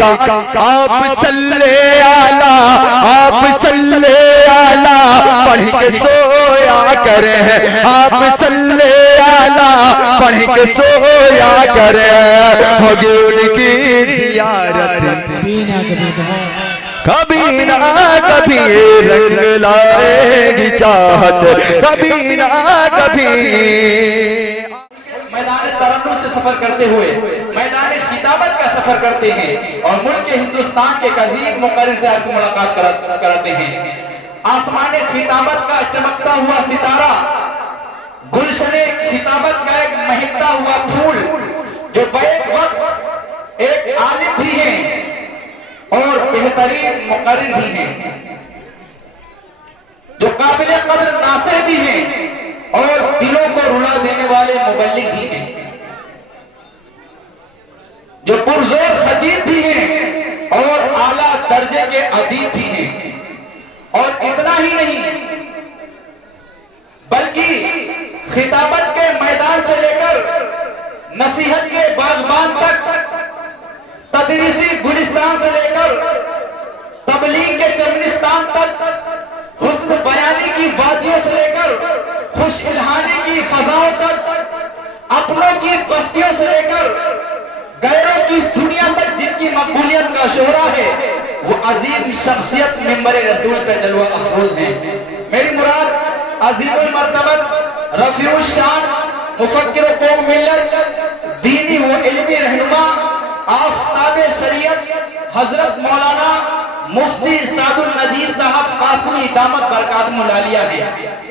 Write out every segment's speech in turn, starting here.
का आप सल्ले आला, आप सल्ले आला पढ़ के सोया करे हैं, आप सल्ले आला पढ़ के सोया करे, होगी उनकी ज़ियारत कभी ना कभी रंग लाएगी चाहत, कभी ना कभी। मैदान तरन्नुम से सफर करते हुए मैदान खिताबत का सफर करते हैं और मुल्क हिंदुस्तान के अजीम मुकर्रिर से आपको मुलाकात कराते हैं। आसमान खिताबत का चमकता हुआ सितारा, गुलशने खिताबत का एक महकता हुआ फूल, जो बैक वक्त एक आलिम भी हैं और बेहतरीन मुकर्रिर भी हैं, जो काबिल कदर नासे भी हैं और दिलों को रुला देने वाले मुबल्लिग भी हैं, जो पुरजोर खतीब भी हैं और आला दर्जे के अदीब भी हैं। और इतना ही नहीं बल्कि खिताबत के मैदान से लेकर नसीहत के बागबान तक, तदरीसी गुलिस्तान से लेकर तबलीग के चमनिस्तान तक, हुस्न बयानी की वादियों से लेकर खुश इल्हानी की फजाओं तक, अपनों की बस्तियों से लेकर गैरों की दुनिया तक जिनकी मकबूलियत का शोहरा है, वो अजीम शख्सियत मिंबर रसूल पे जलवा अफरोज है। मेरी मुराद अजीमुल मर्तबत, रफीउल शान, मुफक्किर कौम मिल्लत, दीनी व इल्मी रहनुमा, आफताब शरीयत हजरत मौलाना मुफ्ती सादुल नजीर साहब कासमी दामत बरकातुहुल आलिया है।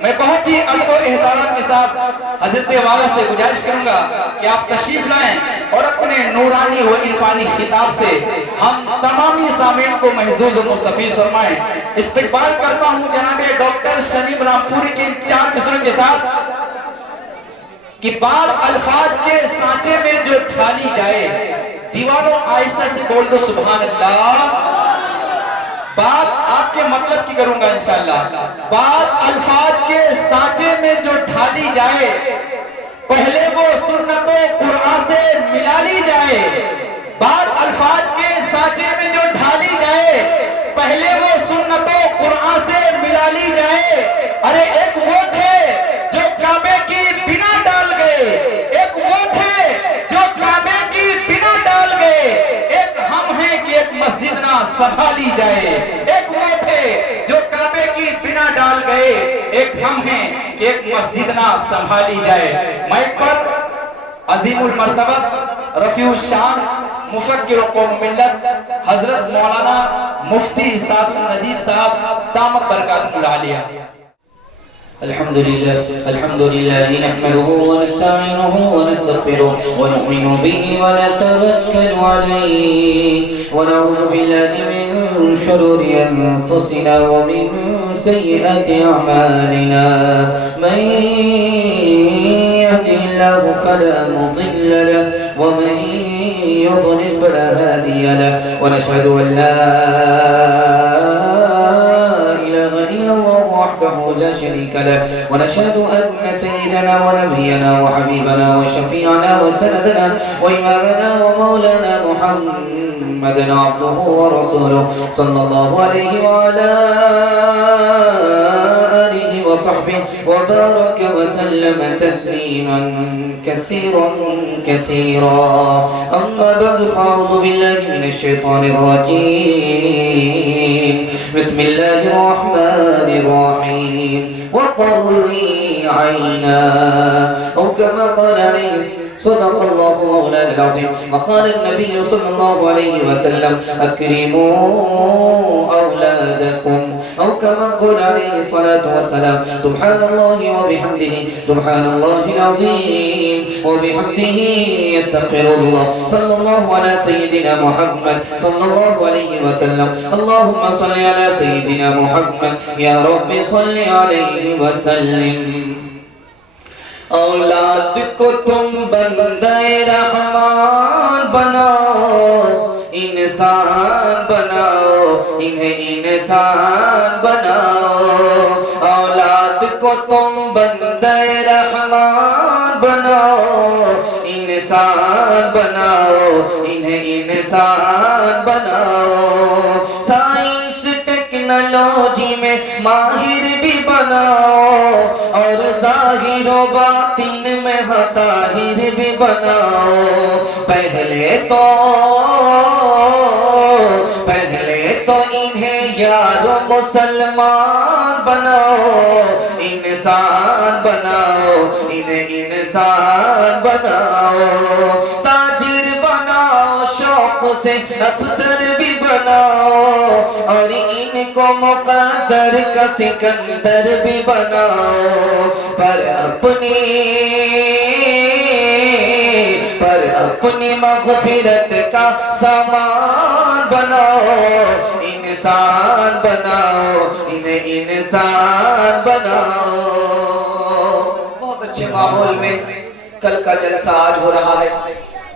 मैं बहुत ही अदब और एहतराम के साथ हजरत वाला से गुजारिश करूंगा कि आप तशरीफ लाएं और अपने नूरानी व इरफानी खिताब से हम तमामी सामीन को महजूज और मुस्तफीज फरमाएं। इस्तकबाल करता हूं जनाबे डॉक्टर शमीम रामपुरी के 4 मिसरों के साथ कि बात अल्फाज के सांचे में जो ढाली जाए, दीवानों आहिस्ता से बोल दो सुभान अल्लाह। बात आपके मतलब की करूंगा इंशाअल्लाह। बात अल्फाज के सांचे में जो ढाली जाए, पहले वो सुन्नतों कुरान से मिला ली जाए। बात अल्फाज के सांचे में जो ढाली जाए, पहले वो सुन्नतों कुरान से मिला ली जाए। अरे एक वो थे जो काबे की बिना डाल गए, एक वो थे जो काबे की बिना डाल गए, एक हम हैं कि एक मस्जिद ना संभाली जाए। एक वो थे जो काबे की बिना डाल गए, एक हम हैं कि एक मस्जिद ना संभाली जाए। माइक पर अजीमुल मर्तबत, रफीउल शान, मुफक्किर कौम मिल्लत हजरत मौलाना मुफ्ती सादुल नजीर साहब दामत बरकातुहुल आलिया। अल्हम्दुलिल्लाह नहमदुहु व नस्तईनुहु व नस्तगफिरुहु व नु'मिनु बिही व नतवक्कलु अलैहि व नऊज़ु बिल्लाहि मिन शुरूरि अनफुसिना व मिन सय्यिआति अअमालिना। मन यहदिहिल्लाहु फला मुदिल्ल लहु व मन युद्लिल फला हादिय लहु व नशहदु अन ला वहदहु ला शरीका लहु व नशहदु अन्न सय्यिदना व नबियना व हबीबना व शफीअना व सनदना व इमामना व मौलाना मुहम्मदन अब्दुहु व रसूलुहु सल्लल्लाहु अलैहि व अला आलिहि व सहबिहि व बारक व सल्लम तस्लीमान कसीरा। अम्मा बअद फअऊज़ु बिल्लाहि मिनश शैतानिर रजीम। बिस्मिल्लाहिर रहमानिर रहीम। वक़र्री ऐना औ कमा क़ाल अलैहि सदक़ल्लाहु मौलाना अज़ीम। वक़ाल अन्नबिय्यु सल्लल्लाहु अलैहि वसल्लम अक्रिमू औलादकुम औ कमा क़ाल अलैहि सलातु वस्सलाम। सुब्हानल्लाहि व बिहम्दिहि सुब्हानल्लाहिल अज़ीम व बिहम्दिहि अस्तग़फिरुल्लाह। सल्लल्लाहु अला सय्यिदिना मुहम्मद सल्लल्लाहु अलैहि वसल्लम। अल्लाहुम्मा सल्लि अला सय्यिदिना मुहम्मद या रब्बि सल्लि अलैहि वसल्लिम। औलाद को तुम बंदे रहमान बनाओ, इंसान बनाओ, इन्हें इंसान बनाओ। औलाद को तुम बंदे रहमान बनाओ, इंसान बनाओ, इन्हें इंसान बनाओ, साइंस टेक्नोलॉजी में माहिर भी बनाओ, और जाहिर व बातिन में ताहिर भी बनाओ। पहले तो इन्हें यारो मुसलमान बनाओ, इंसान बनाओ, इन्हें इंसान बनाओ, ताजिर बनाओ, शौक से अफसर भी बनाओ, और इनको मुकद्दर का सिकंदर भी बनाओ। पर अपनी मग़फ़िरत का सामान बनाओ, इंसान बनाओ, इन्हें इंसान बनाओ। बहुत अच्छे माहौल में कल का जलसा आज हो रहा है,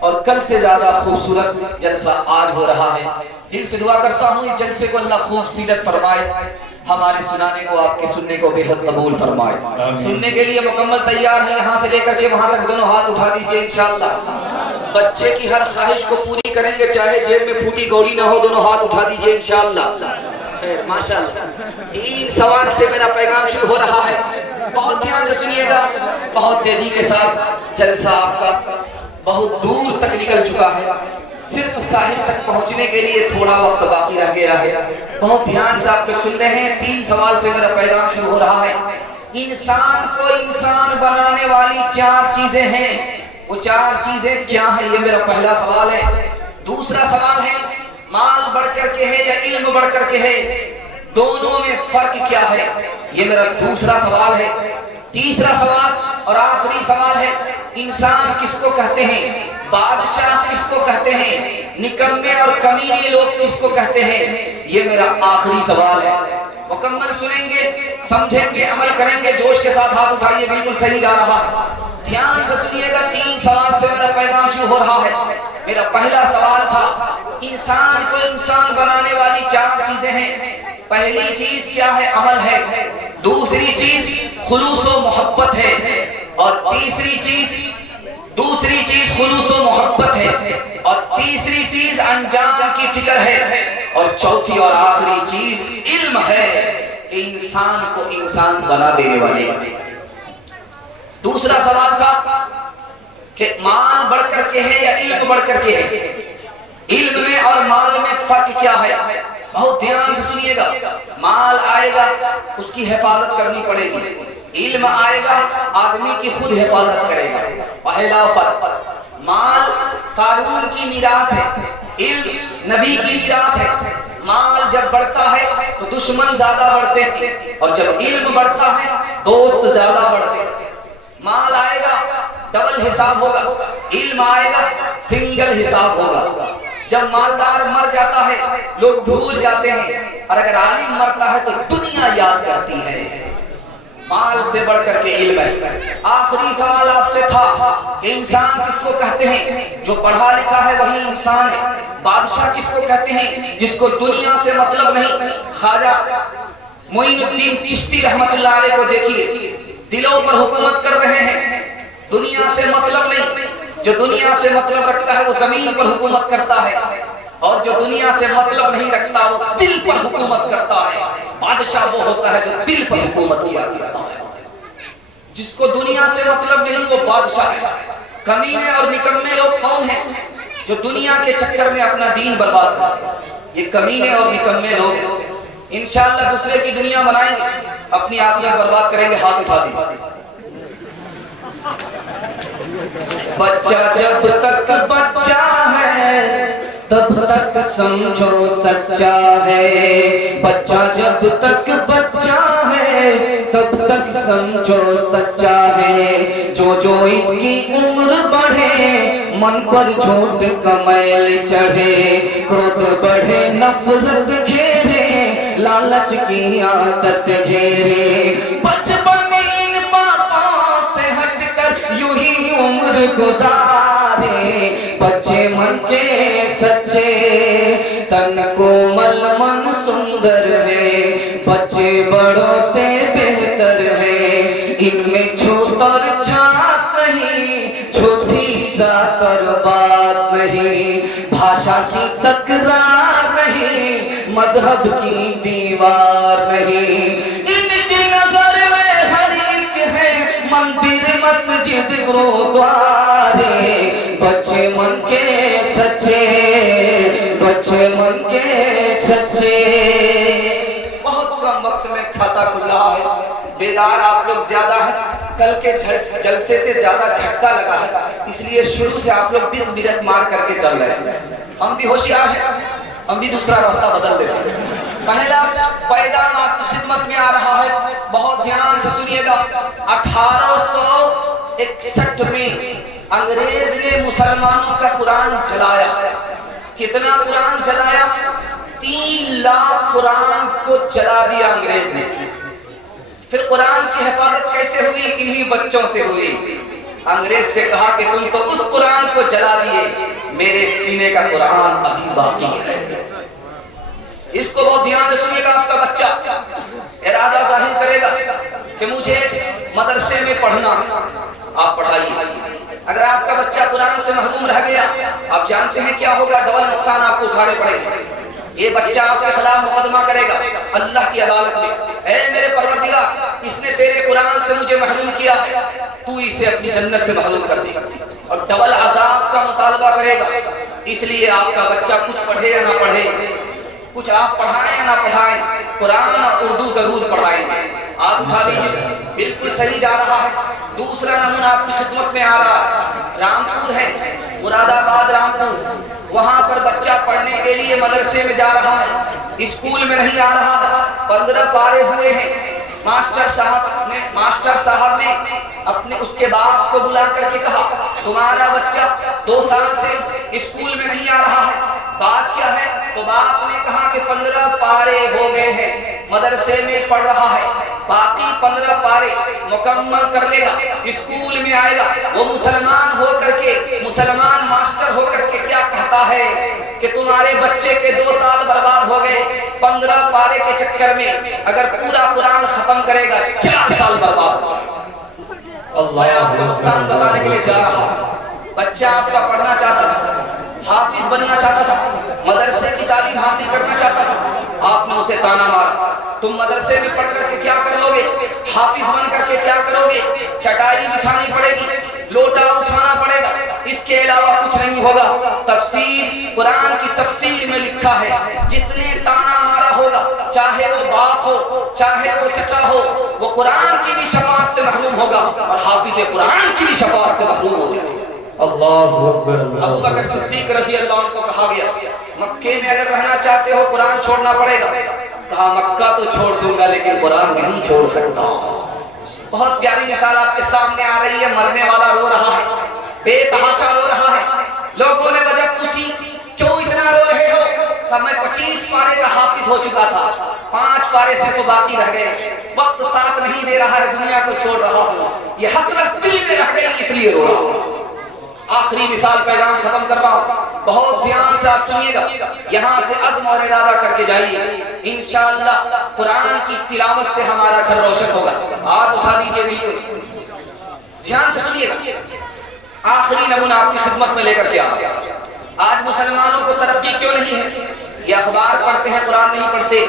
और कल से ज्यादा खूबसूरत जलसा आज हो रहा है। दिल से दुआ करता हूँ इस जलसे को अल्लाह खूब सीरत फरमाए, हमारे सुनाने को, आपके सुनने को बेहद कबूल फरमाए। सुनने के लिए मुकम्मल तैयार है, यहाँ से लेकर के वहां तक दोनों हाथ उठा दीजिए इंशाअल्लाह। बच्चे की हर ख्वाहिश को पूरी करेंगे, चाहे जेब में फूटी कौड़ी ना हो, दोनों हाथ उठा दीजिए इंशाअल्लाह। माशाअल्लाह। 3 सवाल से मेरा पैगाम शुरू हो रहा है, बहुत ध्यान से सुनिएगा। बहुत तेजी के साथ जलसा आपका बहुत दूर तक निकल चुका है, सिर्फ साहिल तक पहुंचने के लिए थोड़ा वक्त बाकी रह गया है। बहुत ध्यान से आप लोग सुन रहे हैं। 3 सवाल से मेरा पैगाम शुरू हो रहा है। इंसान को इंसान बनाने वाली 4 चीजें हैं, वो 4 चीजें क्या है, ये मेरा पहला सवाल है। दूसरा सवाल है, माल बढ़कर के है या इल्म बढ़कर के है, दोनों में फर्क क्या है, ये मेरा दूसरा सवाल है। तीसरा सवाल और आखिरी सवाल है, इंसान किसको कहते हैं, बादशाह किसको कहते हैं, निकम्मे और कमीने लोग किसको कहते हैं, ये मेरा आखिरी सवाल है। मुकम्मल सुनेंगे, समझेंगे, अमल करेंगे। जोश के साथ हाथ उठाइए, बिल्कुल सही जा रहा है। ध्यान से सुनिएगा। 3 सवाल से मेरा पैगाम शुरू हो रहा है। मेरा पहला सवाल था, इंसान को इंसान बनाने वाली 4 चीजें हैं। पहली चीज क्या है, अमल है। दूसरी चीज खुलूस व मोहब्बत है, और तीसरी चीज खुलूस व मोहब्बत है, और तीसरी चीज अंजाम की फिक्र है, और चौथी और आखिरी चीज इल्म है, इंसान को इंसान बना देने वाली। दूसरा सवाल था कि माल बढ़कर के है या इल्म बढ़कर के है, इल्म में और माल में फर्क क्या है। बहुत ध्यान से सुनिएगा। माल आएगा, उसकी हिफाजत करनी पड़ेगी। इल्म आएगा, आदमी की खुद हिफाजत करेगा। पहला फर्क, माल कानून की मीरास है, इल्म नबी की मीरास है। माल जब बढ़ता है तो दुश्मन ज्यादा बढ़ते हैं, और जब इल्म बढ़ता है दोस्त ज्यादा बढ़ते हैं। माल आएगा डबल हिसाब होगा, इल्म आएगा सिंगल हिसाब होगा। जब मालदार मर जाता है लोग भूल जाते हैं, और अगर आलिम मरता है तो दुनिया याद करती है। माल से बढ़कर के इल्म है। आखिरी सवाल आपसे था कि इंसान किसको कहते हैं, जो पढ़ा लिखा है वही इंसान है। बादशाह किसको कहते हैं, जिसको दुनिया से मतलब नहीं। ख्वाजा मोइनुद्दीन चिश्ती रहमतुल्लाह अलैह को देखिए, दिलों पर हुकूमत कर रहे हैं, दुनिया से मतलब नहीं। जो दुनिया से मतलब रखता है वो जमीन पर हुकूमत करता है, और जो दुनिया से मतलब नहीं रखता वो दिल पर हुकूमत करता है। बादशाह वो होता है जो दिल पर हुकूमत किया करता है। जिसको दुनिया से मतलब नहीं वो बादशाह है। कमीने और निकम्मे लोग कौन हैं, जो दुनिया के चक्कर में अपना दीन बर्बाद करते हैं। ये कमीने और निकम्मे लोग इंशाअल्लाह दूसरे की दुनिया बनाएंगे, अपनी आखिरत बर्बाद करेंगे। हाथ उठा दीजिए। बच्चा जब तक बच्चा है तब तक समझो सच्चा है। बच्चा जब तक बच्चा है तब तक समझो सच्चा है। जो जो इसकी उम्र बढ़े मन पर झूठ का मैल चढ़े। क्रोध बढ़े नफरत घेरे लालच की आदत घेरे। बचपन इन बातों से हटकर यूं ही उम्र गुजारे। बच्चे मन के सच्चे तन कोमल मन सुंदर है। बच्चे बड़ों से बेहतर है। इनमें छूत और छात नहीं, झूठी जात और बात नहीं। नहीं, भाषा की तकरार नहीं, मजहब की दीवार नहीं। इनकी नजर में हर एक है मंदिर मस्जिद गुरुद्वारे। बच्चे मन के सच्चे, बच्चे मन के सच्चे। बहुत कम वक्त में खाता खुला है, बेदार आप लोग ज्यादा हैं, कल के जलसे से ज्यादा झटका लगा है, इसलिए शुरू से आप लोग 20 मिनट मार करके चल रहे हैं। हम भी होशियार हैं, हम भी दूसरा रास्ता बदल देते हैं। पहला पैगाम आपकी खिदमत में आ रहा है, बहुत ध्यान से सुनिएगा। 1861 में अंग्रेज ने मुसलमानों का कुरान जलाया। कितना कुरान जलाया? 3 लाख कुरान को जला दिया अंग्रेज ने। फिर कुरान की हिफाजत कैसे हुई? इन्हीं बच्चों से हुई। अंग्रेज से कहा कि तुम तो उस कुरान को जला दिए, मेरे सीने का कुरान अभी बाकी है। इसको बहुत ध्यान से सुनिएगा। आपका बच्चा इरादा जाहिर करेगा कि मुझे मदरसे में पढ़ना, आप पढ़ाइए। अगर आपका बच्चा कुरान से महरूम रह गया, आप जानते हैं क्या होगा? डबल नुकसान आपको उठाने पड़ेंगे। ये बच्चा आपके खिलाफ मुकदमा करेगा अल्लाह की अदालत में। ऐ मेरे परवरदिगार, इसने तेरे कुरान से मुझे महरूम किया, तू इसे अपनी जन्नत से महरूम कर दे, और डबल अजाब का मुतालबा करेगा। इसलिए आपका बच्चा कुछ पढ़े या ना पढ़े, कुछ आप पढ़ाएं या ना पढ़ाएं, कुरान और उर्दू जरूर पढ़ाएंगे। आप उठा लीजिए, बिल्कुल सही जा रहा है। दूसरा नमूना आपकी खिदमत में आ रहा है। रामपुर है, मुरादाबाद रामपुर, वहां पर बच्चा पढ़ने के लिए मदरसे में जा रहा है, स्कूल में नहीं आ रहा है। 15 पारे हुए हैं। मास्टर साहब ने अपने उसके बाप को बुला करके कहा, तुम्हारा बच्चा 2 साल से स्कूल में नहीं आ रहा है, बात क्या है? तो बाप ने कहा कि 15 पारे हो गए हैं, मदरसे में पढ़ रहा है, बाकी 15 पारे मुकम्मल कर लेगा, स्कूल में आएगा। वो मुसलमान हो करके, मुसलमान मास्टर हो करके क्या कहता है कि तुम्हारे बच्चे के 2 साल बर्बाद हो गए 15 पारे के चक्कर में, अगर पूरा कुरान खत्म करेगा 4 साल बर्बाद हो गए। मैं आपको नुकसान बताने के लिए जा रहा हूं। बच्चा आपका पढ़ना चाहता था, हाफिज बनना चाहता था, मदरसे की तालीम हासिल करना चाहता था, आपने उसे ताना मारा। तुम मदरसे में पढ़ करके क्या कर लोगे? हाफिज बन करके क्या करोगे? चटाई बिछानी पड़ेगी, लोटा उठाना पड़ेगा, इसके अलावा कुछ नहीं होगा। तफसीर, कुरान की तफसीर में लिखा है, जिसने ताना मारा होगा, चाहे वो बाप हो, चाहे वो चचा हो, वो कुरान की भी शफाअत से महरूम होगा, और हाफिज कुरान की भी शफाअत से महरूम हो गया। अबू बकर सिद्दीक रज़ी अल्लाह अन्हु को कहा गया, मक्के में अगर रहना चाहते हो कुरान छोड़ना पड़ेगा। कहा मक्का तो छोड़ दूंगा, लेकिन कुरान नहीं छोड़ सकता। बहुत प्यारी मिसाल आपके सामने आ रही है। मरने वाला रो रहा है, बेतहाशा रो रहा है। लोगों ने वजह पूछी, क्यों इतना रो रहे हो? कहा मैं 25 पारे का हाफिज हो चुका था, 5 पारे से तो बाकी रह गए, वक्त साथ नहीं दे रहा है, दुनिया को छोड़ रहा हूँ, ये हसरत दिल में रह गई, इसलिए रो रहा हूँ। आखिरी मिसाल पैगाम खत्म कर रहा हूं, बहुत ध्यान से आप सुनिएगा। यहां से अज़्म और इरादा करके जाइए, इंशाअल्लाह कुरान की तिलावत से हमारा घर रोशन होगा। आप उठा दीजिए, बिल्कुल ध्यान से सुनिएगा। आखिरी नमूना आपकी खिदमत में लेकर के आ। आज मुसलमानों को तरक्की क्यों नहीं है? ये अखबार पढ़ते हैं, कुरान नहीं पढ़ते।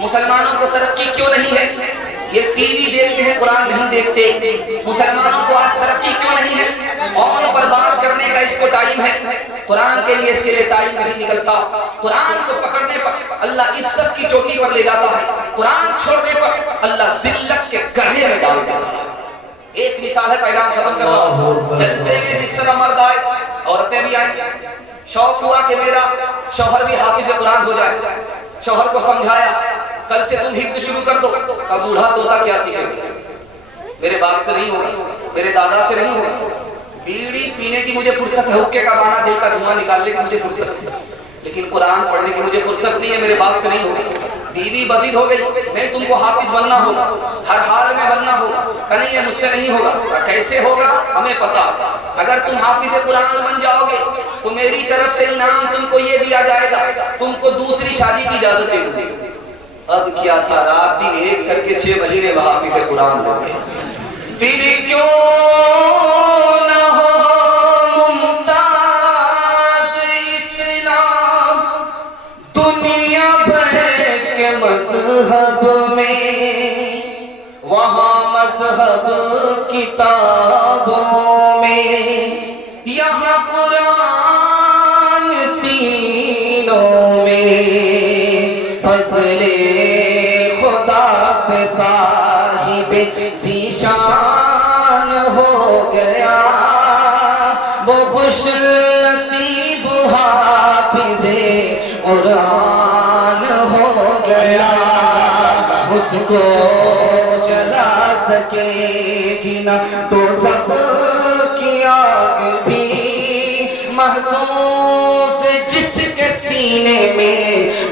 मुसलमानों को तरक्की क्यों नहीं है? ये टीवी देखते हैं, कुरान नहीं देखते। मुसलमानों को आज तरक्की क्यों नहीं है? और बर्बाद करने का इसको टाइम है, कुरान के लिए इसके लिए टाइम नहीं निकलता। कुरान को पकड़ने पर अल्लाह इज्जत की चौकी पर ले जाता है, कुरान छोड़ने पर अल्लाह जिल्लत के गड्ढे में डाल देता है। एक मिसाल है, पैगाम खत्म कर रहा हूं। जलसे में जिस तरह मर्द आए, औरतें भी आई, शौक हुआ कि मेरा शौहर भी हाफिज कुरान हो जाए। शौहर को समझाया, कल से तुम हिफ्ज़ शुरू कर दो। का बूढ़ा तोता क्या सीखेगा? मेरे बाप से नहीं होगा, मेरे दादा से नहीं होगा। बीड़ी पीने की मुझे फुर्सत है, हुक्के का बाना, दिल का धुआं निकालने की मुझे फुर्सत है, लेकिन कुरान पढ़ने की मुझे फुर्सत नहीं है, मेरे बाप से नहीं होगी। बीवी बजीद हो गई, नहीं तुमको हाफिज बनना होगा, हर हाल में बनना होगा। नहीं, ये मुझसे नहीं होगा। कैसे होगा? हमें पता। अगर तुम हाफिज कुरान बन जाओगे तो मेरी तरफ से इनाम तुमको ये दिया जाएगा, तुमको दूसरी शादी की इजाजत दे दूंगी। अब क्या था, रात दिन एक करके 6 महीने हाफिज कुरान हो गए। फिर क्यों न हो मुमताज मजहब में, वहाँ मजहब किताबों में, यहाँ कुरान सीनों में। फजले खुदा से साहिबे ज़ीशान हो गया, वो खुश नसीब हाफिज़े कुरान हो गया। उसको जला सकेगी ना तो ज़ख़्म की आग भी, महफूज़ जिसके सीने में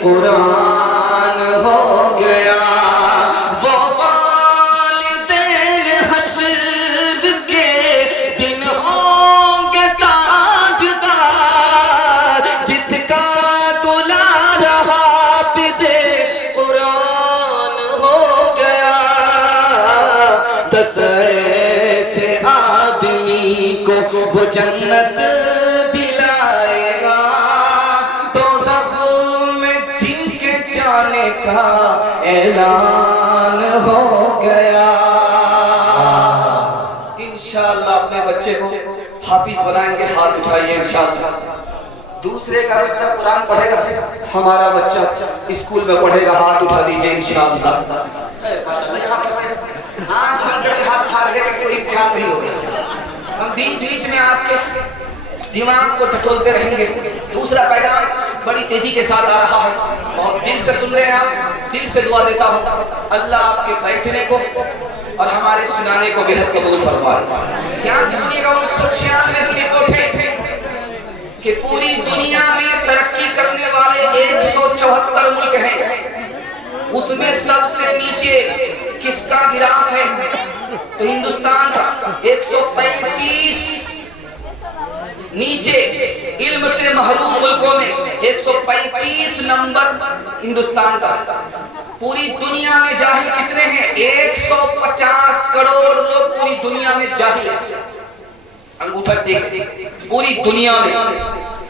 कुरान हो गया। वो वालिदैन हश्र के दिन होंगे ताजदार, जिसका दुलार हाफिज़े कुरान हो गया। दस ऐसे आदमी को वो जन्नत दिलाएगा, तो ज़ख़्म में जिनके जाने का ऐलान हो गया। इंशाअल्लाह अपने बच्चे को हाफिज बनाएंगे, हाथ उठाइए इंशाअल्लाह। दूसरे का बच्चा कुरान पढ़ेगा, हमारा बच्चा स्कूल में पढ़ेगा, हाथ उठा दीजिए इंशाअल्लाह। हाथ उठा रहे कोई ख्याल नहीं होगा। हम बीच बीच में आपके दिमाग को टटोलते रहेंगे। दूसरा पैगाम बड़ी तेजी के साथ आ रहा है, बहुत दिल से सुन रहे हैं आप, दिल से दुआ देता हूँ अल्लाह आपके बैठने को और हमारे सुनाने को बेहद कबूल फरमाए। ध्यान से सुनिएगा। 1996 की रिपोर्ट है कि पूरी दुनिया में तरक्की करने वाले 174 मुल्क हैं, उसमें सबसे नीचे किसका गिराफ है? तो हिंदुस्तान का 135 नीचे। इल्म से महरूम मुल्कों में 135 नंबर हिंदुस्तान का। पूरी दुनिया में जाहिल कितने हैं? 150 करोड़ लोग पूरी दुनिया में जाहिल हैं। अंगूठा देख, पूरी दुनिया में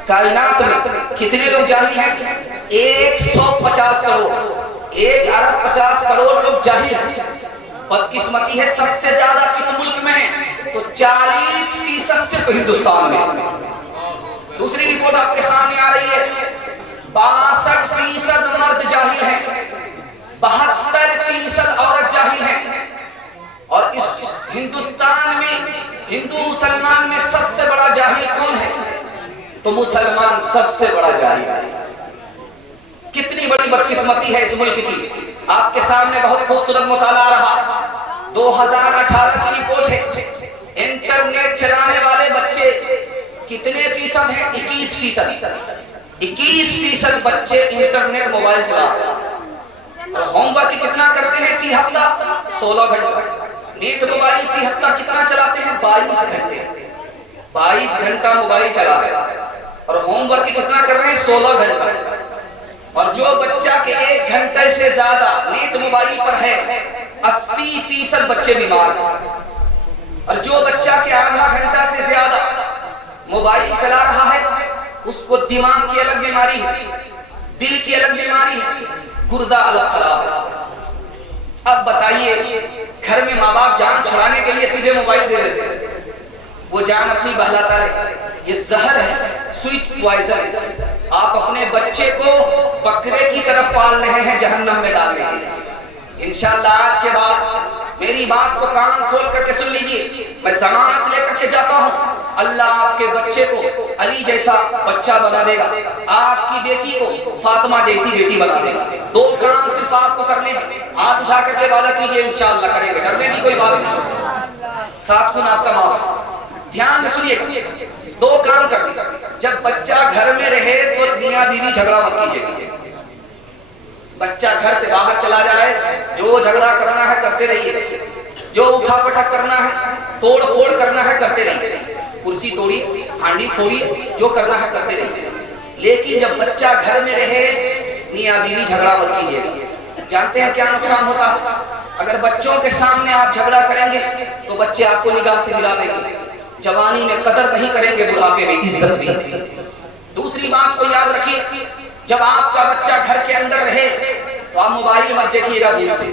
कायनात में कितने लोग जाहिल हैं? 150 करोड़। 1 अरब 50 करोड़ लोग जाहिल हैं। बदकिस्मती है सबसे ज्यादा किस मुल्क में है? तो 40% सिर्फ हिंदुस्तान में। दूसरी रिपोर्ट आपके सामने आ रही है, 62% मर्द जाहिल हैं, 72% औरत जाहिल हैं। और इस हिंदुस्तान में हिंदू मुसलमान में सबसे बड़ा जाहिल कौन है? तो मुसलमान सबसे बड़ा जाहिल है। कितनी बड़ी बदकिस्मती है इस मुल्क की। आपके सामने बहुत खूबसूरत मुताला रहा। 2018 की रिपोर्ट है, इंटरनेट चलाने वाले बच्चे कितने फीसद हैं? 21%। 21% बच्चे इंटरनेट मोबाइल चलाते हैं। होमवर्क कितना करते हैं फी हफ्ता? 16 घंटा। नेट मोबाइल फी हफ्ता कितना चलाते हैं? 22 घंटे। 22 घंटा मोबाइल चला रहे हैं और होमवर्क कितना कर रहे हैं? 16 घंटा। और जो बच्चा के 1 घंटे से ज्यादा नेट मोबाइल पर है, 80% बच्चे बीमार हैं। और जो बच्चा के आधा घंटा से ज्यादा मोबाइल चला रहा है, उसको दिमाग की अलग बीमारी है, दिल की अलग बीमारी है, गुर्दा अलग खराब है। अब बताइए, घर में माँ बाप जान छुड़ाने के लिए सीधे मोबाइल दे देते हैं, वो जान अपनी बहलाता रहे। ये जहर है, स्वीट पॉइजन है। आप अपने बच्चे को बकरे की तरफ पाल रहे हैं जहन्नम में डालने के लिए। इंशाअल्लाह आज के बाद मेरी बात को कान खोल करके सुन लीजिए। मैं जमानत लेकर के जाता हूँ, अल्लाह आपके बच्चे को अली जैसा बच्चा बना देगा, आपकी बेटी को फातिमा जैसी बेटी बना देगा। 2 काम सिर्फ आपको करने हैं। हाथ उठा करके वादा कीजिए, इंशाअल्लाह करेंगे, डरने की कोई बात नहीं। साथ सुन आपका माँ, ध्यान से सुनिए। 2 काम करने। जब बच्चा घर में रहे तो मियां बीवी झगड़ा मत कीजिए। बच्चा घर से बाहर चला जाए, जो झगड़ा करना है करते रहिए, जो उठा पटक करना है, तोड़ फोड़ करना है करते रहिए, कुर्सी तोड़ी, हांडी फोड़ी, जो करना है करते रहिए। लेकिन जब बच्चा घर में रहे, मियां बीवी झगड़ा मत कीजिए। जानते हैं क्या नुकसान होता है? अगर बच्चों के सामने आप झगड़ा करेंगे तो बच्चे आपको निगाह से गिरा देंगे, जवानी में कदर नहीं करेंगे, बुढ़ापे में इज्जत भी। दूसरी बात को याद रखिए, जब आपका बच्चा घर के अंदर रहे तो आप मोबाइल मत देखिएगा दूर से।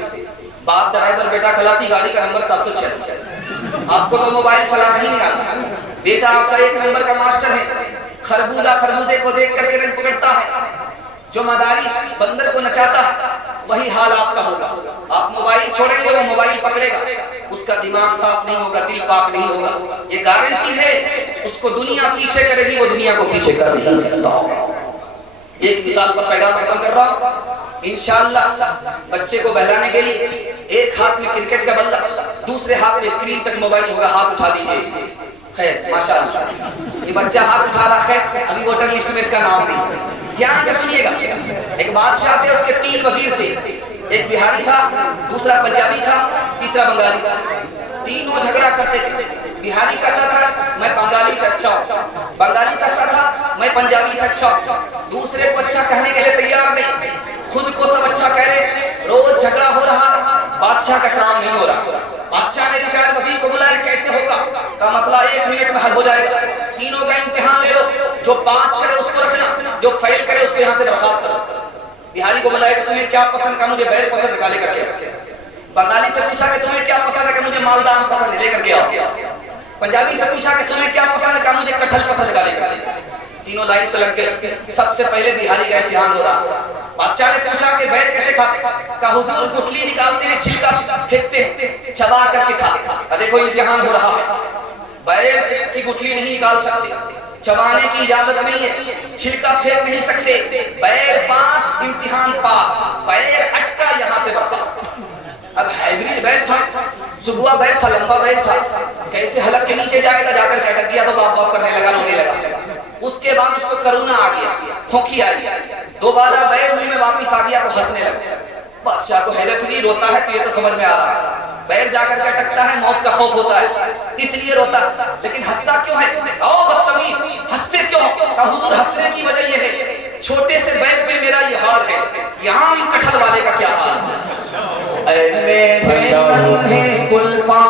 बाप ड्राइवर, बेटा खलासी, गाड़ी का नंबर 786। आपको तो मोबाइल चलाना ही नहीं आता। बेटा आपका 1 नंबर का मास्टर है, खरबूजा खरबूजे को देख करके रंग पकड़ता है। जो मदारी बंदर को नचाता है वही हाल आपका होगा। आप मोबाइल छोड़ेंगे, वो मोबाइल पकड़ेगा, उसका दिमाग साफ नहीं होगा, दिल पाक नहीं होगा। ये गारंटी है, उसको दुनिया पीछे करेगी, वो दुनिया को पीछे कर नहीं सकता। एक मिसाल पर पैगाम खत्म कर रहा हूं। इंशाअल्लाह बच्चे को बहलाने के लिए एक हाथ में क्रिकेट का बल्ला, दूसरे हाथ में स्क्रीन टच मोबाइल होगा। हाथ उठा दीजिए। खैर माशाअल्लाह ये बच्चा हाथ उठा रहा है, अभी वोटर लिस्ट में इसका नाम नहीं। ध्यान से सुनिएगा। एक बादशाह थे, उसके 3 वजीर थे। एक बिहारी था, दूसरा पंजाबी था, तीसरा बंगाली था। तीनों झगड़ा करते थे। बिहारी कहता था मैं बंगाली से अच्छा हूँ, बंगाली कहता था मैं पंजाबी से अच्छा हूँ। दूसरे को अच्छा कहने के लिए तैयार नहीं, खुद को सब अच्छा कह रहे। रोज झगड़ा हो रहा है, बादशाह का काम नहीं हो रहा। बादशाह ने 4 वजीर को बुलाया, कैसे होगा का मसला 1 मिनट में हल हो जाएगा। तीनों का इम्तिहान ले लो, जो पास करे उसको रखना, जो फेल करे उसको यहाँ से बर्खास्त करो। बिहारी को बुलाया, तुम्हें क्या पसंद का, मुझे बैर पसंद का, लेकर के। बंगाली से पूछा कि तुम्हें क्या पसंद है, कि मुझे मालदा आम पसंद है, लेकर के आओ। पंजाबी से पूछा कि तुम्हें क्या पसंद है, का मुझे कटहल पसंद का, लेकर। तीनों लाइन से लग के सबसे पहले बिहारी का इम्तिहान हो रहा। बादशाह ने पूछा कि बैर कैसे खाते, का हुजूर गुठली निकालते हैं, छिलका फेंकते हैं, चबा करके खाते। देखो इम्तिहान हो रहा है, बैर की गुठली नहीं निकाल सकते, चबाने की इजाजत नहीं है, छिलका फेंक नहीं सकते। बैर पास, इम्तिहान पास, बैर अटका, यहाँ से बर्खास्त। अब हाइब्रिड बैर था, सुगुआ बैर था, लंबा बैर था, कैसे हलक के नीचे जाएगा, जाकर के अटक गया तो बाप बाप करने लगा, रोने लगा। उसके बाद उसको करुणा आ गया, खोखी आई, दोबारा बैर मुंह में वापिस आ गया तो हंसने लगा। बादशाह को हैरत हुई, रोता है तो ये तो समझ में आ रहा है, बैर जाकर के अटकता है, मौत का खौफ होता है, इसलिए रोता है। लेकिन हंसता क्यों है? आओ बदतमीज, हंसते क्यों? हुजूर हंसने की वजह ये है, छोटे से बैर पे मेरा ये हाल है, यहाँ कटहल वाले का क्या हाल है? मेरे नन्हे गुल्फा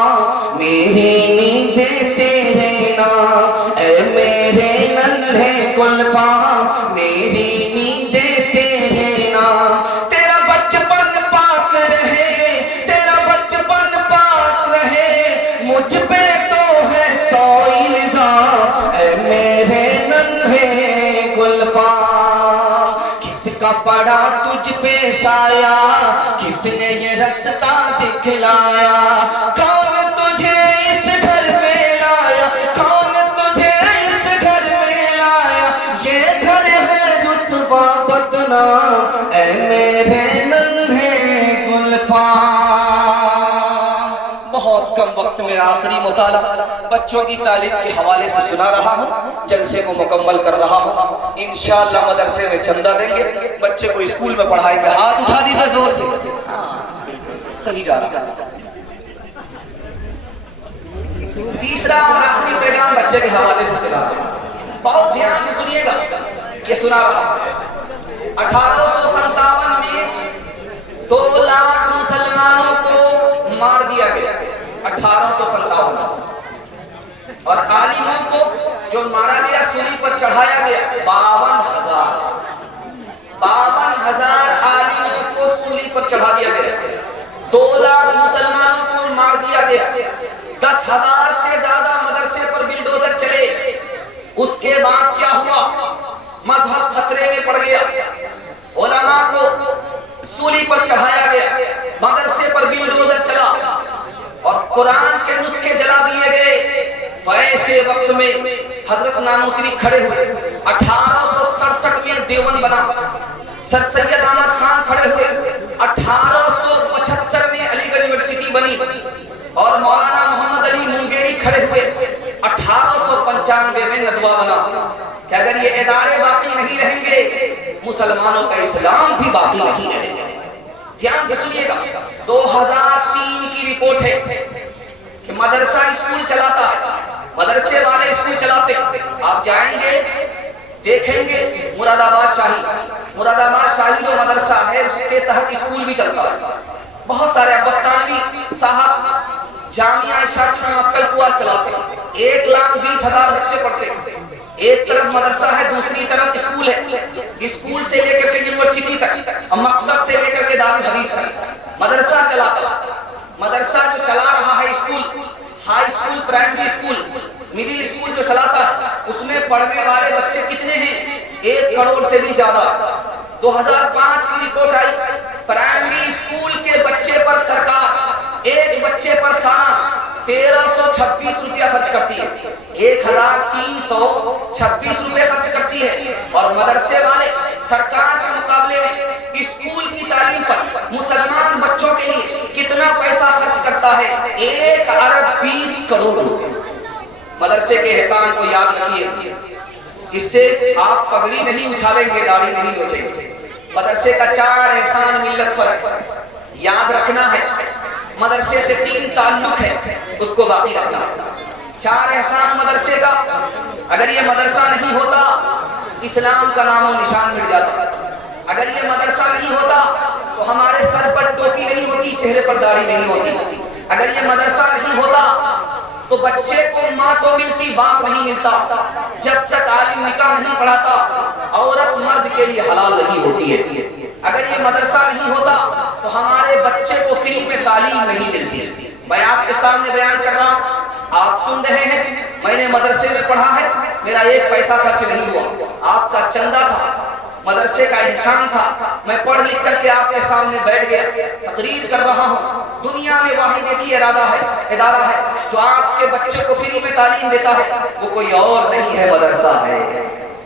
मेरी नींदें तेरे नाम, मेरे नन्हे गुल्फा मेरी नींदें तेरे नाम। तेरा बचपन पाक रहे, तेरा बचपन पाक रहे, मुझ पे तो है 100 इल्जाम। मेरे नन्हे गुल्फा किसका पड़ा तुझ पे साया, किसने ये रास्ता दिखलाया, कौन तुझे इस घर में लाया, कौन तुझे इस घर में लाया, ये घर है रुस्वा बदनाम। ऐ मेरे नन्हे गुल्फा। बहुत कम वक्त में आखिरी मुताला बच्चों की तालीम के हवाले से सुना रहा हूँ, जलसे को मुकम्मल कर रहा हूँ। इंशाअल्लाह मदरसे में चंदा देंगे, बच्चे को स्कूल में पढ़ाएंगे। हाथ उठा दीजिए जोर से, सही जा रहा है। तीसरा और आखिरी पैगाम बच्चे के हवाले से सुना रहा हूँ, बहुत ध्यान से सुनिएगा। ये सुना रहा हूँ 1857 में 2 लाख मुसलमानों को मार दिया गया, 1857। और आलिमों को जो मारा गया, सूली पर चढ़ाया गया 52,000 आलिमों को सूली पर चढ़ा दिया गया। 2 लाख मुसलमानों को मार दिया गया। 10,000 से ज्यादा मदरसे पर बिल्डोजर चले। उसके बाद क्या हुआ? मजहब खतरे में पड़ गया, उलमा को सूली पर चढ़ाया गया, मदरसे पर बिल्डोजर चला और कुरान के नुस्खे जला दिए गए। ऐसे वक्त में हजरत नानूतवी खड़े हुए। 1867 में देवबंद बना, सर सैयद अहमद खान खड़े हुए। 1875 में अलीगढ़ यूनिवर्सिटी बनी और मौलाना मोहम्मद अली मुंगेरी खड़े हुए। 1895 में नदवा बना कि अगर ये इदारे बाकी नहीं रहेंगे, मुसलमानों का इस्लाम भी बाकी नहीं रहेगा। ध्यान से सुनिएगा, 2003 की रिपोर्ट है कि मदरसा स्कूल चलाता है, मदरसे वाले स्कूल चलाते हैं। आप जाएंगे देखेंगे, मुरादाबाद शाही जो मदरसा है उसके तहत स्कूल भी चलता है। बहुत सारे अब्बस्तानवी साहब जामिया शाफिया मक्कलपुआ चलाते हैं। 1,20,000 बच्चे पढ़ते हैं। एक तरफ मदरसा है, दूसरी तरफ स्कूल है। स्कूल से लेकर के यूनिवर्सिटी तक और मकतब से लेकर के दारुल हदीस तक मदरसा चलाता। मदरसा जो चला रहा है, school, high school, primary school, middle school जो चलाता है, उसमें पढ़ने वाले बच्चे कितने हैं? 1 करोड़ से भी ज्यादा। 2005 की रिपोर्ट आई, प्राइमरी स्कूल के बच्चे पर सरकार एक बच्चे पर सालाना 1326 रुपया खर्च करती है, 1326 रुपए खर्च करती है। और मदरसे वाले सरकार के मुकाबले में स्कूल की तालीम पर मुसलमान बच्चों के लिए कितना पैसा खर्च करता है? 1 अरब 20 करोड़ रुपए। मदरसे के एहसान को याद रखिए, इससे आप पगड़ी नहीं उछालेंगे, दाढ़ी नहीं नोचेंगे। मदरसे का 4 एहसान मिल्लत पर है, याद रखना है। मदरसे से 3 ताल्लुक है, उसको बाकी रखना है। 4 एहसान मदरसे का, अगर ये मदरसा नहीं होता इस्लाम का नामो निशान मिट जाता। अगर ये मदरसा नहीं होता तो हमारे सर पर टोपी नहीं होती, चेहरे पर दाढ़ी नहीं होती। अगर ये मदरसा नहीं होता तो बच्चे को माँ तो मिलती, बाप नहीं मिलता। जब तक आलिम निकाह नहीं पढ़ाता, औरत मर्द के लिए हलाल नहीं होती है। अगर ये मदरसा नहीं होता तो हमारे बच्चे को फ्री में तालीम नहीं मिलती। मैं आपके सामने बयान कर रहा हूँ, आप सुन रहे हैं, मैंने मदरसे में पढ़ा है, मेरा 1 पैसा खर्च नहीं हुआ, आपका चंदा था, मदरसे का एहसान था। मैं पढ़ लिख करके आपके सामने बैठ गया, तकरीर कर रहा हूँ। दुनिया में वाहिद एक ही इदारा है जो आपके बच्चे को फ्री में तालीम देता है, वो कोई और नहीं है, मदरसा है।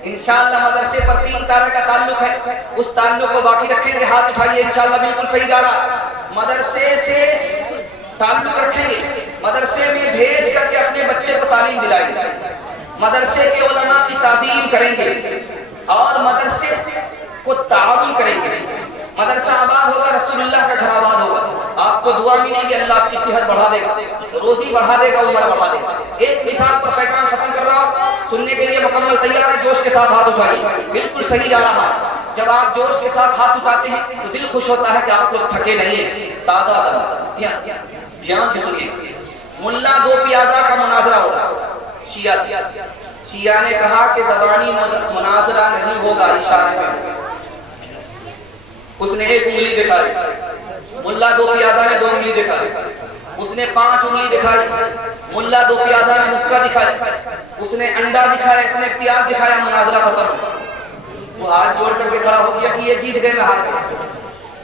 इंशाअल्लाह मदरसे पर 3 तारा का ताल्लुक है, उस ताल्लुक को बाकी रखेंगे। हाथ उठाइए, इंशाअल्लाह बिल्कुल सही जा रहा। मदरसे से ताल्लुक रखेंगे, मदरसे में भेज करके अपने बच्चे को तालीम दिलाएंगे, मदरसे के उलमा की ताज़ीम करेंगे और मदरसे को ताउन करेंगे। मदरसा आबाद होगा, रसूलुल्लाह का घर आबाद होगा। आपको दुआ मिलेगी, अल्लाह आपकी सेहत बढ़ा देगा, रोजी बढ़ा देगा, उम्र बढ़ा देगा। एक मिसाल पर पैगाम खत्म कर रहा हूँ, सुनने के लिए मुकम्मल तैयार है? जोश के साथ हाथ उठाइए, बिल्कुल सही जा रहा है। जब आप जोश के साथ हाथ उठाते हैं तो दिल खुश होता है कि आप लोग थके नहीं हैं, ताजा। ध्यान से सुनिए, मुल्ला 2 प्याजा का मुनाजरा होगा शिया से। शिया ने कहा कि ज़बानी मुनाजरा नहीं होगा, इशारे में। उसने 1 उंगली दिखाई, मुल्ला 2 प्याजा ने 2 उंगली दिखाई। उसने 5 उंगली दिखाई, मुल्ला 2 प्याजा ने मुक्का दिखाई। उसने अंडा दिखाया, इसने प्याज दिखाया, मुनाजरा खत्म। वो हाथ जोड़ करके खड़ा हो गया कि ये जीत गए, मैं हार गया।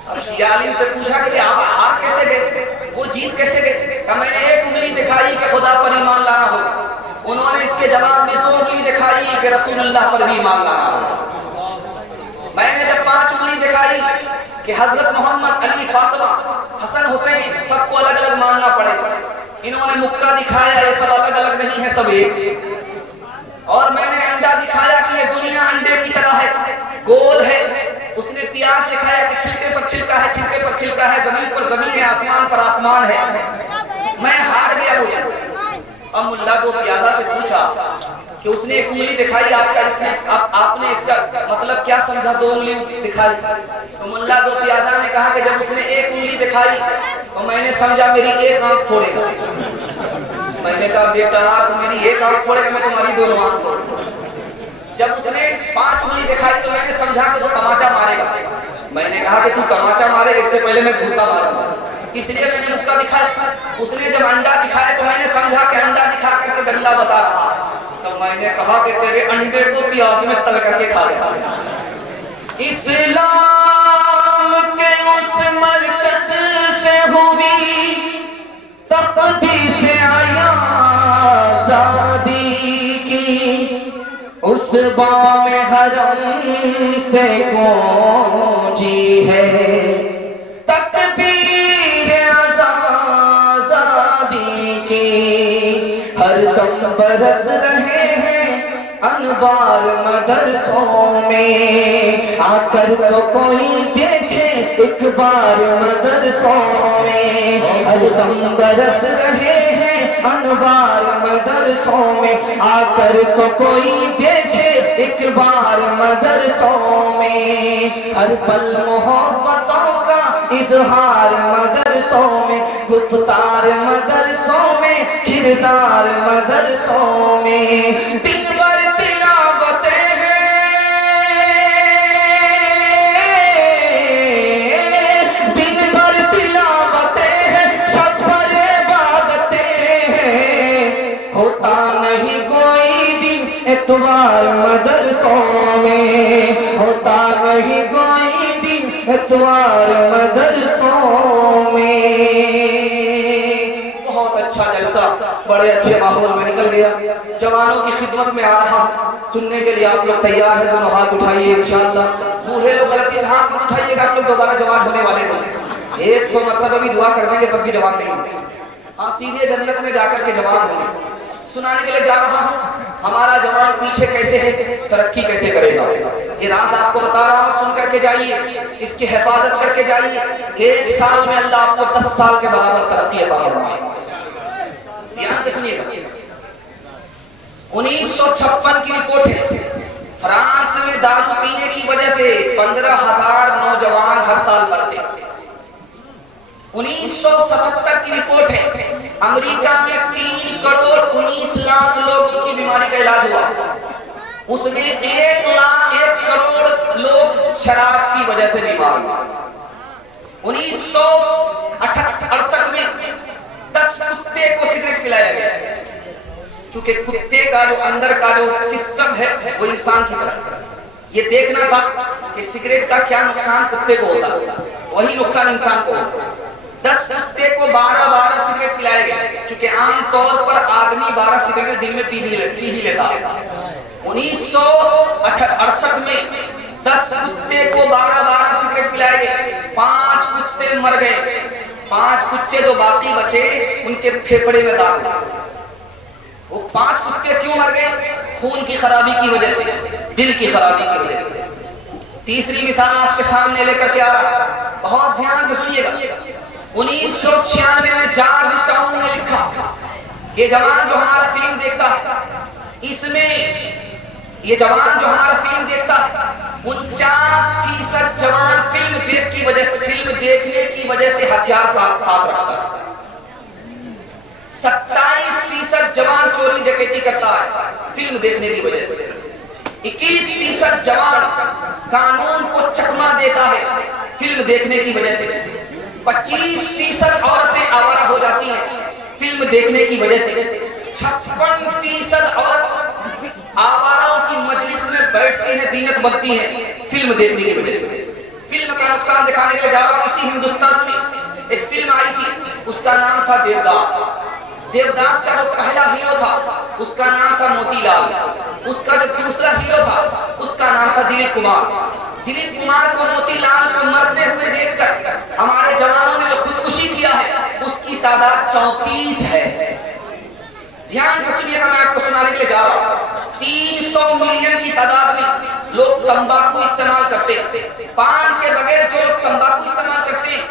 अब शिया आलिम से पूछा कि आप हार कैसे गए, वो जीत कैसे गए? मैंने 1 उंगली दिखाई कि खुदा पर ईमान लाना होगा। उन्होंने इसके जवाब में 2 उंगली दिखाई कि रसूलुल्लाह पर भी ईमान लाना होगा। मैंने जब 5 उंगली दिखाई कि हजरत मोहम्मद, अली, फातिमा, हसन, हुसैन सबको अलग अलग मानना पड़ेगा। इन्होंने मुक्का दिखाया, ये सब अलग अलग नहीं है, सब एक। और मैंने अंडा दिखाया कि ये दुनिया अंडे की तरह है, गोल है। उसने प्याज दिखाया कि छिलके पर छिलका है, छिलके पर छिलका है, जमीन पर जमीन है, आसमान पर आसमान है। मैं हार गया मुझे। अब मुल्ला 2 प्याजा से पूछा कि उसने 1 उंगली दिखाई, आपका इसने आपने इसका मतलब क्या समझा 2 उंगली दिखाई? तो मुल्ला 2 प्याजा ने कहा कि जब उसने 1 उंगली दिखाई तो मैंने समझा मेरी 1 आंख फोड़ेगा। मैंने कहा बेटा तो मेरी 1 आंख फोड़ेगा, मैं तुम्हारी 2 आंख फोड़ूंगा। जब उसने 5 उंगली दिखाई तो मैंने समझा कि वो तमाचा मारेगा। मैंने कहा कि तू तमाचा मारेगा, इससे पहले मैं घूसा मारूंगा, इसलिए मैंने मुक्का दिखाया। उसने जब अंडा दिखाया तो मैंने समझा कि अंडा दिखा करके गंदा बता रहा है। तो मैंने कहा कि तेरे अंडे को प्याज में तल करके खा लेगा। इस्लाम के उस मरकज से हुई तकदीस आया आजादी की, उस बाम हरम से गूंजी है तकबीर आजादी की। हर दम बरस रहे हैं अनवार मदरसों में, आकर तो कोई देखे एक बार मदरसों में। हर दम बरस रहे हैं अनवार मदरसों में, आकर तो कोई देखे एक बार मदरसों में। हर पल मोहब्बतों का इजहार मदरसों में, गुफ्तार मदरसों में, किरदार मदरसों में। दिन भर तिलावत एतवार मदरसों में, होता नहीं कोई दिन एतवार मदरसों में। बहुत अच्छा जलसा, बड़े अच्छे माहौल में निकल गया। जवानों की खिदमत में आ रहा, सुनने के लिए आप लोग तैयार हैं? दोनों हाथ उठाइए इंशाअल्लाह। बूढ़े लोग गलती से हाथ मत उठाइएगा, आप लोग दोबारा जवान होने वाले नहीं। 100 मतलब अभी दुआ कर देंगे तब भी जवान नहीं होंगे। हाँ, सीधे जन्नत में जाकर के जवान होंगे। सुनाने के लिए जा रहा हूँ हमारा जवान पीछे कैसे है, तरक्की कैसे करेगा। ये राज आपको बता रहा हूँ, सुन करके जाइए, इसकी हिफाजत करके जाइए। 1 साल में अल्लाह आपको 10 साल के बराबर तरक्की अता फरमाएगा। ध्यान से सुनिएगा। 1956 की रिपोर्ट है, फ्रांस में दारू पीने की वजह से 15,000 नौजवान हर साल मरते। 1977 की रिपोर्ट है, अमेरिका में 3 करोड़ 19 लाख लोगों की बीमारी का इलाज हुआ। उसमें 1 करोड़ लोग शराब की वजह से बीमार हुए। 1968 में 10 कुत्ते को सिगरेट पिलाया गया, क्योंकि कुत्ते का जो अंदर का जो सिस्टम है वो इंसान की तरह। ये देखना था कि सिगरेट का क्या नुकसान कुत्ते को होता है, वही नुकसान इंसान को होता है। 10 कुत्ते को 12 सिगरेट पिलाए गए, क्योंकि आमतौर पर आदमी 12 सिगरेट दिन में पी ही लेता है। 1968 में 10 कुत्ते को 12 सिगरेट पिलाए गए, 5 कुत्ते मर गए। 5 कुत्ते जो बाकी बचे उनके फेफड़े में दाग लगा। वो 5 कुत्ते क्यों मर गए? खून की खराबी की वजह से, दिल की खराबी की वजह से। तीसरी मिसाल आपके सामने लेकर के आ रहा, बहुत ध्यान से सुनिएगा। 1996 में जॉर्ज टाउन ने लिखा, ये जवान जो हमारा फिल्म देखता है, इसमें ये जवान जो हमारा फिल्म देखता है 49% जवान फिल्म देखने की वजह से हथियार साथ रखता है। 27% जवान चोरी डकैती करता है फिल्म देखने की वजह से। 21% जवान कानून को चकमा देता है फिल्म देखने की वजह से। 25% औरतें आवारा हो जाती हैं फिल्म देखने की वजह से। 56% औरत आवाराओं की मजलिस में बैठती हैं, जीनत बनती हैं फिल्म देखने की वजह से। फिल्म का नुकसान दिखाने के लिए जा रहा हूं। इसी हिंदुस्तान में एक फिल्म आई थी, उसका नाम था देवदास। देवदास का जो पहला हीरो था उसका नाम था मोतीलाल। उसका जो दूसरा हीरो था उसका नाम था दिलीप कुमार। दिलीप कुमार को मोतीलाल को मरते हुए देखकर हमारे जवानों ने जो खुदकुशी किया है उसकी तादाद 34 है। ध्यान से सुनिएगा, मैं आपको सुनाने के लिए जा रहा हूं। 300 मिलियन की तादाद में लोग तंबाकू इस्तेमाल करते हैं। पान के बगैर जो लोग तंबाकू इस्तेमाल करते हैं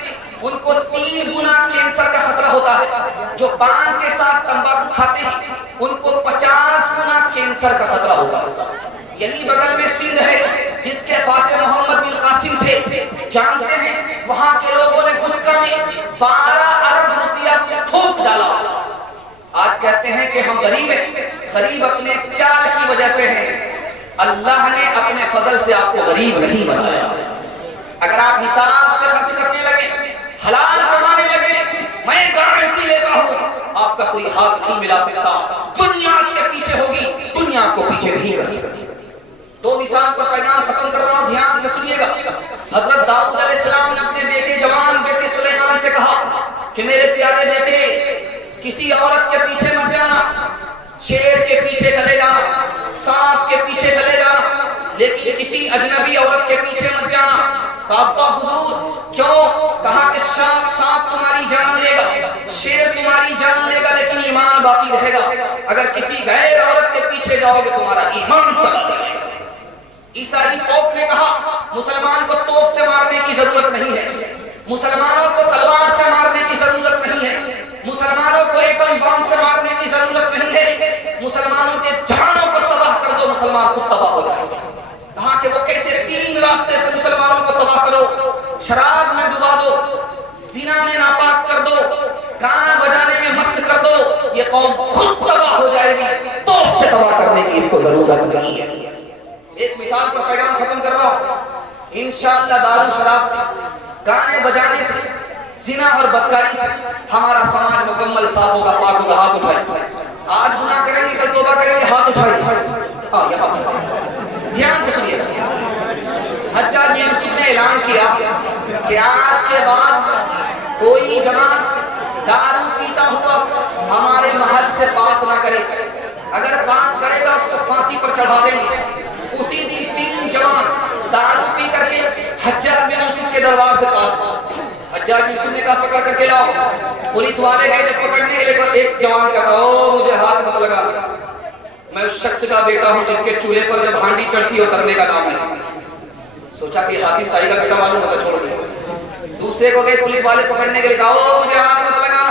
उनको 3 गुना कैंसर का खतरा होता है। जो पान के साथ तंबाकू खाते हैं उनको 50 गुना कैंसर का खतरा होता है। यही बगल में सिंध है जिसके फातिह मोहम्मद बिन कासिम थे, जानते हैं वहां के लोगों ने गुटखा में 12 अरब रुपया फूंक डाला। आज कहते हैं कि हम गरीब हैं, गरीब अपने चाल की वजह से हैं। अल्लाह ने अपने फजल से आपको गरीब नहीं बनाया। अगर आप हिसाब से खर्च करने लगे, हलाल कमाने लगे, मैं गारंटी लेता हूं आपका कोई हाथ नहीं मिला सकता। दुनिया आपके पीछे होगी, दुनिया आपको पीछे नहीं कर सकती। 2 मिसाल पर पैगाम खत्म कर रहा हूं, ध्यान से सुनिएगा। हजरत दाऊद अलैहिस्सलाम ने अपने बेटे जवान बेटे सुलेमान से कहा कि मेरे प्यारे बेटे, किसी औरत के पीछे मत जाना, शेर के पीछे चले जाना, सांप के पीछे चले जाना, लेकिन किसी अजनबी औरत के पीछे मत जाना। कहा हुजूर क्यों? कहा कि सांप तुम्हारी जान लेगा, शेर तुम्हारी जान लेगा, लेकिन ईमान बाकी रहेगा। अगर किसी गैर औरत के पीछे जाओगे तुम्हारा ईमान चला जाएगा। ईसाई पोप ने कहा मुसलमान को तोप से मारने की जरूरत नहीं है, मुसलमानों को तलवार से मारने की जरूरत नहीं है, मुसलमानों को एटम बम से मारने की जरूरत नहीं है, मुसलमानों के जानों को तबाह कर दो, मुसलमान खुद तबाह हो जाएंगे। कहा कि वो कैसे? 3 रास्ते से मुसलमानों को तबाह करो। शराब में डुबा दो, जिना में नापाक कर दो, गाना बजाने में मस्त कर दो, ये कौम खुद तबाह हो जाएगी। तो उससे तबाह करने की इसको जरूरत नहीं है। एक मिसाल पर पैगाम खत्म कर रहा हूं। इंशाअल्लाह दारू शराब से, गाने बजाने से, जिना और बदकारी से हमारा समाज मुकम्मल साफ होगा, पाक होगा। हाथ उठाइए। आज गुनाह करेंगे, कल तौबा करेंगे, हाथ उठाइए। हाँ यहाँ ध्यान से सुनिए। हज्जाज बिन यूसुफ ने ऐलान किया कि आज के बाद कोई जवान दारू पीता हुआ हमारे महल से पास ना करे, अगर पास करेगा उसको फांसी पर चढ़ा देंगे। उसी दिन 3 जवान दारू पी करके हज्जाज बिन यूसुफ के दरबार से पास। हज्जाज बिन यूसुफ ने कहा पकड़ करके लाओ। पुलिस वाले गए जब पकड़ने के लिए, एक जवान का कहा ओ मुझे हाथ मत लगा, मैं उस शख्स का बेटा हूं जिसके चूल्हे पर जब हांडी चढ़ती है उतरने का नाम है। सोचा कि हातिम ताई का बेटा मालूम होगा, छोड़ दिया। दूसरे को गए पुलिस वाले पकड़ने के लिए, कहा ओ मुझे हाथ मत लगा,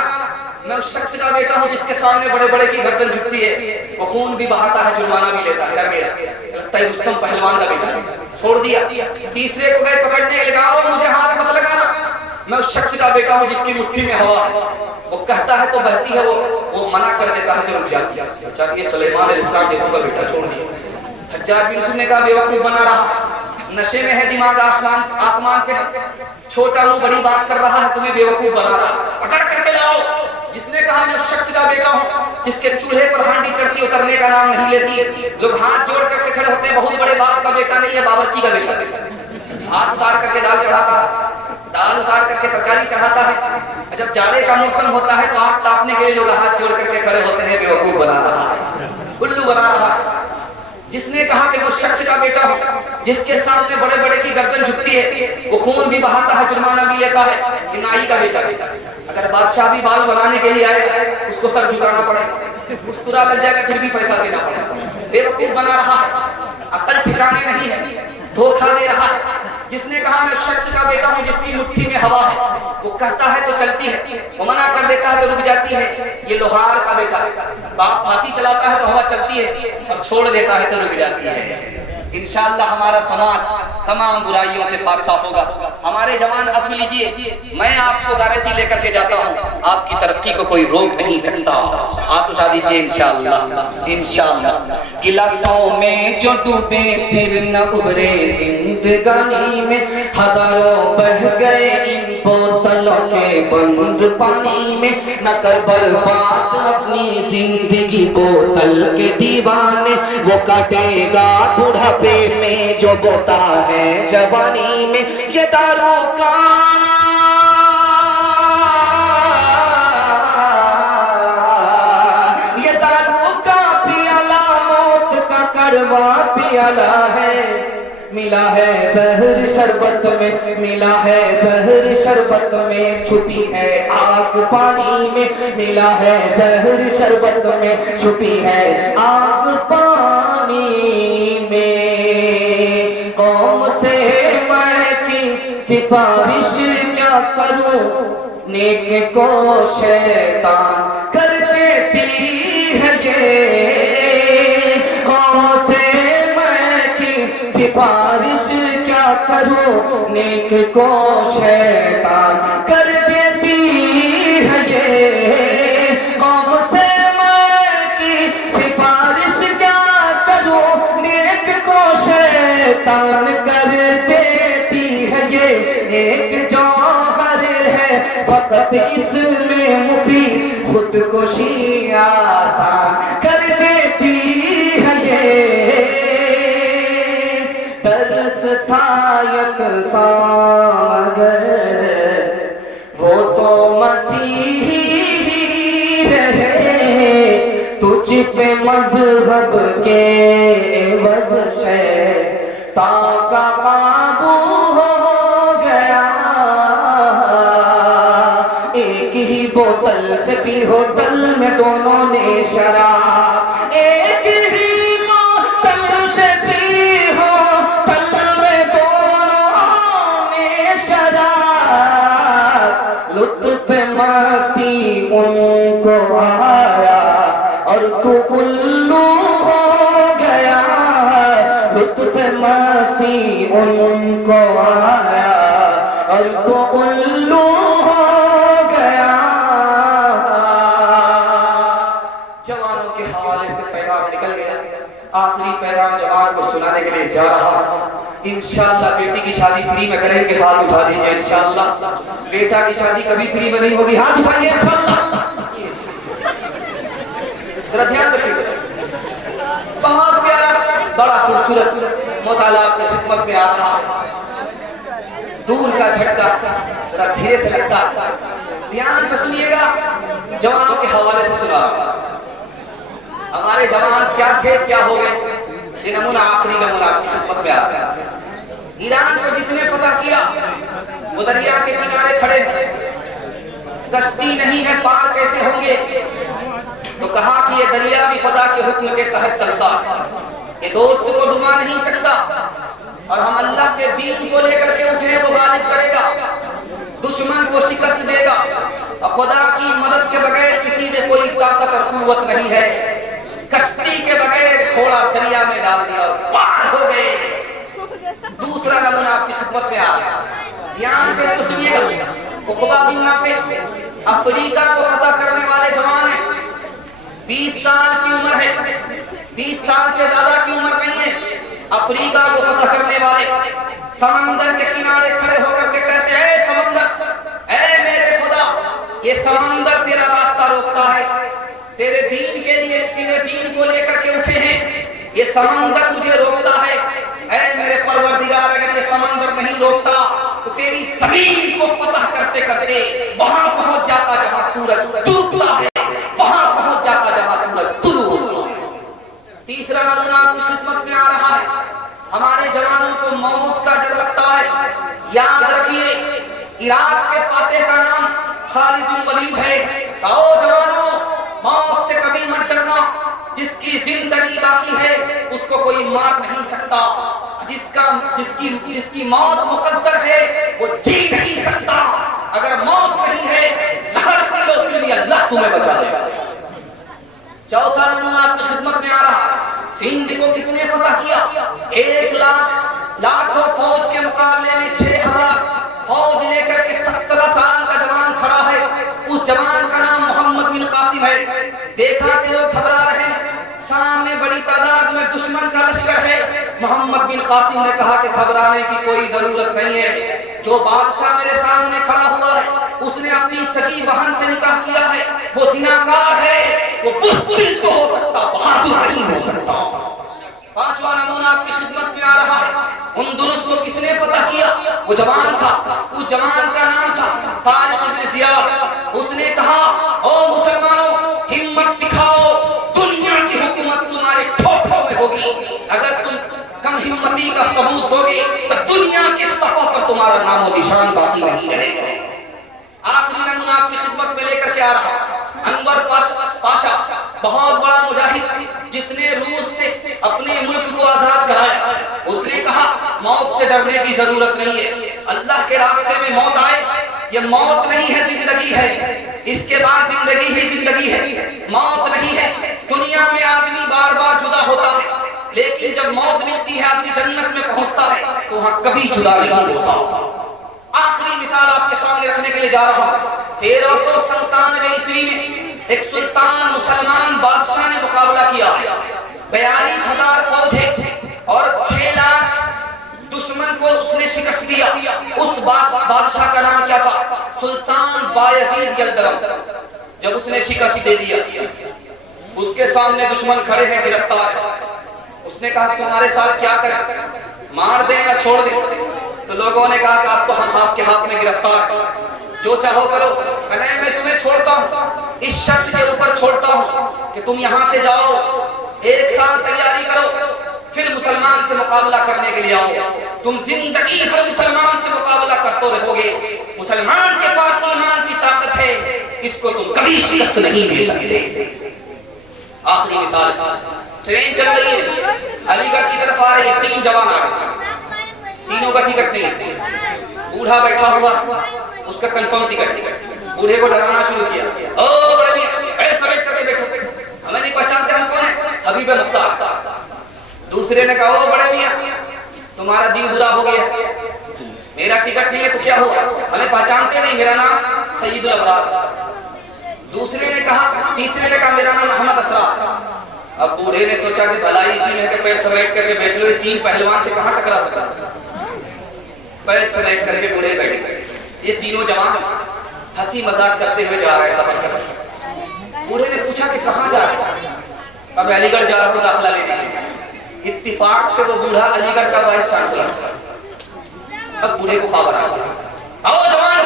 मैं उस शख्स का बेटा हूं जिसके सामने बड़े बड़े की गर्दन झुकती है, वो खून भी बहाता है, जुर्माना भी लेता है। डर गया, लगता है रुस्तम पहलवान का बेटा है, छोड़ दिया। तीसरे को गए पकड़ने के लिए, कहा ओ मुझे हाथ मत लगाना, मैं उस शख्स का बेटा हूं जिसकी मुट्ठी में हवा है, वो कहता है तो बहती है, वो मना कर देता है तो रुक जाती है। सोचा कि ये सुलेमान अलैहिस्सलाम जैसे का बेटा, छोड़ दिया। हज्जाज बिन यूसुफ ने कहा बेवकूफ बना रहा, नशे में है, दिमाग आसमान पे है, छोटा मुंह बड़ी बात कर रहा है, तुम्हें बेवकूफ बना रहा, पकड़ करके लाओ। जिसने कहा मैं उस शख्स का बेटा हूं जिसके चूल्हे पर हांडी चढ़ती उतरने का नाम नहीं लेती, लोग हाथ जोड़ करके खड़े होते हैं, बहुत बड़े बाप का बेटा नहीं है, बावर्ची का बेटा। हाथ उतार करके दाल चढ़ाता है, दाल उतार करके तरकारी चढ़ाता है। जब जाड़े का मौसम होता है तो आग तापने के लिए लोग हाथ जोड़ करके खड़े होते हैं, बेवकूफ बना रहा है, उल्लू बना रहा है। जिसने कहा कि वो शख्स का बेटा हूं जिसके सामने बड़े बड़े की गर्दन झुकती है, वो खून भी बहाता है, जुर्माना भी लेता है, ये नाई का बेटा है। अगर बादशाह भी बाल बनाने के लिए आए उसको सर झुकाना पड़ेगा, मुस्कुरा लग जाएगा फिर भी पैसा देना पड़ेगा। बेवकूफ बना रहा है, अकल ठिकाने नहीं है, धोखा दे रहा है। जिसने कहा मैं शख्स का बेटा हूं जिसकी मुट्ठी में हवा है, वो कहता है तो चलती है, वो मना कर देता है तो रुक जाती है। ये लोहार का बेटा, बाप हाथी चलाता है तो हवा चलती है और छोड़ देता है तो रुक जाती है। इंशाअल्लाह हमारा समाज तमाम बुराइयों से पाक साफ होगा। हमारे जवान अज़्म लीजिए, मैं आपको गारंटी लेकर के जाता हूँ, आपकी तरक्की को कोई रोक नहीं सकता। आप उठा दीजिए इंशाअल्लाह, इंशाअल्लाह। गिलासों में जो डूबे फिर न उभरे जिंदगानी में, हजारों बह गए इन बोतलों के बंद पानी में, न कर बर्बाद अपनी जिंदगी बोतल के दीवाने, वो काटेगा बुढ़ापे में जो बोता है जवानी में। ये दारू का पियाला मौत का कड़वा पियाला है, मिला है जहर शरबत में, मिला है जहर शरबत में, छुपी है आग पानी में, मिला है जहर शरबत में, छुपी है आग पानी में। कौम से मैं की सिफारिश क्या करूं, नेक को शैतान कर देती है ये। कौम से मैं की सिफारिश क्या करूं, नेक को शैतान कर देती है ये। कौम से मैं की सिफारिश क्या करूं, नेक को शैतान कर देती है ये। एक जौहर है फकत इसमें मुफीद, खुदकुशी आसान कर देती है ये। तरस था यकसा मगर वो तो मसीही रहे, तुझ पे मजहब के एवज़ शैतान का काबू हो गया। एक ही बोतल से पी होटल में दोनों ने शराब, एक ही बोतल से पी होटल में दोनों ने शराब। लुत्फ मस्ती उनको आया और तू उल्लू हो गया। लुत्फ मस्ती उनको आया और तू उल्लू हो गया। जवानों के हवाले से पैगाम निकल गया, आखिरी पैगाम जवान को सुनाने के लिए जा रहा। इंशाअल्लाह बेटी की शादी फ्री में करेंगे, हाथ उठा दीजिए इंशाअल्लाह। बेटा की शादी कभी फ्री में नहीं होगी, हाथ उठाइए इंशाअल्लाह। जरा ध्यान रखिए, बहुत प्यारा बड़ा खूबसूरत मुताला आपकी खिदमत में आ रहा है। दूर का झटका जरा धीरे से लगता, ध्यान से सुनिएगा, जवानों के हवाले से सुना। हमारे जवान क्या थे, क्या हो गए, ये नमूना आखिरी नमूना आपकी खिदमत में आता है। ईरान को जिसने फतह किया वो दरिया के किनारे खड़े हैं, कश्ती नहीं है, पार कैसे होंगे? तो कहा कि ये दरिया भी खुदा के हुक्म के तहत चलता है, ये दोस्त को डुबा नहीं सकता, और हम अल्लाह के दीन को लेकर के उठे वो गालिब करेगा, दुश्मन को शिकस्त देगा, और खुदा की मदद के बगैर किसी में कोई ताकत और कुव्वत नहीं है। कश्ती के बगैर घोड़ा दरिया में डाल दिया, पार हो गए। दूसरा नमूना आपकी खिदमत में आ गया, ध्यान से इसको सुनिएगा। उक़बा बिन नाफ़िअ अफ्रीका को फतह करने वाले जवान हैं, 20 साल की उम्र है, 20 साल से ज्यादा की उम्र नहीं है। अफ्रीका को फतह करने वाले समंदर के किनारे खड़े होकर के कहते हैं, ऐ समंदर, ऐ मेरे खुदा, ये समंदर तेरा रास्ता रोकता है, तेरे दीन के लिए, तेरे दीन को लेकर के उठे हैं, ये समंदर मुझे रोकता है। ऐ मेरे परवरदिगार, अगर ये समंदर नहीं रोकता तो तेरी जमीन को फतह करते करते वहां पहुंच जाता जहां सूरज डूबता है, वहां पहुंच जाता जहां सूरज तुलू होता है। तीसरा नमूना आपकी खिदमत में आ रहा है, हमारे जवानों को मौत का डर लगता है। याद रखिए, इराक के फातेह का नाम खालिद बिन वलीद है। आओ जवानों, मौत से कभी मत डरना, जिसकी जिंदगी बाकी है उसको कोई मार नहीं सकता, जिसकी मौत मुकद्दर है वो जी नहीं सकता। अगर मौत नहीं है, जहर पी लो, फिर भी अल्लाह तुम्हें बचा लेगा। चौथा नमूना आपकी खिदमत में आ रहा, सिंध को किसने फतह किया? 1 लाख फौज के मुकाबले में 6000 फौज लेकर के 17 साल का जवान खड़ा है। उस जवान का नाम मोहम्मद बिन कासिम है। देखा कि लोग घबरा रहे हैं, सामने बड़ी तादाद में दुश्मन का लश्कर है। मोहम्मद बिन कासिम ने कहा कि घबराने की कोई जरूरत नहीं है, जो बादशाह मेरे सामने खड़ा हुआ है उसने अपनी सगी बहन से निकाह किया है, वो जिनाकार है, वो बुज़दिल तो हो सकता, बहादुर नहीं हो सकता। पांचवा नमूना आपकी खिदमत में आ रहा है, उंदुलुस को किसने फतह किया? वो जवान था, उस जवान का नाम था तारिक इब्न ज़ियाद। उसने कहा, ओ मुसलमानों, हिम्मत दिखाओ, दुनिया की हुकूमत तुम्हारे ठोकरों में होगी, अगर तुम कम हिम्मती का सबूत दोगे तो दुनिया के सफ़ा पर तुम्हारा नामो निशान बाकी नहीं रहेगा। आखिरी नमूना आपकी खिदमत में लेकर के आ रहा, अनवर पाशा, बहुत बड़ा मुजाहिद, जिसने रूस से अपने मुल्क को आजाद कराया। उसने कहा, मौत से डरने की जरूरत नहीं है, अल्लाह के रास्ते में मौत आए, ये मौत नहीं है, जिंदगी है, इसके बाद जिंदगी ही जिंदगी है, मौत नहीं है। दुनिया में आदमी बार बार जुदा होता है, लेकिन जब मौत मिलती है, आदमी जन्नत में पहुंचता है, तो वहां कभी जुदा नहीं होता। आखिरी मिसाल आपके सामने रखने के लिए जा रहा हूं। 1397 ईस्वी में एक सुल्तान मुसलमान बादशाह ने मुकाबला किया, 42,000 फौज है और 6 लाख दुश्मन को उसने शिकस्त दिया। उस बादशाह का नाम क्या था? सुल्तान बायजीद यल्दरम। जब उसने शिकस्त दे दिया, उसके सामने दुश्मन खड़े हैं, गिरफ्तार है। उसने कहा, तुम्हारे साथ क्या करें, मार दें या छोड़ दें? तो लोगों ने कहा कि आपको हम आपके हाथ में गिरफ्तार, जो चाहो करो। नहीं, मैं तुम्हें छोड़ता हूँ, इस शर्त के ऊपर छोड़ता हूँ कि तुम यहाँ से जाओ, 1 साल तैयारी करो, फिर मुसलमान से मुकाबला करने के लिए आओ। तुम जिंदगी भर मुसलमान से मुकाबला करते रहोगे, मुसलमान के पास ईमान की ताकत है, इसको तुम कभी शिकस्त नहीं दे सकते। आखिरी मिसाल, ट्रेन चल रही है, अलीगढ़ की तरफ आ रही है, 3 जवान आ गए, तीनों का टिकट नहीं है। बूढ़ा बैठा हुआ, उसका कंफर्म टिकट। बूढ़े को डराना शुरू किया, ओ बड़े मियां, समेट करके बैठो, हमें नहीं पहचानते, हम कौन है? हबीब मुख्तार। दूसरे ने कहा, ओ बड़े मियां, तुम्हारा दिन बुरा हो गया, मेरा टिकट नहीं है तो क्या हुआ, हमें पहचानते नहीं, मेरा नाम सईदुल अबरार। दूसरे ने कहा, तीसरे ने कहा, मेरा नाम मोहम्मद असरार। अब बूढ़े ने सोचा कि भलाई इसी में के पैर समेट करके बेच लो, 3 पहलवान से कहां टकरा सकता। पैर समेट करके बूढ़े बैठे, ये तीनों जवान हंसी मजाक करते हुए जा रहे हैं सफर कर। बूढ़े ने पूछा कि कहां जा रहे हैं? अब अलीगढ़ जा रहा हूं दाखिला लेने। इत्तिफाक से वो बूढ़ा अलीगढ़ का वाइस चांसलर। अब बूढ़े को पावर आ गया, आओ जवान,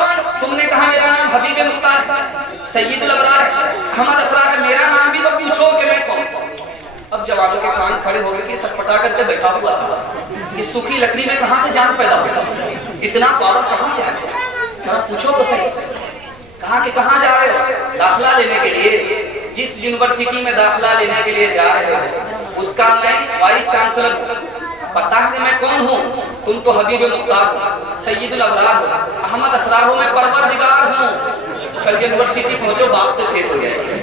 तुमने कहा मेरा नाम हबीब मुख्तार है, सैयदुल अबरार है, अहमद असरार है, मेरा नाम भी तो पूछो कि मैं कौन। अब जवानों के कान खड़े हो गए कि सटपटा करके बैठा हुआ था, इस सूखी लकड़ी में कहां से जान पैदा होगा, इतना पावर कहां से आ गया, जरा पूछो तो सही। कहा कि कहां जा रहे हो? दाखिला लेने के लिए। जिस यूनिवर्सिटी में दाखिला लेने के लिए जा रहे हो उसका मैं वाइस चांसलर हूं। पता है कि मैं कौन हूं? तुम तो हबीब मुख्तार हो, सैयदुल अबरार हो, अहमद असरार हो, मैं परवरदिगार हूं। कल यूनिवर्सिटी पहुंचो, बाप से भेंट हो जाएगी।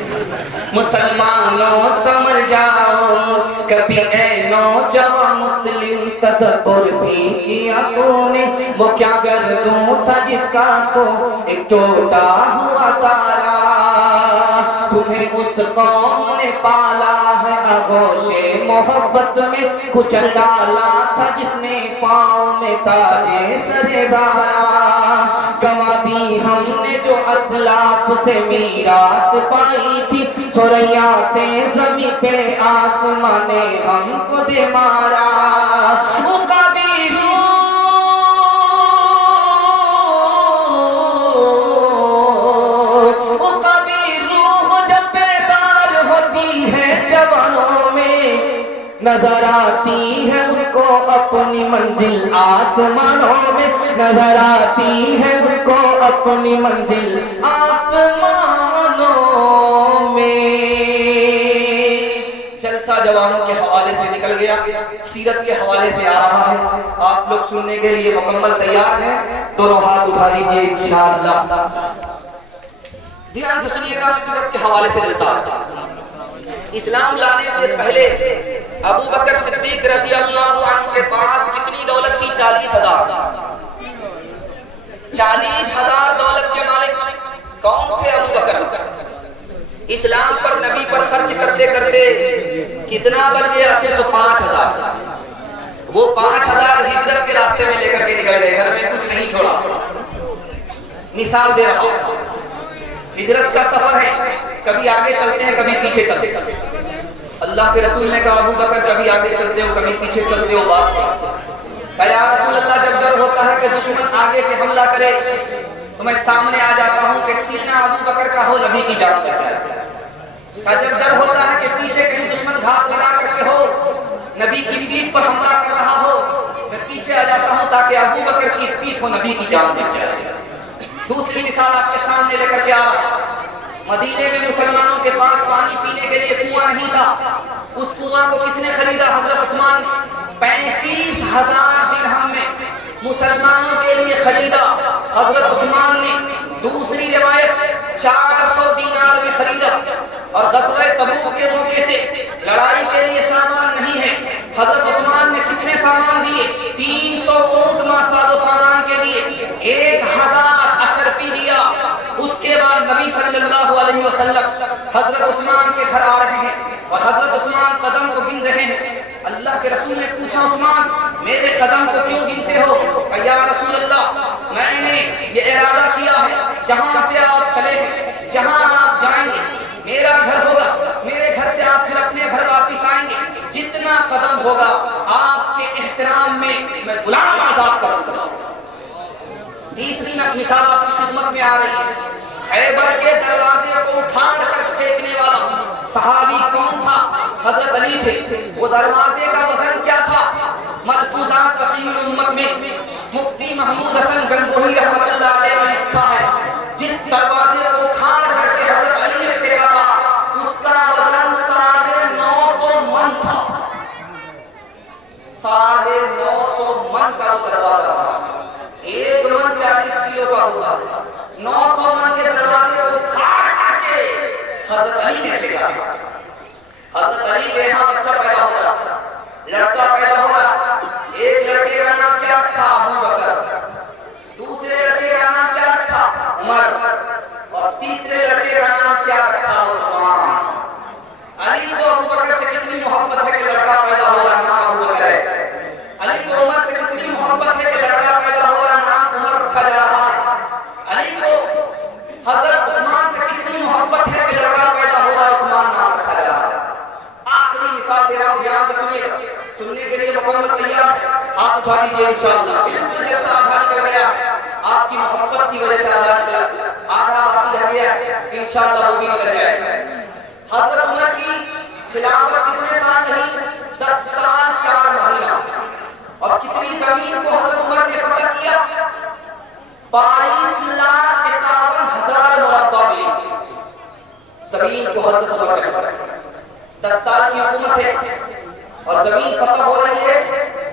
मुसलमानों समझ जाओ कभी ऐ नौजवान मुस्लिम तदब्बुर भी किया तूने, वो क्या गर्दों था जिसका तो एक छोटा हुआ तारा। तुम्हें उस कौम ने पाला है आगोशे मोहब्बत में, कुचल डाला था जिसने पाँव में ताजे सरेदारा। गवा दी हमने जो असलाफ से मीरास पाई थी, सुरैया से ज़मीं पे आसमां ने हमको दे मारा। वो कबीरू जब बेदार होती है जवानों में, नजर आती है उनको अपनी मंजिल आसमानों में, नजर आती है उनको अपनी मंजिल आसमानों में। जलसा जवानों के हवाले से निकल गया, सीरत के हवाले से आ रहा है। आप लोग सुनने के लिए मुकम्मल तैयार हैं? दोनों हाथ उठा लीजिए इंशाअल्लाह। ध्यान से सुनिएगा, सीरत के हवाले से जलसा। इस्लाम लाने से पहले अबू बकर सिद्दीक रज़ी अल्लाहु अन्हु के पास कितनी दौलत थी? 40,000। 40,000 दौलत के मालिक कौन थे? अबू बकर। इस्लाम पर, नबी पर खर्च करते करते कितना बच गया? सिर्फ 5,000। वो 5,000 हिजरत के रास्ते में लेकर के निकल गए, घर में कुछ नहीं छोड़ा। मिसाल दे रहा हूं, हिजरत का सफर है, कभी आगे चलते हैं कभी पीछे चलते हैं। अल्लाह के रसूल ने कहा अबू बकर कभी आगे चलते हो कभी पीछे चलते हो। बात या रसूल अल्लाह, जब डर होता है कि दुश्मन आगे से हमला करे तो मैं सामने आ जाता हूं कि सीना अबू बकर का हो, नबी की जान बचाए। जब डर होता है कि पीछे कहीं दुश्मन घात लगा करके हो, नबी की पीठ पर हमला कर रहा हो, मैं पीछे आ जाता हूं ताकि अबू बकर की पीठ हो, नबी की जान बचाए। दूसरी मिसाल आपके सामने लेकर के आ रहा। मदीने में मुसलमानों के पास पानी पीने के लिए कुआं नहीं था। उस कुआं को किसने खरीदा? हजरत उस्मान। 35,000 दिरहम में मुसलमानों के लिए खरीदा हजरत उस्मान ने। दूसरी रिवायत 400 दीनार में खरीदा। और ग़ज़वा तबूक के मौके से लड़ाई के लिए सामान नहीं है, हजरत उस्मान ने कितने सामान दिए? 300 ऊंट मासालो सामान के दिए, 1000 अशरफी दिया। उसके बाद नबी सल्लल्लाहु अलैहि वसल्लम हजरत उस्मान के घर आ रहे हैं और हजरत उस्मान कदम को गिन रहे हैं। अल्लाह के रसूल ने पूछा, उस्मान मेरे कदम को क्यों गिनते हो? या रसूल अल्लाह, मैंने ये इरादा किया है जहां से आप चले हैं, जहां आप जाएंगे मेरा घर होगा, मेरे घर से आप फिर अपने घर वापस आएंगे, जितना कदम होगा आपके एहतराम में मैं गुलाम आजाद कर दूंगा। तीसरी मिसाल आपकी खिदमत में आ रही है। खैबर के दरवाजे को उखाड़ कर फेंकने वाला सहाबी कौन था? हजरत अली थे। वो दरवाजे का वजन क्या था? मलफूजात फकीहुल उम्मत में मुफ्ती महमूद हसन गंगोही रहमतुल्लाह अलैह ने लिखा है, जिस दरवाजे को उखाड़ करके हजरत अली ने फेंका था उसका वजन 950 मन था। 950 मन का वो दरवाजा था। 1 मन 40 किलो का होगा। 900 मन के दरवाजे को उखाड़ करके हजरत अली ने फेंका। हजरत अली के यहाँ बच्चा पैदा होगा, लड़का पैदा होगा। एक लड़के का नाम क्या था? अबू बकर। दूसरे लड़के का नाम क्या था? उमर। और तीसरे लड़के का नाम क्या था? उस्मान। अली को अबू बकर से कितनी मोहब्बत है कि लड़का पैदा होगा, नाम अबू बकर है। अली को उमर से कितनी मोहब्बत है कि लड़का पैदा होगा, नाम उमर रखा जा रहा है। अली को हजरत उस्मान से कितनी मोहब्बत है कि लड़का पैदा होगा, उस्मान नाम रखा जा रहा है। आखिरी मिसाल उठा दीजिए इंशाअल्लाह। बिल्कुल जैसा आजाद कर गया, आपकी मोहब्बत की वजह से आजाद किया, आधा बाकी रह गया, इंशाअल्लाह वो भी निकल जाएगा। हजरत उमर की खिलाफत कितने साल नहीं, 10 साल 4 महीना। और कितनी जमीन को हजरत उमर ने फतह किया, 22,51,000 मुरब्बा मील जमीन को हजरत उमर ने फतह किया। 10 साल की हुकूमत है और जमीन फतह हो रही है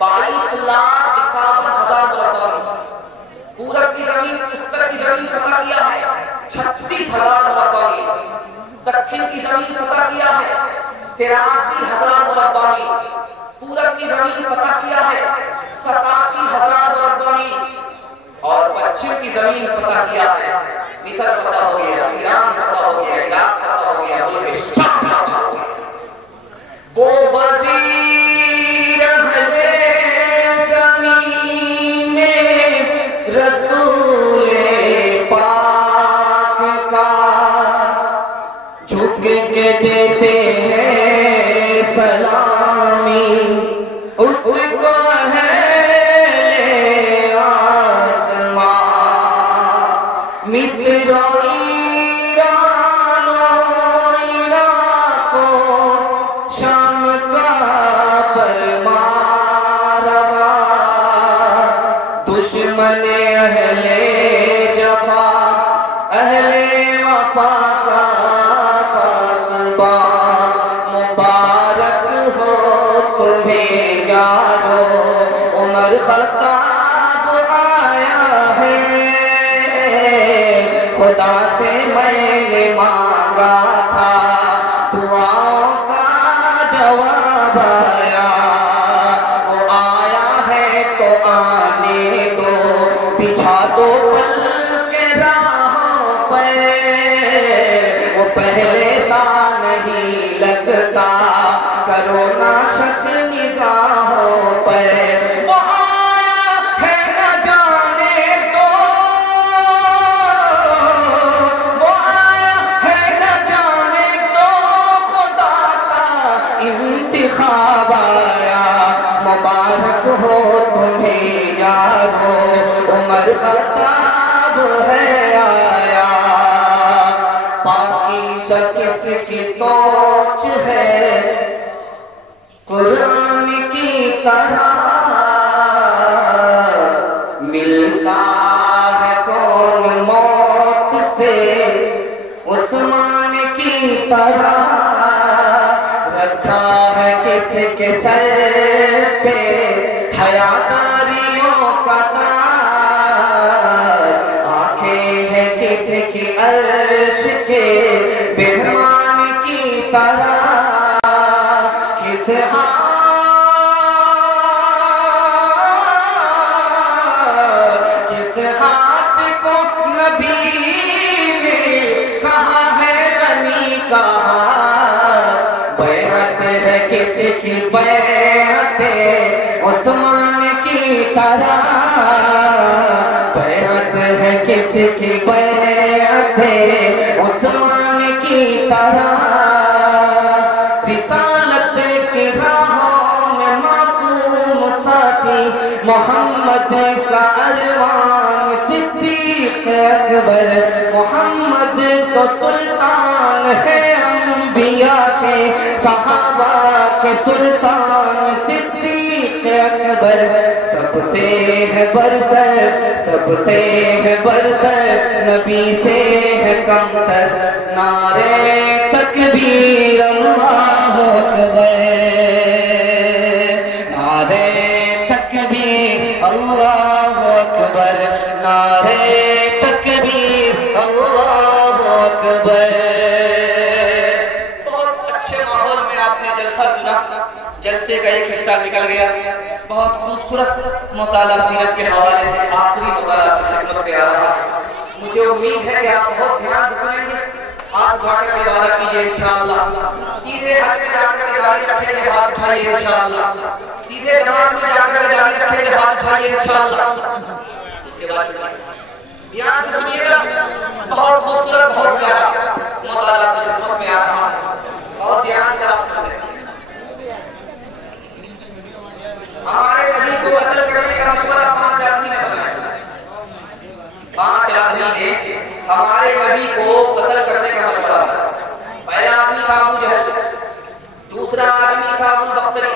22,51,000 मुरब्बा मील। पूरब की जमीन, उत्तर की जमीन फतह किया है 36,000 मुरब्बा मील। दक्षिण की जमीन फतह किया है 83,000 मुरब्बा मील। पूरब की जमीन फतह किया है 87,000 मुरब्बा मील। और पश्चिम की जमीन फतह किया है, मिस्र फतह हो गया, ईरान फतह हो गया, इराक फतह हो गया, मुल्क शाम फतह हो गया। वो वजीर अहले ज़मीन में रसूल पाक का झुक के देते हैं सलामी, उसको है ले आसमां। मिस्र ईरान इराको शाम का फरमा रवा, दुश्मन अहले जफा अहले वफा का पासबा। मुबारक हो तुम्हें यारो, उमर खत्ताब आया है, खुदा से मैंने मांगा था, दुआओं का जवाब आया। वो आया है तो आने दो, बिछा दो पल के राहों पर, वो पहले सा नहीं लगता, करो ना शक निगाहों पर। वो आया है न जाने दो, वो आया है न जाने दो, खुदा का इंतिखाब आया। मुबारक हो तुम्हें यारो, उमर खत्ताब है आया। पाकीज़ा किसकी सोच है, कुरान की तरह मिलता है कौन मौत से, उस्मान की तरह रखा है किसके सर पे हयादारियों का ताज, आंखें हैं किसकी अर्श के मेहमान की तरह। किस हाथ को नबी ने कहा है गनी का हाथ, बैअत है किसकी बैअत उस्मान की तरह, बैअत है किसकी बैअत उस्मान की तरह। रिसालत की राहों में मासूम साथी मोहम्मद का अरमान, सिद्दीक अकबर मोहम्मद तो सुल्तान है अंबिया के, सहाबा के सुल्तान सिद्दीक अकबर सबसे है बरतर, सबसे है बरतर, नबी से है कमतर। नारे तकबीर अल्लाहु अकबर, नारे तकबीर अल्लाहु अकबर, नारे तकबीर अल्लाहु अकबर। बहुत अच्छे माहौल में आपने जलसा सुना, जलसे का एक हिस्सा निकल गया। बहुत खूबसूरत मुताला सीरत के हवाले से आखिरी मुताला की खिदमत में आ रहा है। मुझे उम्मीद है कि आप बहुत ध्यान से सुनेंगे। हाथ उठाकर के इबादत कीजिए इंशाअल्लाह। सीधे हाथ में जाकर के दाढ़ी रखेंगे, हाथ उठाइए इंशाअल्लाह। सीधे जमात में जाकर के दाढ़ी रखेंगे, हाथ उठाइए इंशाअल्लाह। उसके बाद ध्यान से सुनिएगा, बहुत खूबसूरत, बहुत प्यारा मुताला की खिदमत में आ रहा है। बहुत ध्यान से आप सुनें। हमारे नबी को कत्ल करने का मशवरा 5 आदमी ने बताया। 5 आदमी ने हमारे नबी को कत्ल करने का मशवरा दिया। पहला आदमी था अबू जहल, दूसरा आदमी था अबू बकरी,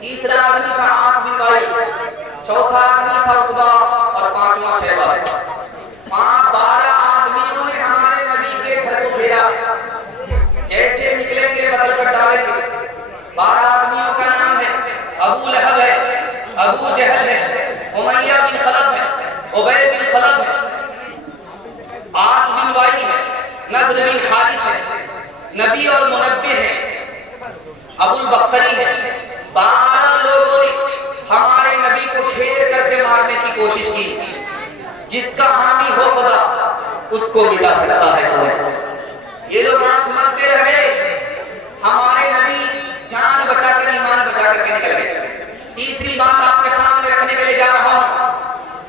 तीसरा आदमी था आस बिन वाइल, चौथा आदमी था उतबा और पांचवा शैबा। 12 आदमियों ने हमारे नबी के घर को घेरा। जैसे निकलेंगे बदल कर डालेंगे। 12 आदमियों का नाम है अबू लहब है, अबू जहल है, उमैया बिन खलफ है, उबय बिन खलफ है, आस बिन वाइल है, नज़र बिन हारिस है, नबी और मुनब्बिह है, अबुल बख्तरी है। 12 लोगों ने हमारे नबी को घेर करके मारने की कोशिश की। जिसका हामी हो खुदा उसको मिटा सकता है कौन? ये लोग आंख मारते रह गए। हमारे नबी जान बचाकर ईमान बचा करके निकल गए। तीसरी बात आपके सामने रखने के लिए जा रहा हूं।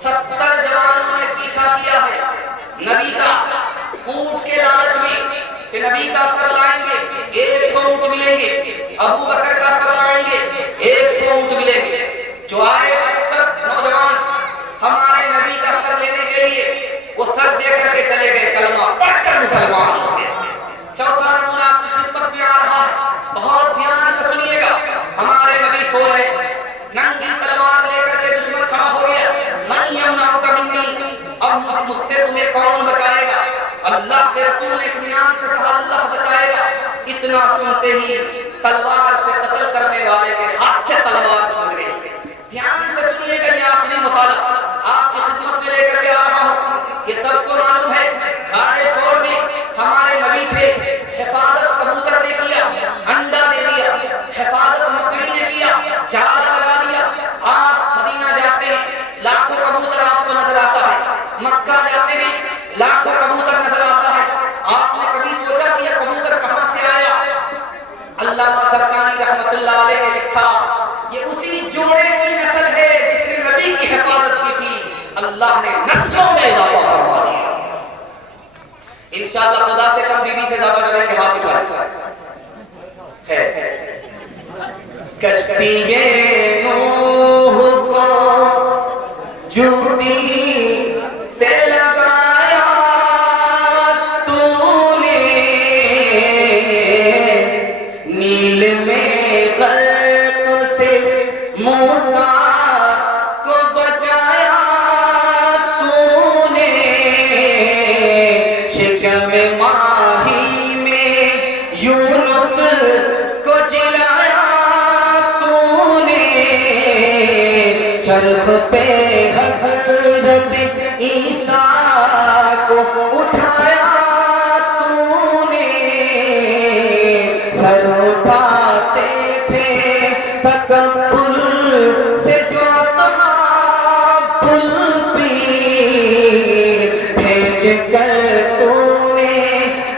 70 जवानों ने पीछा किया है नबी का, ऊंट के लालच में कि नबी का सर लाएंगे 100 ऊंट मिलेंगे, अबू बकर का सर लाएंगे 100 ऊंट मिलेंगे। जो आए 70 नौजवान हमारे नबी का सर लेने के लिए, वो सर दे करके चले गए, कलमा पढ़कर मुसलमान हो गए। चौथा नमूना आपकी खिदमत में आ रहा है, बहुत ध्यान से सुनिएगा। हमारे नबी सो रहे, नंगी तलवार लेकर के दुश्मन खड़ा हो गया। मन यमनाउका मिन्नी, अब मुझसे तुम्हें कौन बचाएगा? अल्लाह के रसूल ने इत्मीनान से कहा अल्लाह बचाएगा। इतना सुनते ही तलवार से कत्ल करने वाले के हाथ से तलवार छूट गई। ध्यान से सुनिएगा, ये आखिरी मुताला आपकी खिदमत में लेकर के आ रहा हूं। ये सबको मालूम है, गारे शोर में हमारे नबी थे। हिफाजत कबूतर ने किया, अंडा दे दिया, हिफाजत मकड़ी ने किया, जाला लगा दिया। आप मदीना जाते हैं, लाखों कबूतर आपको नजर आता है। मक्का जाते हैं, लाखों कबूतर नजर आता है। आपने कभी सोचा कि यह कबूतर कहां से आया? अल्लामा सरकानी रहमतुल्लाह अलैह ने लिखा, ये उसी जोड़े की नस्ल है जिसने नबी की हिफाजत की थी। अल्लाह ने नस्लों में इजाफा करवा दिया। इंशाअल्लाह खुदा से कम, बीवी से ज्यादा डरेंगे। हाथ उठाएं। कश्ती नूह को जूती से लगाया तूने, नील में गर्क से मूसा को बचाया तूने, शिकम माही में यूनुस को जिलाया तूने, चरख पे हज़रत ईसा को उठाया तूने, सर उठाते थे तकब्बुर से जो सहाबुल पीर, भेज कर तूने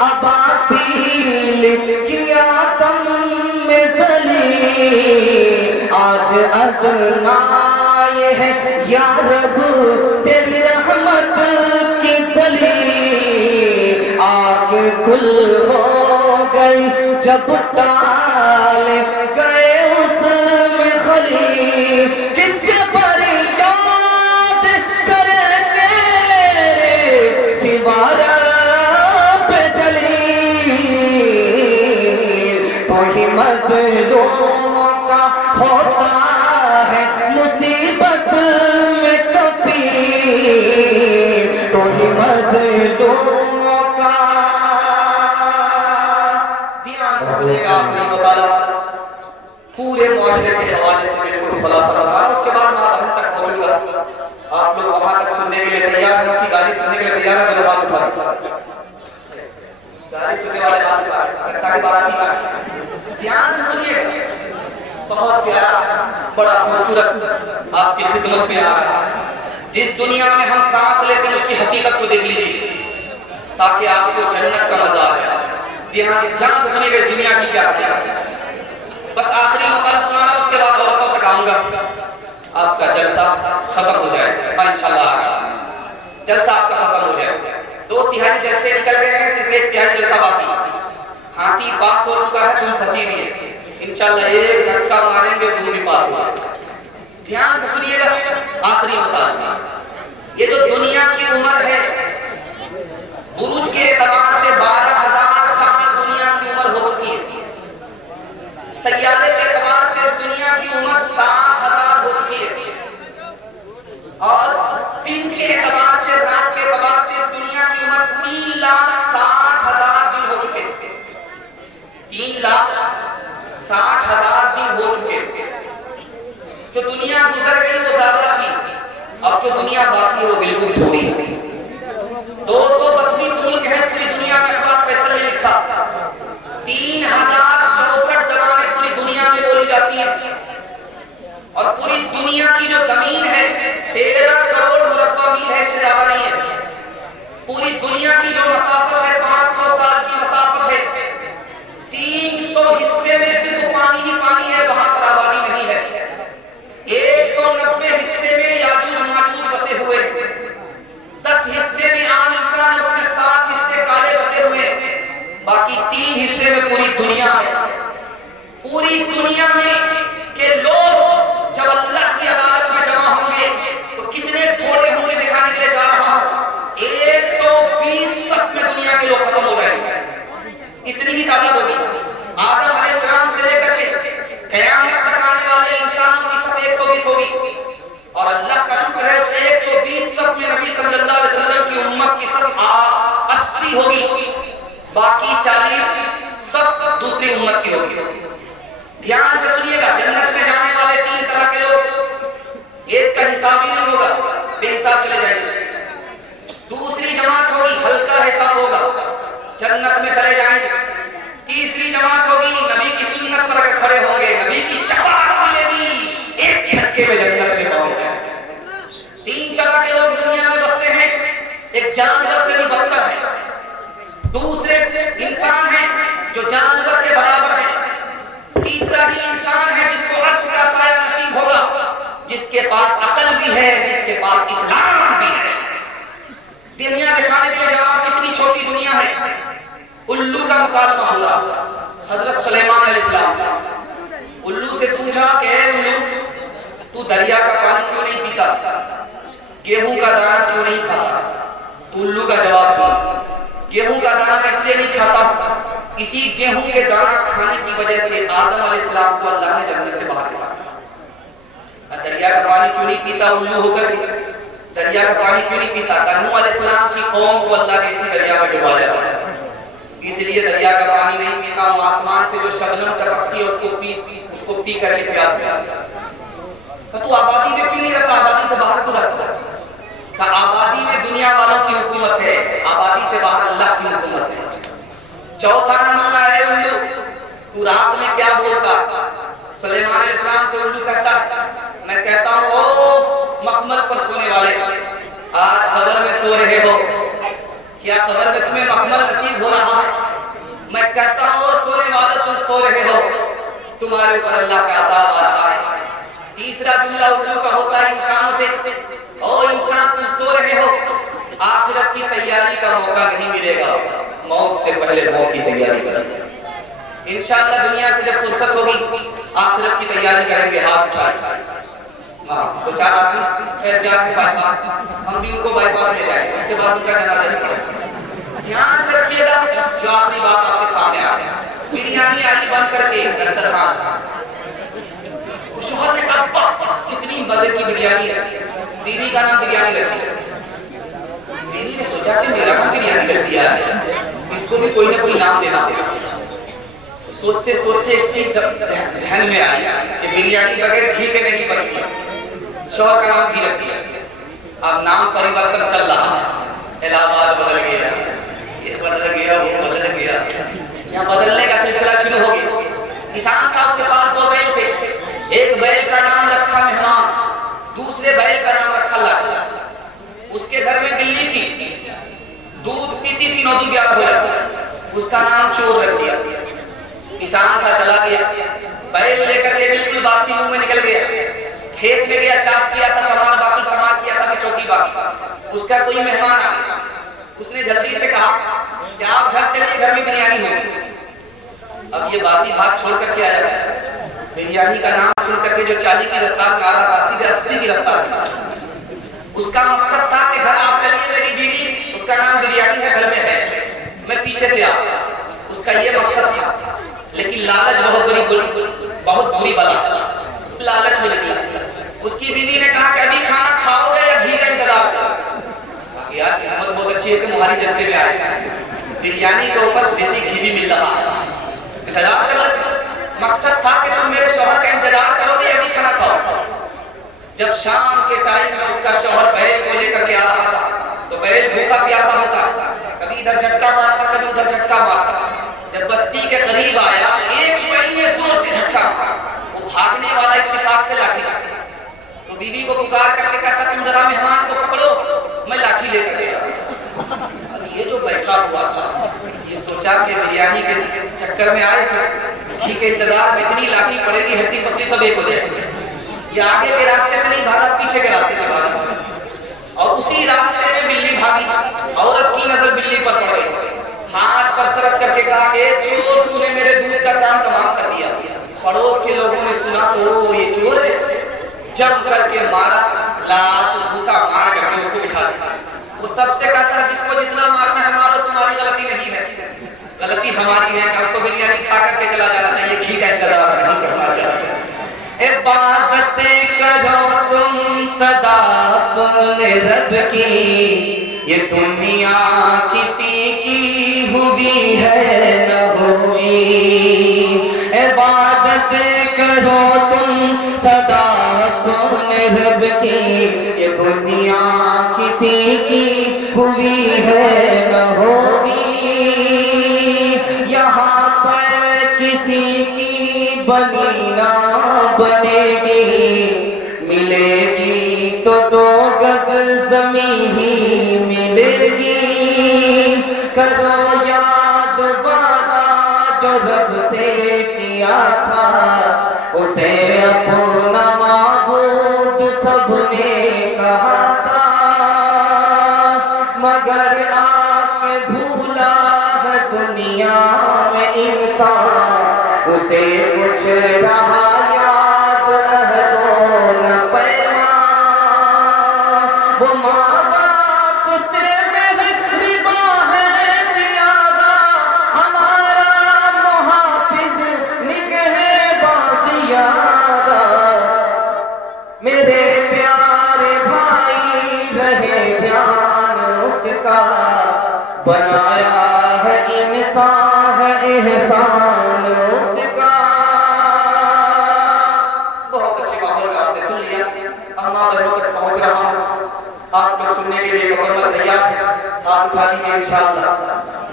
अबाबील किया दम में जलील। आज अदनाए है या रब तेरी रहमत की दलील, आग गुल हो गई जब ताले गए उसमें खलील। किससे फरियाद करेंगे रे सिवारा पे जलील, तो ही मज़लूमों का होता है मुसीबत में कफील, तो ही मज़लूमों का। ध्यान से सुनिएगा, आपने बताया पूरे मुआशरे के हवाले से बिल्कुल खुलासा लगा। उसके बाद मैं दहन तक पहुंचूंगा। आप लोग वहां तक सुनने के लिए तैयार हैं? उनकी गाली सुनने के लिए तैयार है? मेरे हाथ उठा, गाली सुनने वाले हाथ उठा, ताकि बाराती ध्यान से सुनिए। बहुत प्यारा, बड़ा खूबसूरत आपकी खिदमत में आ रहा है। जिस दुनिया में हम सांस लेते हैं उसकी हकीकत को देख लीजिए, ताकि आपको जन्नत का मजा आए। ध्यान से सुनिएगा, इस दुनिया की क्या है। बस आखिरी मकाल सुना रहा, उसके बाद औरतों तक आऊंगा। आपका जलसा खत्म हो जाएगा इंशाअल्लाह। जलसा आपका खत्म हो जाएगा। 2/3 जलसे निकल गए हैं, सिर्फ 1/3 जलसा बाकी। हाथी पास हो चुका है, धूम फंसी हुई है। इंशाअल्लाह एक धक्का मारेंगे, धूम भी पास हो जाएगा। ध्यान से सुनिएगा, आखिरी मुताबिका, ये जो दुनिया की उम्र है, बुरुज के एतबार से 12,000 साल दुनिया की उम्र हो चुकी है। सैयारे के एतबार से इस दुनिया की उम्र 7,000 हो चुकी है। और दिन के एतबार से, रात के एतबार से इस दुनिया की उम्र 3,60,000 दिन हो चुके हैं। 3,60,000 दिन हो चुके हैं। जो दुनिया गुजर गई वो ज्यादा थी, अब जो दुनिया बाकी है वो बिल्कुल थोड़ी है। 232 मुल्क हैं पूरी दुनिया में, अखबार फैसल ने लिखा। 3064 ज़बानें पूरी दुनिया में बोली जाती हैं। और पूरी दुनिया की जो जमीन है 13 करोड़ मुरब्बा मील है, इससे ज्यादा नहीं है। पूरी दुनिया की जो मसाफत है 500 साल की मसाफत है। 300 हिस्से में सिर्फ पानी ही पानी है, वहां पर आबादी नहीं है। 190 हिस्से में याजूज माजूज बसे हुए, 10 हिस्से में आम इंसान, उसमें 7 हिस्से काले बसे हुए, बाकी 3 हिस्से में पूरी दुनिया है। पूरी दुनिया में के लोग जब अल्लाह की अदालत में जमा होंगे तो कितने थोड़े होंगे दिखाने के लिए जा रहा हूं। 120 सब में दुनिया के लोग खत्म हो गए, इतनी ही तादाद होगी। आदम अलैहिस्सलाम से लेकर के क़यामत तक आने वाले इंसानों की सब 120 होगी। और अल्लाह का शुक्र है उस 120 सब में नबी सल्लल्लाहु अलैहि वसल्लम की उम्मत की सब 80 होगी, बाकी 40 सब दूसरी उम्मत की होगी। ध्यान से सुनिएगा, जन्नत में जाने वाले 3 तरह के लोग, एक का हिसाब ही नहीं होगा, बेहिसाब चले जाएंगे। दूसरी जमात होगी, हल्का हिसाब होगा, जन्नत में चले जाएंगे। तीसरी जमात होगी, नबी की सुन्नत पर अगर खड़े होंगे, नबी की शफाअत मिलेगी, एक झटके में जन्नत में पहुंच जाएंगे। 3 तरह के लोग दुनिया में बसते हैं। एक जानवर से भी बदतर है, दूसरे इंसान है जो जानवर के बराबर है, तीसरा ही इंसान है जिसको अर्श का साया नसीब होगा, जिसके पास अकल भी है, जिसके पास इस्लाम भी है। दुनिया दिखाने के लिए जनाब कितनी छोटी दुनिया है। उल्लू का मुकालमा हुआ हजरत सुलेमान अलैहिस्सलाम से। उल्लू से पूछा कि उल्लू, तू दरिया का पानी क्यों नहीं पीता, गेहूं का दाना क्यों नहीं खाता? उल्लू का जवाब सुना, गेहूं का दाना इसलिए नहीं खाता, इसी गेहूं के दाना खाने की वजह से आदम अलैहिस्सलाम को अल्लाह ने जन्नत से बाहर निकाला। दरिया का पानी क्यों नहीं पीता उल्लू होकर के? दरिया का पानी क्यों नहीं पीता? नूह अलैहिस्सलाम की कौम को अल्लाह ने इसी दरिया में डुबाया, इसलिए दरिया का पानी नहीं पीता। आसमान से जो शबनम टपकती है उसको पी करके प्यास। तू आबादी में क्यों नहीं रहता, आबादी से बाहर क्यों रहता? आबादी में दुनिया वालों की हुकूमत है, आबादी से बाहर अल्लाह की हुकूमत है। चौथा नमूना है उल्लू, तू रात में क्या बोलता? सुलेमान अलैहिस्सलाम से उल्लू कहता, मैं कहता हूँ ओ मखमल पर सोने वाले, आज कब्र में सो रहे हो, क्या कब्र में तुम्हें मखमल नसीब हो रहा है? मैं कहता हूँ सोने वाले तुम सो रहे हो, तुम्हारे ऊपर अल्लाह का अज़ाब आ रहा है। तीसरा जुमला उल्लू का होता है इंसानों से, ओ इंसान तुम सो रहे हो, आखिरत की तैयारी का मौका नहीं मिलेगा, मौत से पहले मौत की तैयारी करेंगे। इंशाअल्लाह दुनिया से जब फुर्सत होगी आखिरत की तैयारी करेंगे, हाथ उठाए। तो 4 आदमी फिर जाके बाईपास, हम भी उनको बाईपास ले जाएंगे, उसके बाद उनका जनाजा नहीं पड़ेगा। ध्यान से रखिएगा, जो आखिरी बात आपके सामने आ गया, बिरयानी आई बन करके दस्तरखान, शोहर ने कहा कितनी मजे की बिरयानी है, बीवी का नाम बिरयानी रखी है। बीवी ने सोचा कि मेरा नाम बिरयानी रख दिया है, इसको भी कोई ना कोई नाम देना होगा। सोचते सोचते एक चीज ध्यान में आई कि बिरयानी बगैर घी के नहीं बनती, शोहर का नाम घी रख दिया। अब नाम परिवर्तन चल रहा है, इलाहाबाद बदल गया, ये बदल गया, वो बदल गया, यहाँ बदलने का सिलसिला शुरू हो गया। किसान था, उसके पास 2 बैल थे, एक बैल का नाम रखा मेहमान, दूसरे बैल का नाम रखा लाठी। उसके घर में बिल्ली थी, दूध पीती थी, नौदी ब्याह हो जाती, उसका नाम चोर रख दिया। किसान था, चला गया, बैल लेकर के बिल्कुल बासी मुंह में निकल गया, खेत में गया, चाष किया था, समार बाकी समार किया था, चौकी बाकी। उसका कोई मेहमान आ गया, उसने जल्दी से कहा कि आप घर चलिए, घर में बिरयानी होगी। अब ये बासी भात छोड़ कर के आया, बिरयानी का नाम सुन करके जो 40 की रफ्तार में आ रहा था सीधे 80 की रफ्तार में। उसका मकसद था कि घर आप चलिए, मेरी बीवी उसका नाम बिरयानी है, घर में है, मैं पीछे से आऊं, उसका ये मकसद था। लेकिन लालच बहुत बुरी बला, लालच में निकला। उसकी बीवी ने कहा कि अभी खाना खाओगे या घी का इंतजार करो। यार किस्मत बहुत अच्छी है कि मुहारी जलसे में आए, बिरयानी के ऊपर देसी घी भी मिल रहा है। इंतजार कर, मकसद था कि तुम मेरे शौहर का इंतजार करोगे या अभी खाना खाओ। जब शाम के टाइम में उसका शौहर बैल को लेकर के आ रहा था, तो बैल भूखा प्यासा होता, कभी इधर झटका मारता, कभी उधर झटका मारता। जब बस्ती के करीब आया, एक महीने जोर से झटका मारा, वो भागने वाला इत्तेफाक से लाठी, तो बीवी को पुकार करके कहता तुम जरा मेहमान को पकड़ो, मैं लाठी लेकर गया। ये जो बैठा हुआ था ये सोचा कि बिरयानी के चक्कर में आए घी के इंतजार में इतनी लाठी पड़ेगी, हड्डी पसली सब एक हो जाएगी। ये आगे के रास्ते से नहीं भागा, पीछे के रास्ते से भागा, और उसी रास्ते में बिल्ली भागी। औरत की नजर बिल्ली पर पड़ गई, हाथ पर सरक करके कहा कि चोर, तूने मेरे दूध का काम तमाम कर दिया। पड़ोस के लोगों ने सुना तो ये चोर है, जम करके मारा, लात भूसा मार करके उसको बिठा दिया। वो सबसे कहता है जिसको जितना मारना है मारो, तुम्हारी गलती नहीं है, गलती हमारी है, हमको बिरयानी खा करके चला जाना चाहिए, घी का इंतजार नहीं करना चाहिए। इबादतें करो तुम सदा अपने रब की, ये दुनिया किसी की हुई है न हुई। इबादतें करो तुम सदा अपने रब की, ये दुनिया किसी की हुई है न होगी। यहाँ पर किसी की बनी ना बनेगी, मिलेगी तो 2 गज ज़मीं ही मिलेगी। करो याद वादा जो रब से किया था, उसे अपना माबूद सबने कहा था, मगर आके भूला है दुनिया में इंसान, उसे कुछ रहा याद अहदो न पैमा। वो माँ बाप से मेहरबा है ज़्यादा, हमारा मुहाफिज निगहबान ज़्यादा। मेरे प्यारे भाई रहे ध्यान उसका, बनाया है इंसान है एहसान उसका। बहुत अच्छे माहौल में आपने सुन लिया, हम आप लोगों तक पहुंच रहा हूं, आप लोग सुनने के लिए मुकम्मल तैयार हैं, हाथ उठा दीजिए इंशाअल्लाह।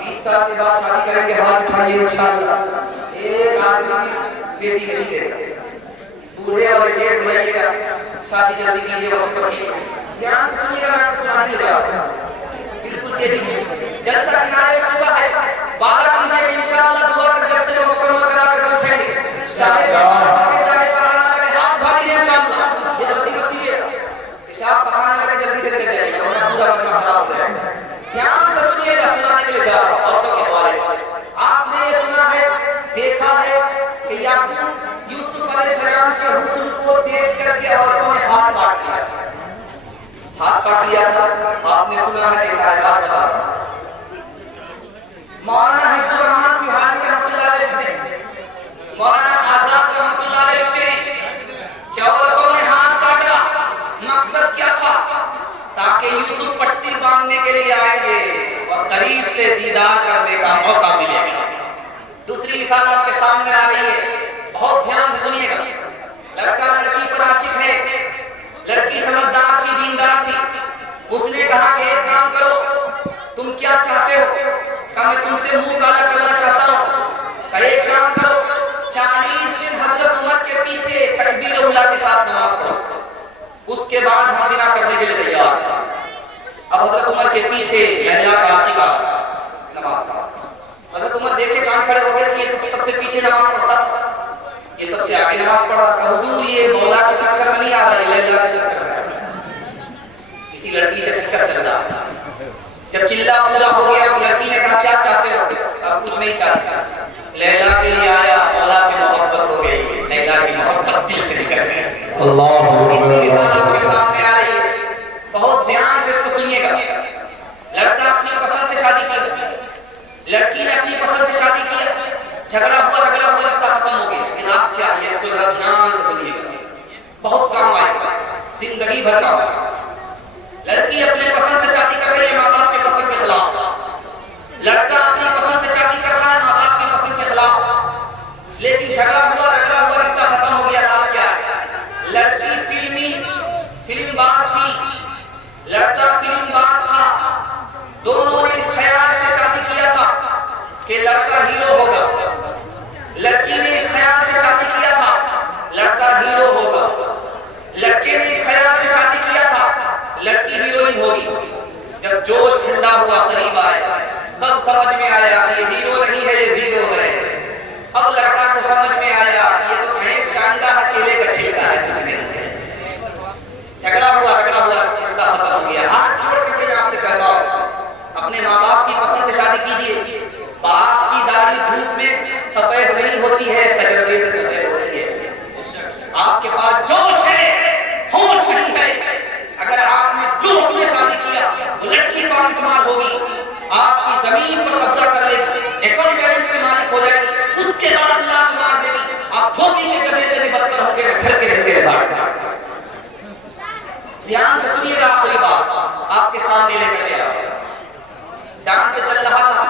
20 साल के बाद शादी करेंगे, हाथ उठाइए इंशाअल्लाह। एक आदमी बेटी नहीं देगा, बूढ़े और जेठ बुलाइएगा, शादी जल्दी कीजिए, वक्त पर कीजिए। ध्यान से सुनिएगा, मैं आपको सुनाने जा रहा हूं बिल्कुल तेजी से। जलसा किनारे लग चुका है, वादा कीजिए कि इंशाअल्लाह दुआ तक जलसे को मुकम्मल करा कर उठेंगे। चाहे पढ़ाना लगे, हाथ उठा दीजिए इंशाअल्लाह। ये जल्दी मत कीजिए, पेशाब पढ़ाने लगे जल्दी से चले जाइए, वरना पूरा वक्त खराब हो जाएगा। ध्यान से सुनिएगा, सुनाने के लिए जा रहा हूं औरतों के हवाले से। आपने ये सुना है, देखा है कि याकूब यूसुफ अलैहिस्सलाम के हुस्न को देख करके औरतों ने हाथ काट लिया, हाथ काट लिया था। आपने सुना है, देखा है, बात बता रहा हूं। मौलाना हिफ्जुर रहमान सिहानी रहमतुल्लाह अलैह लिखते हैं, मौलाना आजाद रहमतुल्लाह अलैह लिखते हैं कि औरतों ने हाथ काटा, मकसद क्या था? ताकि यूसुफ पट्टी बांधने के लिए आएंगे और करीब से दीदार करने का मौका मिलेगा। दूसरी मिसाल आपके सामने आ रही है, बहुत ध्यान से सुनिएगा। लड़का लड़की पर आशिक है, लड़की समझदार थी, दीनदार थी, उसने कहा कि एक काम करो, तुम क्या चाहते हो? कहा मैं तुमसे मुंह काला करना चाहता हूँ। कहा एक काम करो, 40 दिन हजरत उमर के पीछे तकबीर उला के साथ नमाज पढ़ो, उसके बाद हम जिना करने के लिए तैयार हैं। अब हजरत उमर के पीछे लैला का आशिका नमाज पढ़ा। हजरत उमर देख के कान खड़े हो गए कि ये सबसे पीछे नमाज पढ़ता, ये सबसे आगे नमाज पढ़ा। हुजूर ये मौला के चक्कर में नहीं आ रहा है, लैला के चक्कर में, किसी लड़की से चक्कर चल रहा था। जब चिल्ला पूरा हो गया, उस लड़की ने कहा क्या चाहते हो? अब कुछ नहीं चाहता, लैला के लिए आया, मौला से मोहब्बत हो गई। लैला की मोहब्बत दिल से निकल गई। अल्लाह इसकी मिसाल आपके सामने आ रही है, बहुत ध्यान से इसको सुनिएगा। लड़का अपनी पसंद से शादी की, लड़की ने अपनी पसंद से शादी की, झगड़ा हुआ रिश्ता खत्म हो गया। लेकिन आज क्या है, इसको जरा ध्यान से सुनिएगा, बहुत काम आएगा, जिंदगी भर का। लड़की अपने पसंद से शादी कर रही है, माँ बाप के पसंद के खिलाफ। लड़का अपनी पसंद से शादी कर रहा है, माँ बाप की पसंद के खिलाफ। लेकिन झगड़ा हुआ रिश्ता खत्म हो गया। आज क्या है, लड़की फिल्मबाज थी, लड़का फिल्मबाज था। दोनों ने इस ख्याल से शादी किया था कि लड़का हीरो होगा। लड़की ने इस ख्याल से शादी किया था, लड़का हीरो होगा। लड़के ने इस ख्याल से शादी किया था, लड़की हीरोइन होगी। जब जोश ठंडा हुआ, करीब आया, तब समझ में आया कि ये हीरो नहीं है, ये जीरो है। अब लड़का को समझ में आया ये तो भैंस का अंडा है, केले का छिलका है, कुछ नहीं। झगड़ा हुआ रिश्ता खत्म हो गया। हाथ छोड़ के मैं आपसे कह रहा हूं, अपने माँ बाप की पसंद से शादी कीजिए। बाप की दाढ़ी धूप में सफेद नहीं होती है, तजर्बे से सफेद होती है। आपके पास जोश है, होश नहीं है। अगर आपने जोश में शादी किया तो लड़की पॉकेट मार होगी, आपकी जमीन पर कब्जा कर लेगी, अकाउंट बैलेंस के मालिक हो जाएगी, उसके बाद अल्लाह को मार देगी। आप धोबी के गधे से भी बदतर होंगे, घर के रहते रहे। ध्यान से सुनिएगा, आखिरी बात आपके सामने लेकर के आओ। डांस चल रहा था,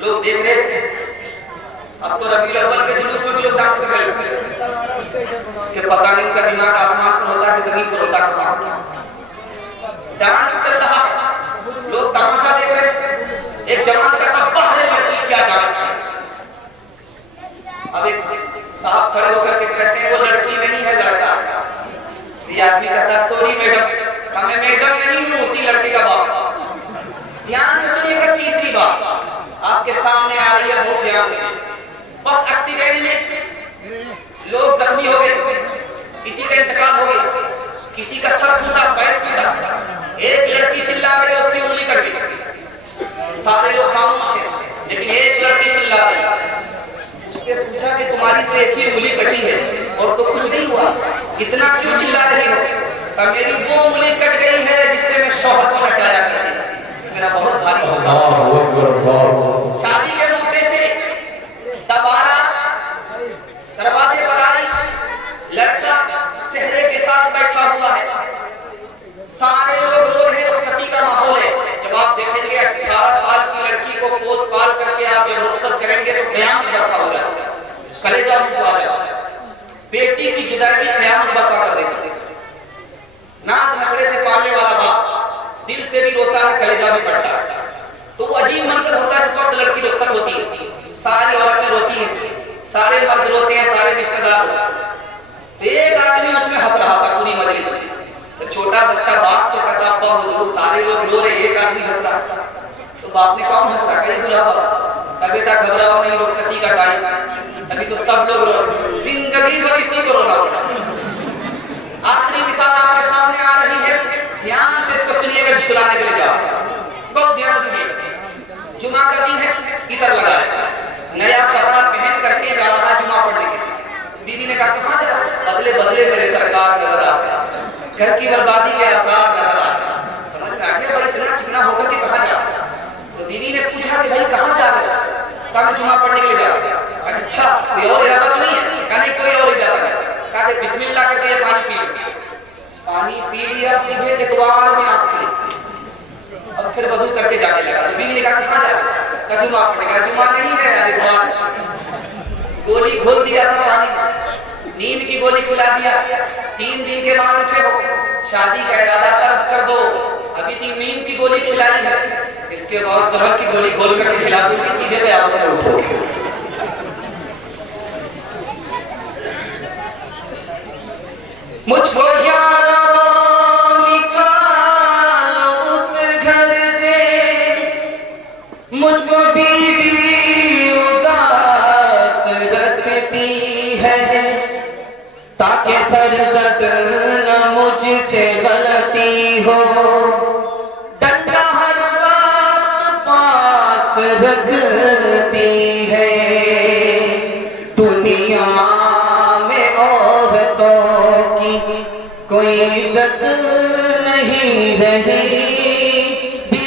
लोग देख रहे थे। अब तो रबीउल अव्वल के जुलूस में भी लोग डांस कर रहे थे कि पता नहीं उनका दिमाग आसमान पर होता है कि जमीन पर होता है। डांस चल रहा है, लोग तमाशा देख रहे हैं। एक जवान कहता बाहर लड़की क्या डांस है। अब एक साहब खड़े होकर के कहते हैं वो लड़की नहीं है, लड़का। ये आदमी कहता सॉरी मैडम, मैं मैडम नहीं हूँ, उसी लड़की का बाप। ध्यान से सुनिएगा, तीसरी बात आपके सामने आ रही है, बहुत ध्यान दें। बस एक्सीडेंट में लोग जख्मी हो गए, किसी का इंतकाल हो गया, किसी का सर टूटा, पैर टूटा। एक लड़की चिल्ला रही है, उसकी उंगली कट गई। सारे लोग खामोश हैं, लेकिन एक लड़की चिल्ला रही। उससे पूछा कि तुम्हारी तो एक ही उंगली कटी है और तो कुछ नहीं हुआ, इतना क्यों चिल्ला रही हो? तो मेरी वो उंगली कट गई है जिससे मैं शौहर को नचाया करती, मेरा बहुत भारी शादी के मौके से दोबारा दरवाजे पर आई, लड़का सेहरे के साथ बैठा हुआ है, सारे लोग रो रहे, रुखसती का माहौल है। जब आप देखेंगे 18 साल की लड़की को पोस पाल करके आप जब रुखसत करेंगे तो क़यामत बर्पा हो जाएगा, कलेजा मुंह आ जाएगा। बेटी की जुदाई क़यामत बर्पा कर देती है। नाज नखरे से पालने वाला बाप दिल से भी रोता है, कलेजा भी पड़ता है। तो वो अजीब मंजर होता है जिस वक्त लड़की रुखसत होती है, सारी औरतें रोती हैं, सारे मर्द रोते हैं, सारे रिश्तेदार। एक आदमी उसमें हंस रहा था पूरी मजलिस में। तो छोटा बच्चा बाप से कहता अब्बा हुजूर, सारे लोग रो रहे, एक आदमी हंस रहा। तो बाप ने कौन हंस रहा? कहीं बुलावा, बेटा घबराओ नहीं, रुखसती का टाइम, अभी तो सब लोग रो रहे, जिंदगी भर इसी को रोना पड़ा। आखिरी मिसाल आपके सामने आ रही है, ध्यान से इसको सुनिएगा, सुनाने के लिए जाओ, बहुत ध्यान सुनिएगा। जुमा का दिन है, इतर लगा है, नया कपड़ा पहन करके जा रहा है जुमा पढ़ने के। बीवी ने कहा कहाँ जा रहा? बदले बदले मेरे सरकार नजर आ रहा, घर की बर्बादी के आसार नजर आ रहा। समझ में आ गया भाई, इतना चिकना होकर के कहाँ जा रहा? तो बीवी ने पूछा कि भाई कहाँ जा रहे हो? कहा मैं जुमा पढ़ने के लिए जा रहा हूँ। अच्छा कोई और इरादा तो नहीं है? कहा नहीं कोई और इरादा है। कहा बिस्मिल्लाह करके ये पानी पी लो। पानी पी लिया, सीधे इतवार में आंख खुली और फिर वजू करके जाने लगा। तो बीवी ने कहा कहाँ जा रहे? कहा जुमा पढ़ने। कहा जुमा नहीं है, इतवार। गोली खोल दिया था पानी में, नींद की गोली खिला दिया। 3 दिन के बाद उठे हो, शादी का इरादा तर्क कर दो, अभी 3 नींद की गोली खिलाई है, इसके बाद जहर की गोली खोल करके खिला दूंगी, सीधे क़यामत में उठोगे। मुझको यारों निकालो उस घर से, मुझको बीवी उदास रखती है, ताकि सरजद न मुझसे गलती हो, डंडा हर वक्त पास रखती है। दुनिया में इज्जत नहीं रही,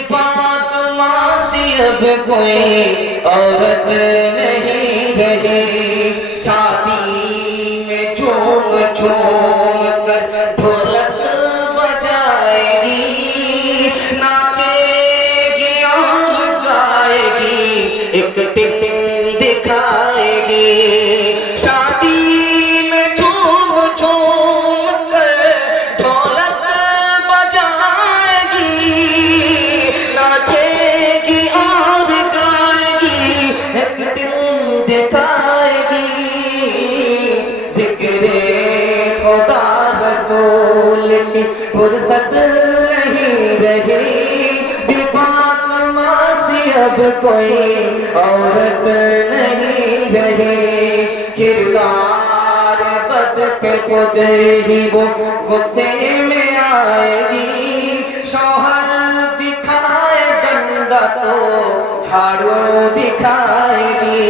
फातिमा सी अब कोई औरत नहीं रही। शादी में झूम झूम कर ढोलक बजाएगी, नाचेगी और गाएगी, एक टिप दिखाएगी। शादी में झूम झूम कर ढोलक बजाएगी, नाचेगी और गाएगी, एक टिप दिखाएगी। जिक्रे खुदा रसूल की फुर्सत नहीं रही, फातिमा सी अब कोई औरत नहीं रही। किरदार बद पे खुद ही वो गुस्से में आएगी, शौहर दिखाए डंडा तो झाड़ू दिखाएगी।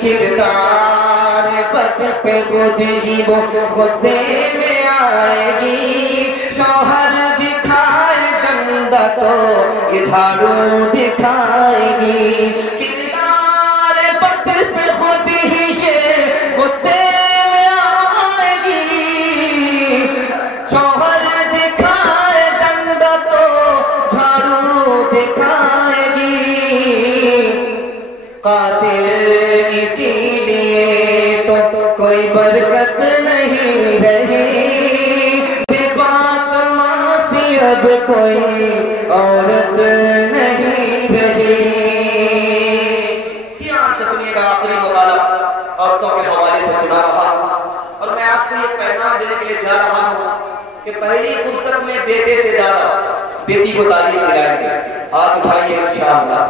किरदार बद पे खुद ही वो गुस्से में आएगी, शौहर दिखाए डंडा तो ये झाड़ू दिखाएगी। किरदार बद पे खुद ही ये गुस्से में आएगी, शौहर दिखाए डंडा तो झाड़ू दिखाएगी। कासिर इसीलिए तो कोई बरकत नहीं रही, फातिमा सी अब कोई औरत नहीं रही। ध्यान से सुनिएगा, आखिरी मुताला औरतों के हवाले से सुना रहा हूं, और मैं आपको ये पैगाम देने के लिए जा रहा हूं कि पहली फुर्सत में बेटे से ज्यादा बेटी को तालीम दिलाएंगे। हाथ उठाइए इंशाअल्लाह।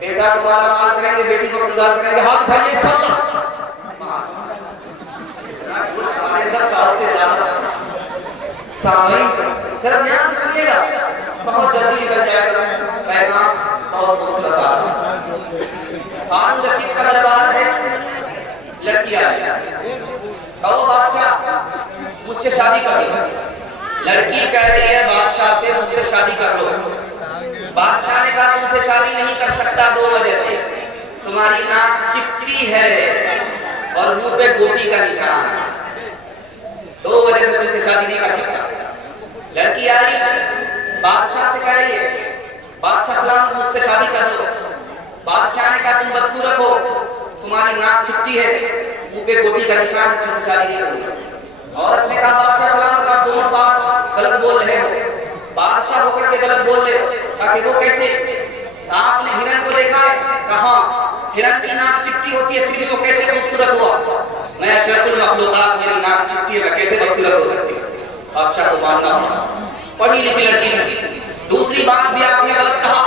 बेटा को मालामाल करेंगे, बेटी को कंगाल करेंगे। हाथ उठाइए इंशाअल्लाह। जरा ध्यान से सुनिएगा, बहुत जल्दी निकल जाएगा पैगाम, बहुत खूबसूरत है। हारून रशीद का दरबार है, लड़की आई, कहो बादशाह मुझसे शादी कर लो। लड़की कह रही है बादशाह से मुझसे शादी कर लो। बादशाह ने कहा तुमसे शादी नहीं कर सकता, दो वजह से। तुम्हारी नाक चिपटी है और मुंह पे गोटी का निशान है, दो वजह से तुमसे शादी नहीं कर सकता। लड़की आई, बादशाह से कह रही है बादशाह सलामत मुझसे शादी कर लो। बादशाह ने कहा तुम बदसूरत हो, तुम्हारी नाक चिपटी है, मुंह पे गोटी का निशान है, तुमसे शादी नहीं करूंगी। औरत ने कहा बादशाह सलामत आप दोनों बात गलत बोल रहे हो। बादशाह होकर के गलत बोल रहे हो। कहा वो कैसे? आपने हिरन को देखा है? कहा हिरन की नाक चिपटी होती है, फिर भी वो कैसे खूबसूरत हुआ? मैं अशरफुल मखलूकात, मेरी नाक चिपटी है, मैं कैसे खूबसूरत हो सकती हूँ? बादशाह को मानना होगा, पढ़ी लिखी लड़की है। दूसरी बात भी आपने गलत कहा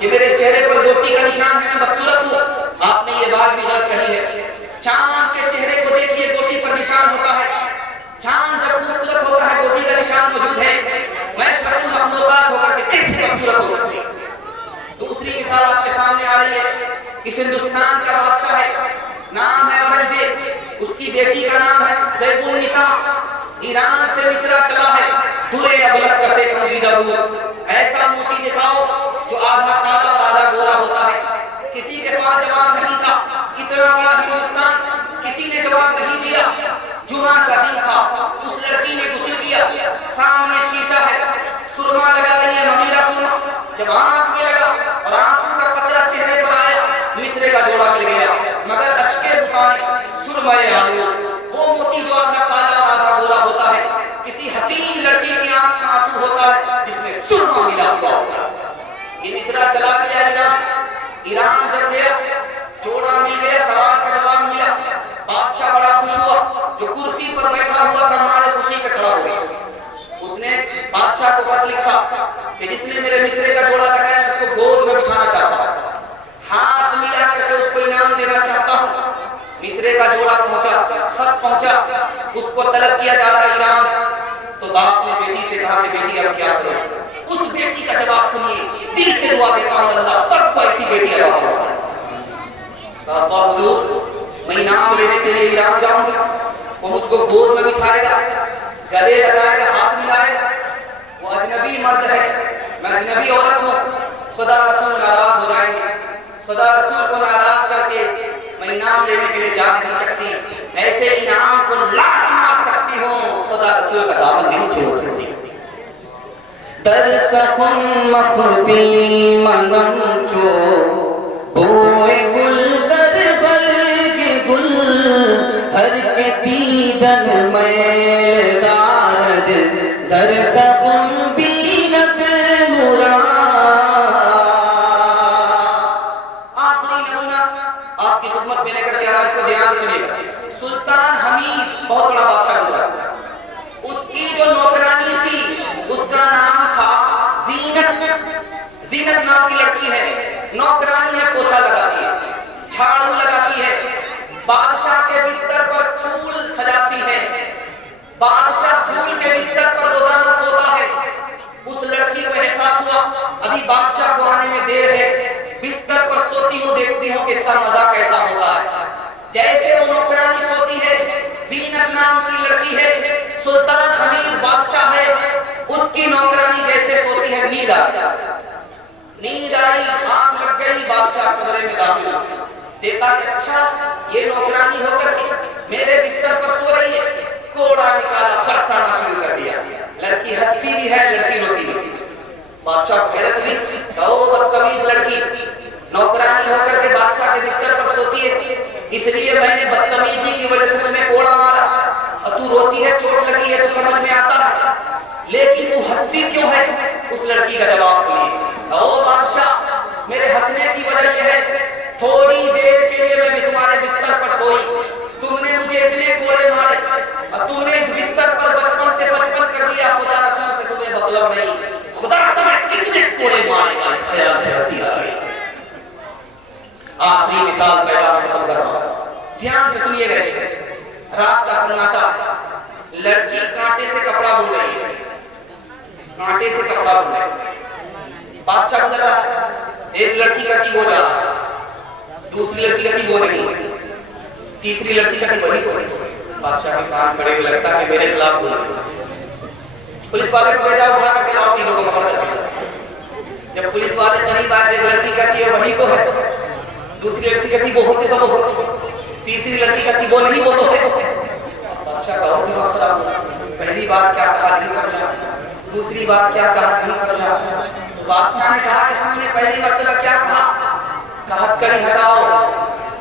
कि मेरे चेहरे पर गोटी का निशान है, मैं बदसूरत हूँ। आपने ये बात भी गलत कही है। चांद के चेहरे को देखिए, गोटी पर निशान होता है। चांद जब खूबसूरत होता है, गोटी का निशान मौजूद है। मैं अशरफुल मखलूकात होकर के कैसे खूबसूरत हो सकती हूँ? दूसरी मिसाल आपके सामने आ रही है। इस हिंदुस्तान का बादशाह है, नाम है औरंगजेब, उसकी बेटी का नाम है ज़ैबुन्निसा। ईरान से मिस्र चला है, दूरे अबलग कसे कमदीदा दूर। ऐसा मोती दिखाओ जो आधा काला और आधा गोरा होता है। किसी के पास जवाब नहीं था। इतना बड़ा हिंदुस्तान, किसी ने जवाब नहीं दिया। जुमा का दिन था, उस लड़की ने गुस्ल किया। सामने शीशा है, सुरमा लगा रही है, ममीरा सुरमा। जब आंख में लगा और आंसू का कतरा चेहरे पर आया, मिस्रे का जोड़ा मिल गया। मगर अश्के दुकाने सुरमये आलू, वो मोती जो आधा काला और आधा गोरा होता है, किसी हसीन लड़की की आंख में आंसू होता है जिसमें सुरमा मिला हुआ होता है। ये मिस्रा चला गया ईरान। ईरान जब गया, जोड़ा मिल गया, सवाल का जवाब मिला। बादशाह बड़ा खुश हुआ, जो कुर्सी पर बैठा हुआ था मारे खुशी पे खड़ा हो गया। उसने बादशाह को खत लिखा कि जिसने मेरे मिस्रे का जोड़ा लगाया, मैं उसको गोद में बिठाना चाहता हूँ, हाथ मिला करके उसको इनाम देना चाहता हूँ। मिस्रे का जोड़ा पहुंचा, खत पहुंचा, उसको तलब किया जा रहा ईरान। तो बाप ने बेटी से कहा कि बेटी अब क्या करें? उस बेटी का जवाब सुनिए, दिल से दुआ देता हूँ अल्लाह सबको ऐसी बेटी अता फरमाए। मैं इनाम लेने के लिए ईरान जाऊंगा, वो मुझको गोद में बिठाएगा, गले लगाएगा, हाथ मिलाएगा, वो अजनबी मर्द है, मैं अजनबी औरत हूँ, खुदा रसूल नाराज हो जाएंगे, खुदा रसूल को नाराज करके मैं इनाम लेने के लिए जा नहीं सकती, ऐसे इनाम को लात मार सकती हूँ, खुदा रसूल का दामन नहीं छोड़ सकती। तरसखुन मखफी मनम चो बोए गुल दर बर्ग गुल हर के दीदन मैदारद तरसखुन बीनत मुरा। आखिरी नमूना आपकी खिदमत में लेकर के आज को ध्यान से सुनिएगा। सुल्तान हमीद बहुत बड़ा बादशाह गुजरा, उसकी जो नौकरानी थी उसका नाम था जीनत। जीनत नाम की लड़की है, नौकरानी है, पोछा लगाती है, झाड़ू लगाती है, बादशाह के बिस्तर पर फूल सजाती है, बादशाह फूल के बिस्तर पर रोजाना सोता है। उस लड़की को एहसास हुआ अभी बादशाह को आने में देर है, बिस्तर पर सोती हूँ, देखती हूँ कि इसका मजा कैसा होता है। जैसे वो नौकरानी सोती है, जीनत नाम की लड़की है, सुल्तान हमीद बादशाह है, उसकी नौकरानी जैसे सोती है, नींद आई, आग लग गई, बादशाह कमरे में दाखिल हुआ, देखा कि अच्छा ये नौकरानी होकर के मेरे बिस्तर पर सो रही है, कोड़ा निकाला, बरसाना शुरू कर दिया। लड़की हंसती भी है, लड़की रोती भी। बादशाह को हैरत हुई, कहो बदतमीज लड़की, नौकरानी होकर के बादशाह के बिस्तर पर सोती है, इसलिए मैंने बदतमीजी की वजह से तुम्हें कोड़ा मारा, और तू रोती है, चोट लगी है तो समझ में आता है, लेकिन तू हंसती क्यों है? उस लड़की का जवाब सुनिए, ओ बादशाह मेरे हंसने की वजह यह है, थोड़ी देर के लिए मैं तुम्हारे बिस्तर पर सोई, तुमने मुझे इतने कोड़े मारे, और तुमने इस बिस्तर पर बचपन से 55 कर दिया, खुदा रसूल से तुम्हें मतलब नहीं, खुदा तुम्हें कितने कोड़े मारेगा, इस ख्याल से हंसी आ गई। आखिरी मिसाल पैगाम खत्म कर रहा हूं, ध्यान से सुनिएगा इसको। रात का सन्नाटा, लड़की कांटे से कपड़ा बुन रही है, कांटे से कपड़ा बुन रही है, बादशाह गुजर रहा है, एक लड़की का की वो जा रहा है, दूसरी लड़की का की वो नहीं, तीसरी लड़की का की वही तो नहीं। बादशाह के कान खड़े हुए, लगता है मेरे खिलाफ बोला, पुलिस वाले को भेजा, उठा करके लाओ, तीनों को पकड़ कर। जब पुलिस वाले करीब आए, एक लड़की का की वही तो है, दूसरी लड़की का की वो होते तो वो होते, तीसरी लड़की का की वो नहीं, वो तो है। बादशाह का और दिमाग खराब हुआ, पहली बार क्या कहा नहीं समझा, दूसरी बार क्या कहा नहीं समझा। बादशाह ने कहा कि तुमने पहली मर्तबा क्या कहा? कहा करी हटाओ,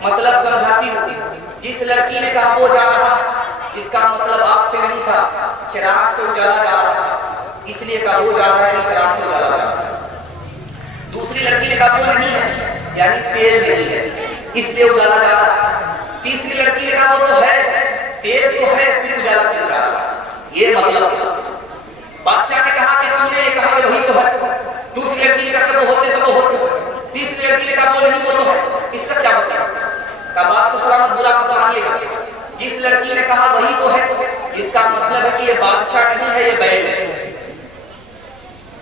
मतलब समझाती हूँ। जिस लड़की ने कहा वो जा रहा, इसका मतलब आग से नहीं था, चिराग से उजाला जा रहा, इसलिए कहा वो जा रहा है, चिराग से उजाला जा रहा। दूसरी लड़की ने कहा वो नहीं है, यानी तेल नहीं है, इसलिए उजाला जा रहा। तीसरी लड़की ने कहा वो तो है, तेल तो है, फिर उजाला क्यों जा रहा, ये मतलब। बादशाह ने कहा कि तुमने ये कहा कि वही तो है, दूसरी लड़की ने कहा वो होते तो वो होते, तीसरी लड़की ने कहा वो नहीं, वो तो है, इसका क्या मतलब? का बादशाह सलामत बुरा को मानिएगा, जिस लड़की ने कहा वही तो है, इसका मतलब है कि ये बादशाह नहीं है, ये बैल है।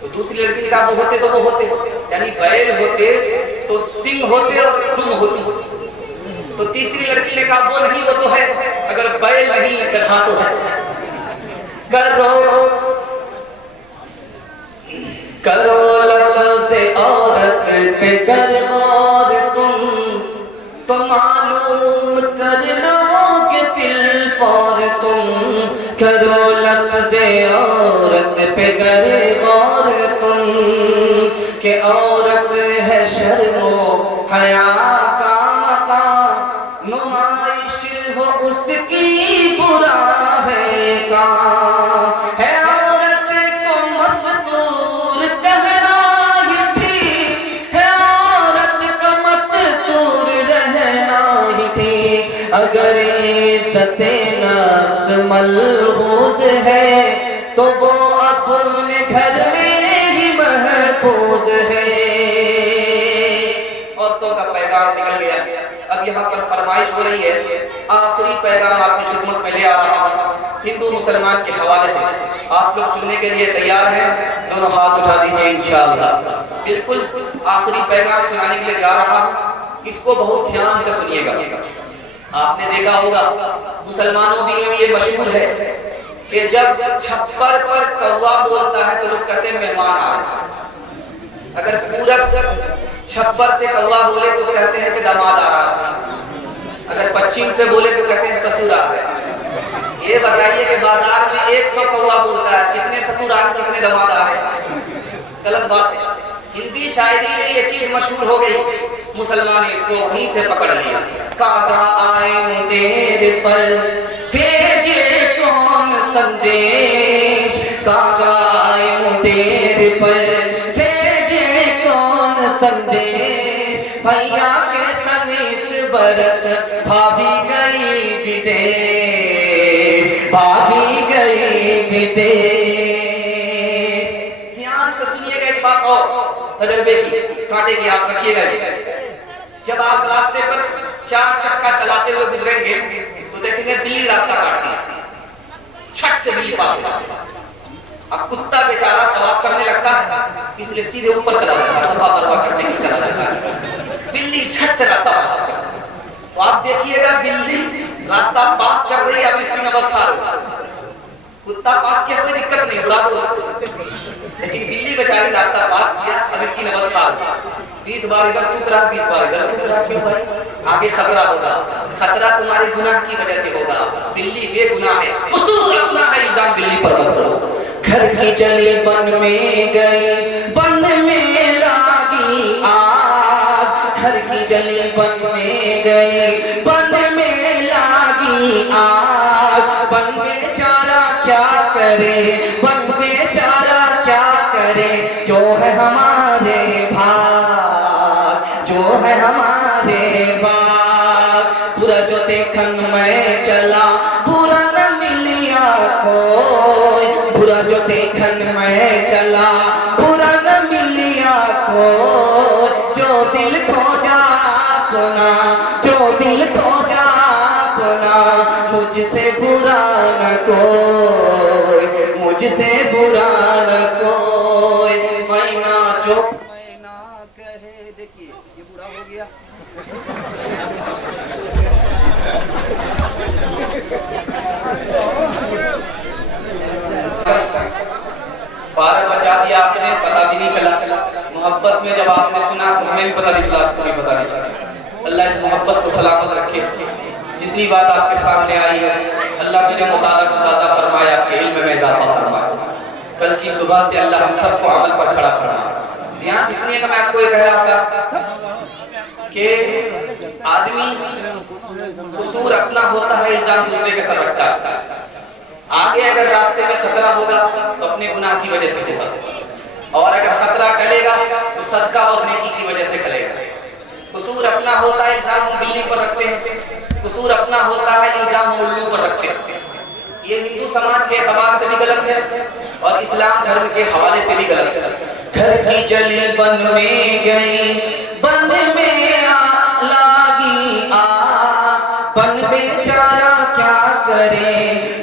तो दूसरी लड़की ने कहा वो होते तो वो होते, यानी बैल होते तो सिंह होते और तुम होती। तो तीसरी लड़की ने कहा वो नहीं, वो तो है, अगर बैल नहीं गधा तो है। करो लफ्ज़ से औरत पे कर गौर तुम मालूम कर लोगे फिल फौर तुम। करो लफ्ज़ से औरत पे कर गौर तुम, के औरत है शर्मो हया का मकाम, नुमाइश हो उसकी बुरा है काम। है औरत को मस्तूर कहना ही ठीक, है औरत को मस्तूर रहना ही ठीक। अगर इज़्ज़त नफ्स मलहूज़ है तो वो अपने घर में ही महफूज है। औरतों का पैगाम निकल गया। अब यहाँ पर फरमाइश हो रही है, आखिरी पैगाम आपकी खिदमत में ले आ रहा हूँ हिंदू मुसलमान के हवाले से। आप लोग सुनने के लिए तैयार हैं? दोनों हाथ उठा दीजिए इंशाअल्लाह। बिल्कुल आखिरी पैगाम सुनाने के लिए जा रहा हूँ, इसको बहुत ध्यान से सुनिएगा। आपने देखा होगा मुसलमानों में ये मशहूर है कि जब छप्पर पर कौवा बोलता है तो लोग कहते हैं मेहमान आ रहे। अगर पूरब छप्पर से कौवा बोले तो कहते हैं कि दामाद आ रहा है। अगर पश्चिम से बोले तो कहते हैं ससुर आ रहे हैं। ये बताइए कि बाजार में 100 कौवा बोलता है, कितने ससुर आ रहे, कितने दामाद आ रहे हैं? गलत बात है। हिंदी शायरी में ये चीज मशहूर हो गई, मुसलमान इसको वहीं से पकड़ लिया। कागा आए देर पर भेजे कौन संदेश, कागा आए मुंडेर पर भेजे कौन संदेश, भैया के सनीस बरस भाभी गई विदेश, भाभी गई विदेश। ध्यान से सुनिएगा एक बात और तजर्बे की, कांटे की आप रखिएगा। जब आप रास्ते पर 4 चक्का चलाते हुए गुजरेंगे तो देखेंगे बिल्ली रास्ता काटती है, छट से बिल्ली पास होती है। अब कुत्ता बेचारा तवाफ करने लगता है, इसलिए सीधे ऊपर चला जाता है, सफा परवा करने के लिए चला जाता है। बिल्ली झट से रास्ता पास करती है। तो आप देखिएगा बिल्ली रास्ता पास कर रही है, अब इसकी नबज ठार हो। कुत्ता पास किया कोई दिक्कत नहीं, उड़ा दो, लेकिन बिल्ली बेचारी रास्ता पास किया, अब इसकी नबज ठार हो। 20 बार इधर थूक रहा, 20 बार इधर थूक रहा। क्यों भाई? आगे खतरा होगा, खतरा तुम्हारे गुनाह की वजह से होगा। बिल्ली बेगुनाह है, कसूर अपना है, इल्जाम बिल्ली पर मत करो। घर की चली बन में गई, बन में लागी आग, घर की जली बन में गई, बन में लागी आग, बन बेचारा क्या करे, बन बेचारा क्या करे, जो है हमारे भाग, जो है हमारे बाग। बुरा जो देखन मैं चला, बुरा न मिलिया कोई, बुरा जो देखन मैं चला, बुरा न मिलिया कोई, जो दिल खोजा अपना, जो दिल खोजा अपना, मुझसे बुरा न कोई, मुझसे बुरा न कोई, मैना जो मैना कहे। देखिए ये बुरा हो गया। 12 बजा दिया आपने, पता भी नहीं चला। मोहब्बत में जब आपने सुना तो हमें भी पता नहीं चला, आपको भी पता नहीं चला। अल्लाह इस मोहब्बत को सलामत रखे। जितनी बात आपके सामने आई है, अल्लाह मेरे मुताला को ताज़ा फरमाए, आपके इल्म में इजाफा फरमाए। कल की सुबह से अल्लाह हम सबको अमल पर खड़ा फरमाए। ध्यान से सुनिएगा, मैं आपको ये कह रहा था कि आदमी कसूर अपना होता है, इल्जाम दूसरे के सर रखता है। आगे अगर रास्ते में खतरा होगा तो अपने गुनाह की वजह से होगा, और अगर खतरा टलेगा तो सदका और नेकी की वजह से टलेगा। कसूर अपना होता है, इल्जाम हम बिल्ली पर रखते हैं। कसूर अपना होता है, इल्जाम हम उल्लू पर रखते हैं। ये हिंदू समाज के एतबार से भी गलत है और इस्लाम धर्म के हवाले से भी गलत है। घर की जली बन में गई, बन में लागी आग, बन बेचारा क्या करे,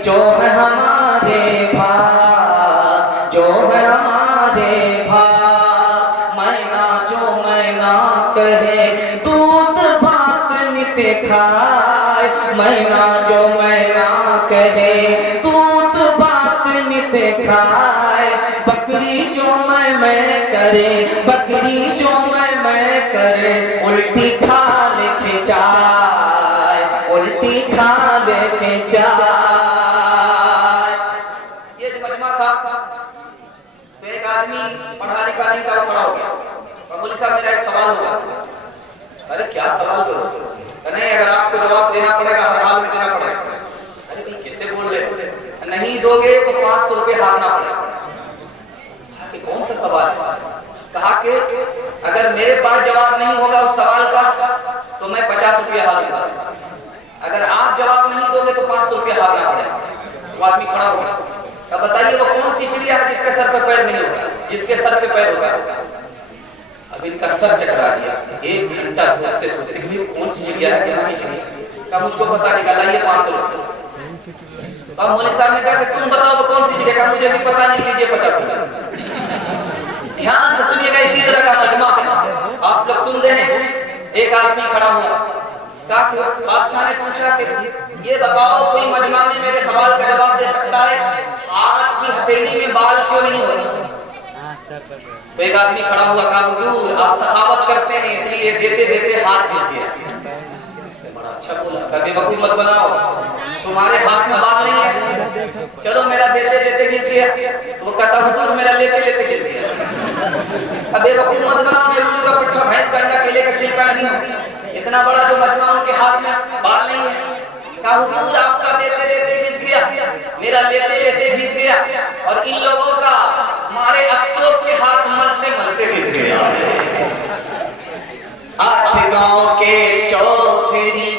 जो है हमारे भाग, जो है हमारे भाग। मैना जो मैना कहे, दूध भात नित्य खाए, मैना जो मैना कहे, दूध भात नित्य खाए। बकरी जो मैं करे, बकरी जो मैं करे, उल्टी खाल खिंचाए, उल्टी खाल खिंचाए। ये जो मजमा था तो एक आदमी पढ़ा लिखा नहीं था, पढ़ा हो गया। मौलवी साहब मेरा एक सवाल होगा। अरे क्या सवाल करो? नहीं, अगर आपको जवाब देना पड़ेगा, हर हाल में देना पड़ेगा। अरे भाई कैसे बोल रहे? नहीं दोगे तो 500 रुपये हारना पड़ेगा। कौन सा सवाल है? कहा कि अगर मेरे पास जवाब नहीं होगा उस सवाल का तो मैं 50 रुपया हारूंगा। अगर आप जवाब नहीं दोगे तो 500 रुपया हारना पड़ेगा। वो आदमी खड़ा होगा। अब बताइए वो कौन सी चिड़िया है जिसके सर पे पैर नहीं होगा, जिसके सर पे पैर होगा? अब इनका सर चकरा दिया। 1 घंटा सोचते सोचते कौन सी चिड़िया है, क्या चिड़िया? मुझको पता नहीं, लाइए 500 रुपये। अब मौलवी साहब ने कहा कि तुम बताओ वो कौन सी चिड़िया? का मुझे भी पता नहीं, लीजिए 50 रुपये। ध्यान से सुनिएगा, इसी तरह का मजमा है, आप लोग सुन रहे हैं। एक आदमी खड़ा हुआ, बादशाह ने पूछा कि ये बताओ कोई मजमा में मेरे सवाल का जवाब दे सकता है, हाथ की हथेली में बाल क्यों नहीं होता? तो एक आदमी खड़ा हुआ, कहा हुजूर आप सखावत करते हैं इसलिए देते देते हाथ घिस गया। बड़ा अच्छा बोला, कभी वकूफ मत बनाओ, तुम्हारे हाथ में बाल नहीं है, चलो मेरा देते देते घिस गया। तो वो कहता हुजूर मेरा लेते लेते घिस गया। अब बेवकूफ मत बनाओ, मैं उल्लू का पिट्ठा भैंस का अंडा केले का छिलका नहीं हूं, इतना बड़ा जो मजमा उनके हाथ में बाल नहीं है। कहा हुजूर आपका देते देते घिस गया, मेरा लेते लेते घिस गया, और इन लोगों का हमारे अफसोस के हाथ मरते मरते घिस गया। 8 गांव के चौधरी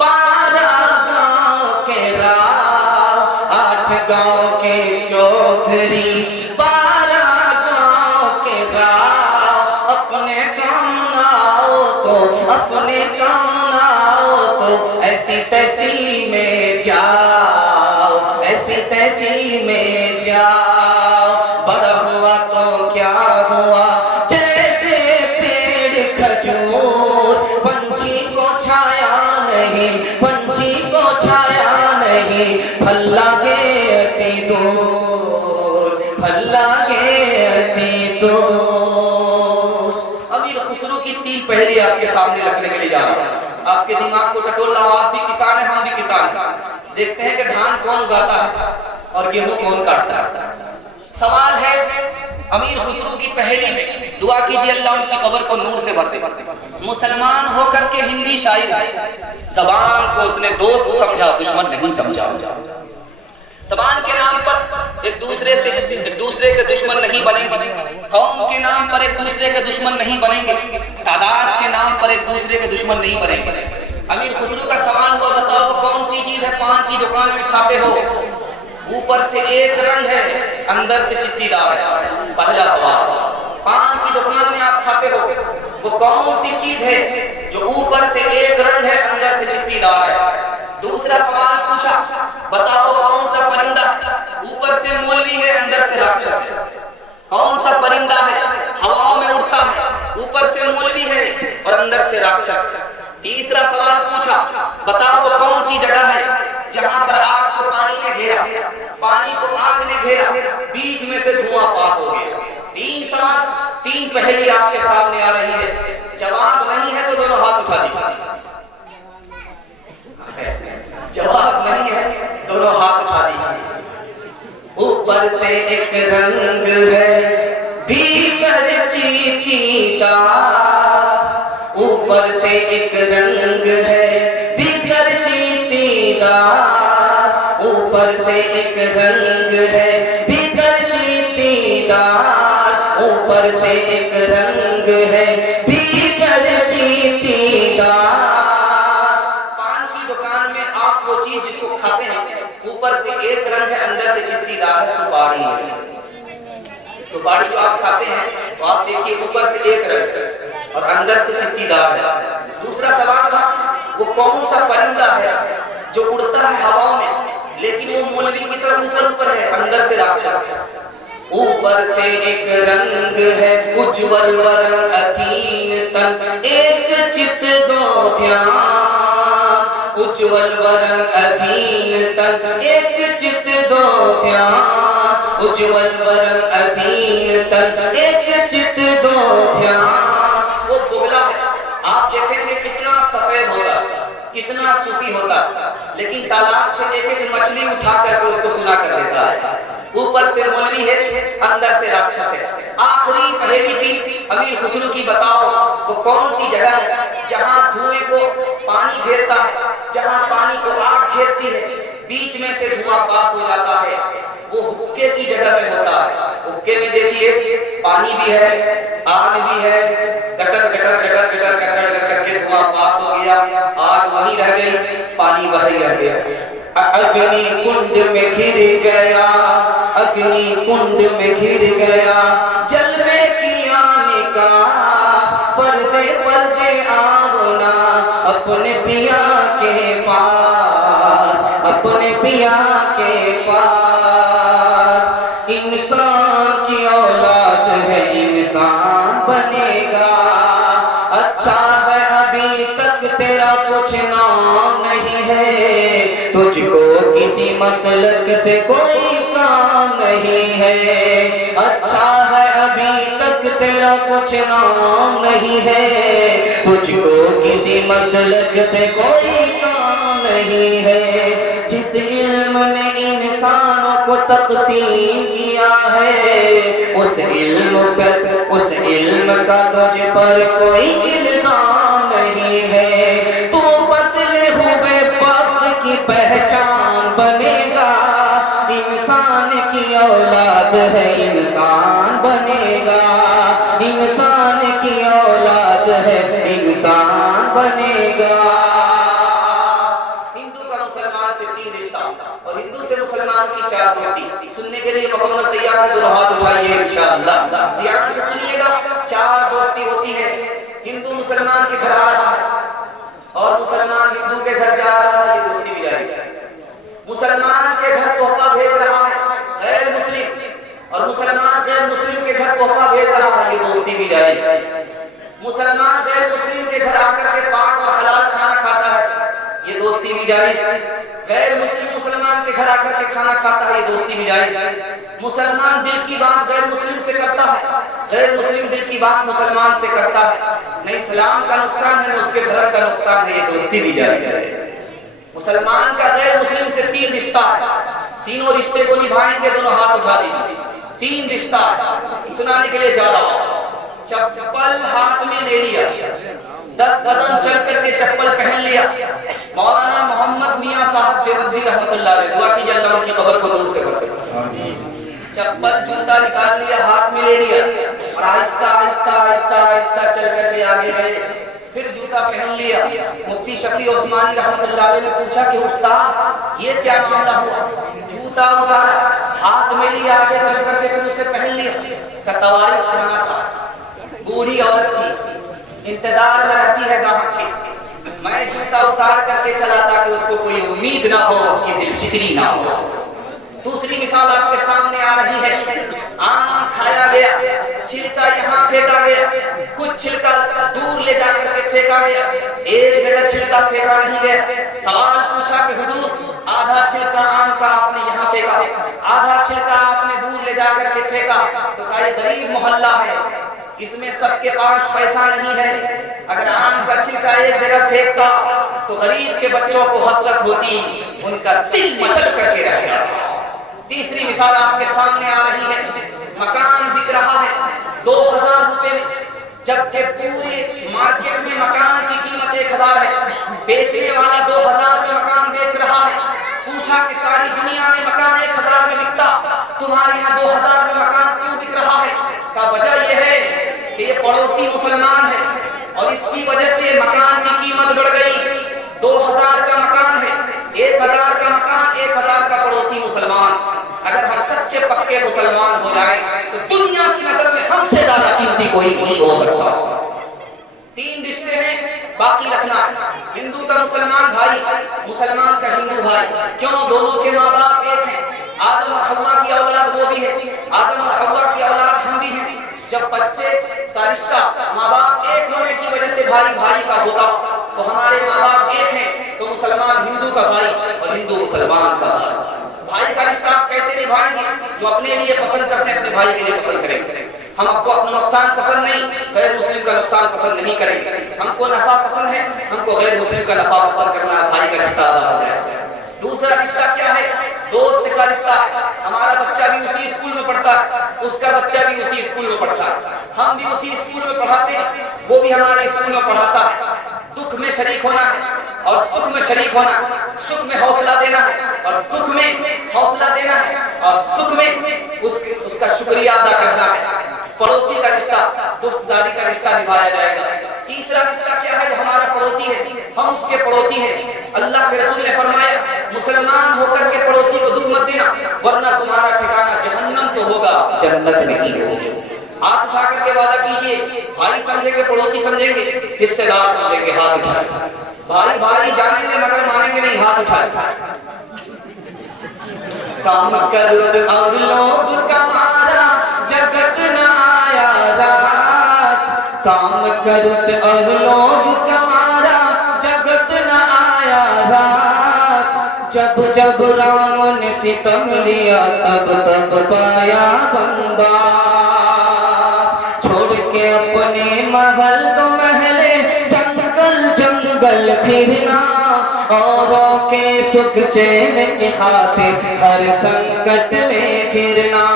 12 गांव के राव, 8 गांव के चौधरी 12 गांव के राव, अपने काम ना हो तो अपने काम ना हो तो ऐसी तैसी में जाओ, ऐसी तैसी में जाओ। बड़ा हुआ तो क्या हुआ, जैसे पेड़ खजूर, पंछी को छाया नहीं, पंछी को छाया नहीं, फल लागे अति दूर, फल लागे अति दूर। अमीर खुसरो की 3 पहेली आपके सामने रखने के लिए जा रहा हूं, आपके दिमाग को टटोल रहा हूं। आप भी किसान हैं, हम भी किसान हैं। देखते हैं कि धान कौन उगाता है और गेहूं कौन काटता है। सवाल है अमीर खुसरो की पहेली में, दुआ कीजिए अल्लाह उनकी कब्र को नूर से भर दे। मुसलमान होकर के हिंदी शायर है, ज़बान को उसने दोस्त समझा, दुश्मन नहीं समझा। ज़बान के नाम पर एक दूसरे के दुश्मन नहीं बनेंगे, कौम के नाम पर एक दूसरे के दुश्मन नहीं बनेंगे, तादाद के नाम पर एक दूसरे के दुश्मन नहीं बनेंगे। अमीर खुसरो का सवाल हुआ, बताओ कौन सी चीज है पान की दुकान में खाते हो, ऊपर से एक रंग है अंदर से चिट्टीदार है। पहला सवाल, पान की दुकान में आप खाते हो, वो कौन सी चीज है जो ऊपर से एक रंग है अंदर से चिट्टीदार है? दूसरा सवाल पूछा, बताओ कौन सा परिंदा ऊपर से मौलवी है अंदर से राक्षस है? कौन सा परिंदा है हवाओं में उड़ता है, ऊपर से मौलवी है और अंदर से राक्षस है? तीसरा सवाल पूछा, बताओ कौन सी जगह है जहां पर आग को पानी ने घेरा, पानी को आग ने घेरा, बीच में से धुआं पास हो गया। 3 सवाल, 3 पहेली आपके सामने आ रही है, जवाब नहीं है तो दोनों हाथ उठा दीजिए। जवाब नहीं है दोनों हाथ उठा दीजिए। ऊपर से एक रंग है भीतर चीतीदार, ऊपर से एक रंग है भीतर चीतीदार, ऊपर से एक रंग है भीतर चीतीदार, ऊपर से एक रंग है भीतर चीतीदार। पान की दुकान में आप वो चीज जिसको खाते हैं, ऊपर से एक रंग है अंदर से चिट्टीदार है, सुपारी है। सुपारी जो आप खाते हैं तो आप देखिए ऊपर से एक रंग है और अंदर से चिट्टीदार है। दूसरा सवाल था, वो कौन सा परिंदा है जो उड़ता है हवाओं में, लेकिन वो मौलवी की तरह ऊपर है, अंदर से राक्षस है। ऊपर से एक रंग है उज्जवल वरन अधीन तन, एक चित दो ध्यान, उज्जवल वरन अधीन तन, एक चित दो ध्यान, उज्जवल वरन अधीन तन, एक चित दो ध्यान। वो बुगला है, आप देखेंगे कितना सफेद होता, कितना सूफी होता, लेकिन तालाब से एक एक मछली उठा करके उसको सुना कर देता है। ऊपर से मौलवी है, अंदर से राक्षस है। आखिरी पहेली थी अमीर खुसरो की, बताओ वो कौन सी जगह है जहां धुएं को पानी घेरता है, जहां पानी को आग घेरती है, बीच में से धुआं पास हो जाता है, वो हुक्के की जगह में होता है। हुक्के में देखिए पानी भी है, आग भी है, gutter gutter gutter gutter gutter करके धुआं पास हो गया, आग वहीं रह गई, पानी वहीं रह गया। अग्नि कुंड में घिर गया, अग्नि कुंड में घिर गया, जल में किया निकास, पर्दे पर्दे आवना अपने पिया के पास, अपने पिया के पास। इंसान की औलाद है, इंसान बनेगा, अच्छा है अभी तक तेरा कुछ न मसलक से कोई काम नहीं है। अच्छा है अभी तक तेरा कुछ नाम नहीं है, तुझको किसी मसलक से कोई काम नहीं है। जिस इल्म ने इंसानों को तक़सीम किया है, उस इल्म का तुझ पर कोई इल्जाम नहीं है। तू बदले हुए वक्त की पहचान बनेगा, इंसान की औलाद है इंसान बनेगा, इंसान की औलाद है इंसान बनेगा। हिंदू का मुसलमान से 3 रिश्ता और हिंदू से मुसलमान की 4 दोस्ती। सुनने के लिए मुकम्मल तैयार है? दोनों हाथ उठाइए इंशाअल्लाह। ध्यान से सुनिएगा। 4 दोस्ती होती है। हिंदू मुसलमान के घर आ रहा है और मुसलमान हिंदू के घर जा रहा है, ये दोस्ती भी जायज है। मुसलमान के घर तोहफा भेज रहा है गैर मुस्लिम और मुसलमान गैर मुस्लिम के घर तोहफा भेज रहा है, ये दोस्ती भी जायज है। मुसलमान गैर मुस्लिम के घर आकर के पाक और हलाल खाना खाता है, ये दोस्ती भी जायज है। गैर मुस्लिम मुसलमान के घर आकर के खाना खाता है, ये दोस्ती भी जायज है। मुसलमान दिल की बात गैर मुस्लिम से करता है, गैर मुस्लिम दिल की बात मुसलमान से करता है। न इस्लाम का नुकसान है न उसके धर्म का नुकसान है, ये दोस्ती भी जायज है। मुसलमान का गैर मुस्लिम से 3 रिश्ता है। तीनों रिश्ते को निभाएंगे, दोनों हाथ उठा दीजिए। 3 रिश्ता सुनाने के लिए जा रहा हूं। चप्पल हाथ में ले लिया, 10 कदम चल करके चप्पल पहन लिया। मौलाना मोहम्मद मियां साहब देवबंदी रहमतुल्लाह अलैह, दुआ कीजिए अल्लाह उनकी कब्र को दूर से बढ़ाए। चप्पल जूता निकाल लिया, हाथ में ले लिया और आहिस्ता आहिस्ता आहिस्ता आहिस्ता चल करके आगे गए। फिर जूता पहन लिया। मुफ्ती शफी उस्मानी रहमतुल्लाह अलैह ने पूछा कि उस्ताद ये क्या मामला हुआ? जूता उतारा, हाथ में लिया, आगे चल करके फिर उसे पहन लिया। कतवारी खाना था, बूढ़ी औरत थी, इंतजार में रहती है गाहक के। मैं जूता उतार करके चला ताकि उसको कोई उम्मीद ना हो, उसकी दिलशिकरी ना हो। दूसरी मिसाल आपके सामने आ रही है। आम खाया गया, छिलका यहाँ फेंका गया, कुछ छिलका दूर ले जाकर के फेंका गया, एक जगह छिलका फेंका नहीं गया। सवाल पूछा कि हुजूर आधा छिलका आम का आपने यहाँ फेंका, आधा छिलका आपने दूर ले जाकर के फेंका, तो कहा ये गरीब मोहल्ला है, इसमें सबके पास पैसा नहीं है। अगर आम का छिलका एक जगह फेंकता तो गरीब के बच्चों को हसरत होती, उनका दिल मचल करके रह जाता। तीसरी मिसाल आपके सामने आ रही है। मकान बिक रहा है 2000 रुपए में, जबकि पूरे मार्केट में मकान की कीमत 1000 है। बेचने वाला 2000 में मकान बेच रहा है। पूछा कि सारी दुनिया में मकान 1000 में बिकता, तुम्हारे यहाँ 2000 में मकान क्यों बिक रहा है? का वजह यह है कि ये पड़ोसी मुसलमान है और इसकी वजह से मकान की कीमत बढ़ गई। 2000 का मकान है, 1000 का मकान, 1000 का पड़ोसी मुसलमान। अगर हम सच्चे पक्के मुसलमान हो जाएं तो दुनिया की नजर में हमसे ज्यादा कीमती कोई नहीं हो सकता। 3 रिश्ते हैं, बाकी रखना। हिंदू का मुसलमान भाई, मुसलमान का हिंदू भाई। क्यों? दोनों के माँ बाप एक हैं। आदम और हव्वा की औलाद वो भी है, आदम और हव्वा की औलाद हम भी हैं। जब बच्चे का रिश्ता माँ बाप एक होने की वजह से भाई भाई का होता, तो हमारे माँ बाप एक हैं तो मुसलमान हिंदू का भाई और हिंदू मुसलमान का भाई। भाई का रिश्ता आप कैसे निभाएंगे? जो अपने लिए पसंद करते हैं अपने भाई के लिए पसंद करेंगे। हम आपको अपना नुकसान पसंद नहीं, गैर मुस्लिम का नुकसान पसंद नहीं करेंगे। हमको नफा पसंद है, हमको गैर मुस्लिम का नफा पसंद करना है। भाई का रिश्ता अदा हो जाए। दूसरा रिश्ता क्या है? दोस्त का रिश्ता है। हमारा बच्चा भी उसी स्कूल में पढ़ता है, उसका बच्चा भी उसी स्कूल में पढ़ता है, हम भी उसी स्कूल में पढ़ाते हैं, वो भी हमारे स्कूल में पढ़ाता है। दुख में शरीक होना है और सुख में शरीक होना, सुख में हौसला देना है और दुख में हौसला देना है और सुख में उसका शुक्रिया अदा करना है। पड़ोसी का रिश्ता, दोस्तदारी का रिश्ता निभाया जाएगा। तीसरा रिश्ता क्या है? जो हमारा पड़ोसी है, हम उसके पड़ोसी हैं। अल्लाह के रसूल ने फरमाया, मुसलमान होकर के पड़ोसी को दुख मत देना, वरना तुम्हारा ठिकाना जहन्नम तो होगा, जन्नत नहीं होगी। हाथ उठा करके वादा कीजिए, भाई समझेंगे पड़ोसी समझेंगे, हिस्सेदार समझेंगे, हाथ उठाए। भाई भाई जानेंगे मगर मानेंगे नहीं, हाथ उठाए। काम करुत और लोभ कमारा, जगत न आया रास। काम करुत और लोभ कमारा, जगत न आया रास। जब जब राम ने सितम लिया तब तब पाया बंदास। छोड़ के अपने महल तो महले जंगल जंगल फिरना, औरों के सुख चैन की खातिर हर संकट में घिरना।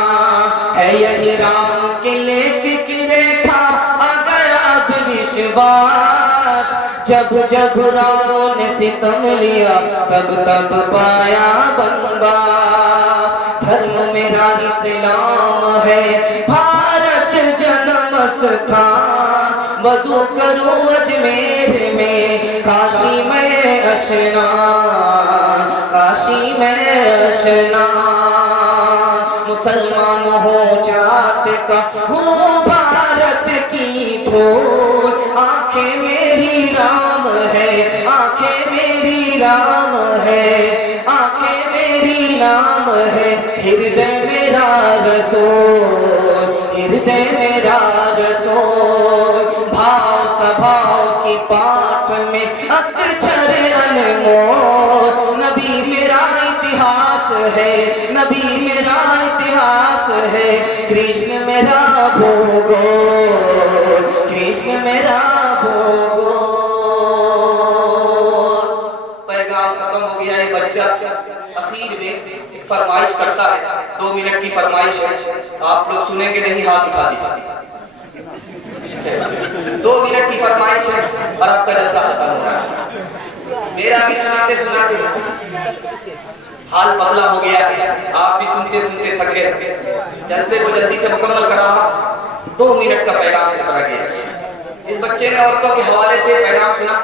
है यही राम के लेख की रेखा, आ गया अब विश्वास। जब जब रामों ने सितम लिया तब तब पाया बनवास। धर्म मेरा इस्लाम है, भारत जन्म स्थान। वजू करूं अजमेर में, काशी में अशनान, काशी में अशनान। मुसलमान हो जात का हूँ भारत की धूल, आंखें मेरी राम है, आंखें मेरी राम है, आंखें मेरी राम है। हृदय मेरा रसूल, हृदय मेरा रसूल। भाव सभाव की पाठ में अक्षर अनमोल। नबी मेरा इतिहास है, नबी मेरा इतिहास है। कृष्ण मेरा भूगोल, कृष्ण मेरा भूगोल। पैगाम खत्म हो गया। ये बच्चा अखीर में एक फरमाइश करता है, 2 मिनट की फरमाइश है, आप लोग सुनेंगे नहीं, हाथ उठा दीजिए। 2 मिनट की फरमाइश है और आपका जलसा खत्म हो रहा है। मेरा भी सुनाते सुनाते हाल पतला हो गया है, आप भी सुनते सुनते थक गए। जलसे को जल्दी से मुकम्मल करा, 2 मिनट का पैगाम से करा गया। इस बच्चे ने औरतों के हवाले से पैगाम सुना,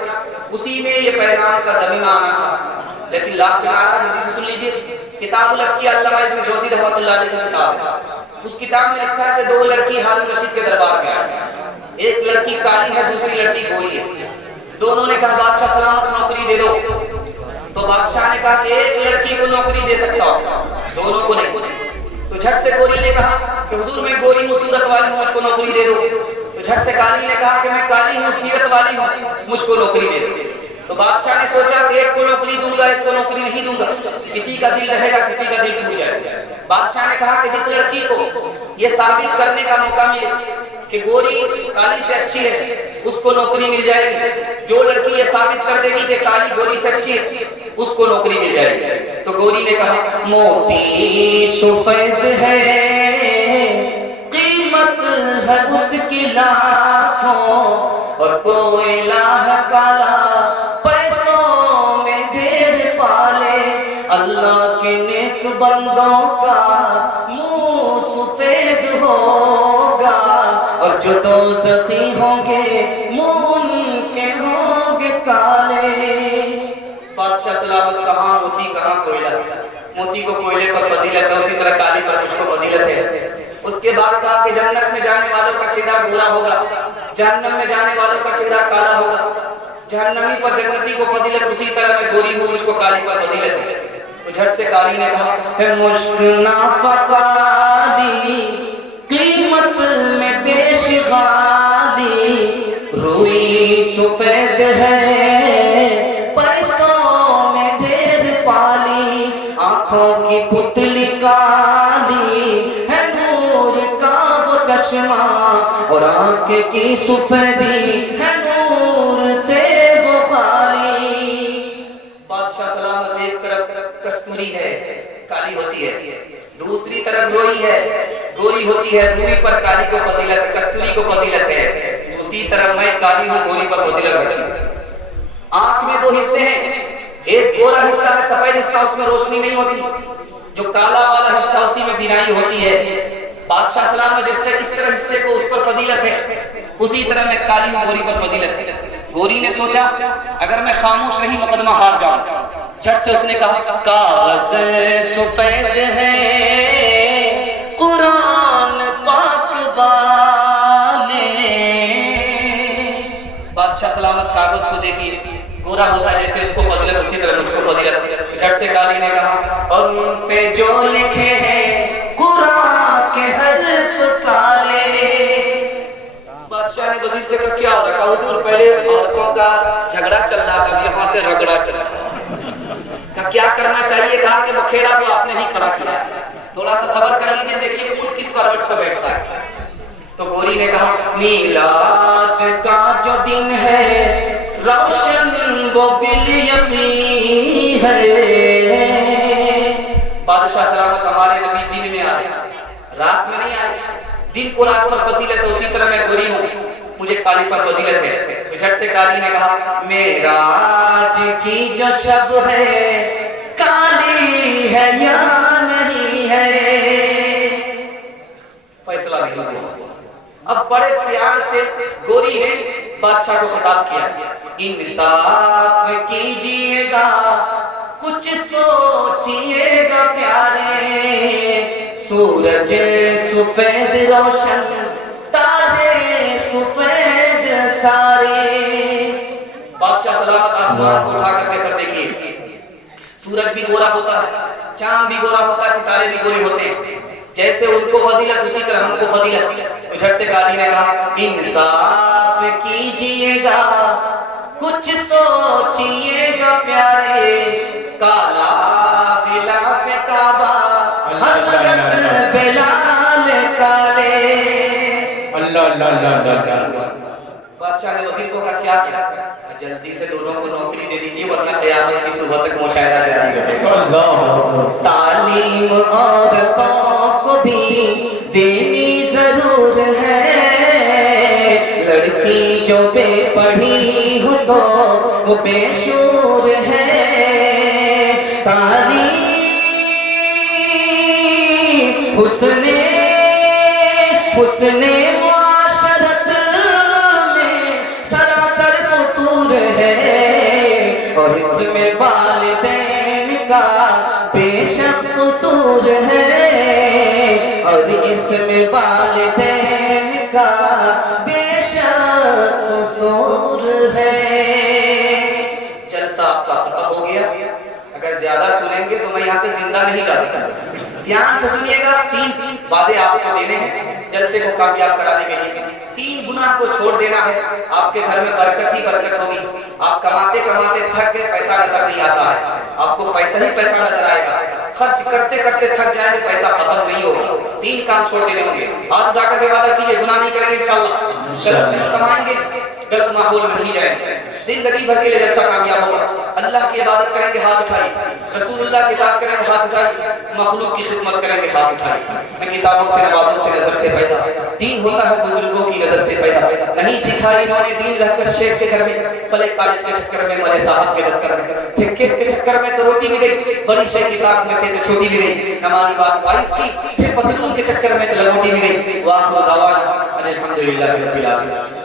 उसी में ये पैगाम का ज़मीना आना था, लेकिन लास्ट में आ रहा, जल्दी से सुन लीजिए। किताबुल अस्किया अल्लामा इब्न जौज़ी रहमतुल्लाह अलैह की किताब है। उस किताब में लिखा है कि 2 लड़की हारून रशीद के दरबार में आई। एक लड़की काली है, दूसरी लड़की गोरी है। दोनों ने कहा बादशाह सलामत नौकरी दे दो। तो बादशाह ने कहा कि एक लड़की को नौकरी दे सकता हूं, दोनों को नहीं। तो झट से गोरी ने कहा कि हुजूर मैं गोरी हूँ, सूरत वाली हूँ, मुझको नौकरी दे दो। तो झट से काली ने कहा कि मैं काली हूँ, सीरत वाली हूँ, मुझको नौकरी दे दो। तो बादशाह ने सोचा कि एक को नौकरी दूंगा, एक को नौकरी नहीं दूंगा, किसी का दिल रहेगा, किसी का दिल टूट जाएगा। बादशाह ने कहा कि जिस लड़की को ये साबित करने का मौका मिले कि गोरी काली से अच्छी है, उसको नौकरी मिल जाएगी। जो लड़की ये साबित कर देगी कि काली गोरी से अच्छी है, उसको नौकरी मिल जाएगी। तो गोरी ने कहा मोती सफेद है, कीमत है उसकी लाखों, और कोयला है काला, पैसों में ढेर पाले। अल्लाह के नेक बंदों का मुंह सफेद होगा, और जो दोज़खी होंगे मुंह उनके होंगे काले। बादशाह सलामत कहाँ मोती कहाँ कोयला। मोती को कोयले पर फजीलत है, उसी तरह काली पर मुझको फजीलत है। उसके बाद कहा कि जन्नत में जाने वालों का चेहरा गोरा होगा, जहन्नम में जाने वालों का चेहरा काला होगा। जहन्नमी पर जन्नती को फजीलत, उसी तरह मैं गोरी हूँ, मुझको काली पर फजीलत है। तो झट से काली ने कहा मुश्क ना फकादी, कीमत में बेशगाली, रुई सफेद है, पैसों में ढेर पाली, आंखों की पुतली काली है, नूर का वो चश्मा, और आंख की सफेदी है, नूर से वो खाली। बादशाह सलामत एक तरफ कस्तूरी है, काली होती है, दूसरी तरफ रोई है, गोरी होती है। रूई पर काली को फजीलत, कस्तूरी को फजीलत है। उसी तरह मैं काली हूँ, गोरी पर फजीलत है। आंख में 2 हिस्से हैं, एक गोरा हिस्सा में सफेद हिस्सा, उसमें रोशनी नहीं होती। जो काला वाला हिस्सा, उसी में बीनाई होती है। बादशाह सलाम में जिस तरह हिस्से को उस पर फजीलत है, उसी तरह मैं काली हूँ, गोरी पर फजीलत है। गोरी ने सोचा अगर मैं खामोश रही मुकदमा हार जाऊं। झट से उसने कहा कागज सफेद है, कुरान पाक वाले। बादशाह सलामत कागज को देखिए, गोरा होता है जैसे उसको फजीलत, उसी तरह मुझको फजीलत। झट से काली ने कहा और उन पे जो लिखे हैं कुरान के हर्फ काले। बादशाह ने वजीर से कहा क्या हो रहा है? हुजूर पहले औरतों का झगड़ा चल रहा था, यहाँ से रगड़ा चल रहा। का क्या करना चाहिए? कहा कि बखेड़ा तो आपने ही खड़ा किया, थोड़ा सा सब्र कर लीजिए, देखिए ऊंट किस करवट पर बैठता है। तो गोरी ने कहा मीलाद का जो दिन है रोशन वो बिल-ए-यकीन है। बादशाह सलामत हमारे नबी दिन में आए, रात में नहीं आए। दिन को रात पर फजीलत है, उसी तरह मैं गोरी हूँ, मुझे काली पर फजीलत है। झट से काली ने कहा मेराज की जो शब है काली है या नहीं है, फैसला नहीं हुआ। अब बड़े प्यार से गोरी ने बादशाह को खिताब किया, इंसाफ कीजिएगा, कुछ सोचिएगा प्यारे, सूरज सुफेद रोशन, तारे सुफेद सारे। बादशाह सलामत आसमान को उठा करके सर देखिए, सूरज भी गोरा होता है, चांद भी गोरा होता है, सितारे भी गोरे होते हैं। जैसे उनको फजीलत उसी तरह हमको फजीलत। तो झट से काली ने कहा इंसाफ कीजिएगा, कुछ सोचिएगा प्यारे, काला खिलाफ काबा हज़रत बिलाल काले। अल्लाह अल्लाह अल्लाह। बादशाह ने वजीर को कहा क्या किया? जल्दी से दोनों को नौकरी दे दीजिए वरना क़यामत की सुबह तक मुशाहिदा जारी। तालीम औरतों को भी देनी जरूर है, लड़की जो बेपढ़ी हो तो वो बेशूर है। तालीम हुस्ने हुस्ने मुआशरत में सरासर फतूर है, और इसमें वालिदैन का बेशक कसूर है, और इसमें वालिदैन का बेशक कसूर है। जलसा आपका खत्म हो गया, अगर ज्यादा सुनेंगे तो मैं यहाँ से जिंदा नहीं जा सकता। ध्यान से सुनिएगा, 3 वादे आपको देने हैं जलसे को कामयाब कराने के लिए। 3 गुनाह को छोड़ देना है, आपके घर में बरकत ही बरकत होगी। आप कमाते कमाते थक गए, पैसा नजर नहीं आता है, आपको पैसा ही पैसा नजर आएगा। खर्च करते करते थक जाएंगे, पैसा खत्म नहीं होगा। 3 काम छोड़ देने होंगे। आज जाकर के वादा कीजिए गुनाह नहीं करेंगे इंशाअल्लाह, गलत नहीं कमाएंगे, गलत माहौल में नहीं जाएंगे, जिंदगी भर के लिए जलसा कामयाब होगा। अल्लाह की इबादत करेंगे हाथ उठाई, रसूलुल्लाह की इताअत करेंगे हाथ उठाई, मखलूक की खिदमत करेंगे हाथ उठाई। न किताबों से नवाजों से नजर से पैदा, दीन होता है बुजुर्गों की नजर से पैदा। नहीं सीखा इन्होंने दीन रहकर शेख के घर में, पले कॉलेज के चक्कर में, मरे साहब के दफ्तर में, फिक्के के चक्कर में तो रोटी भी गई, बड़ी शेख की ताक में थे तो छोटी भी गई, हमारी बात 22 की, फिर पतलून के चक्कर में तो लंगोटी भी गई। वाह दावाना अल्हम्दुलिल्लाह रब्बिल आलमीन।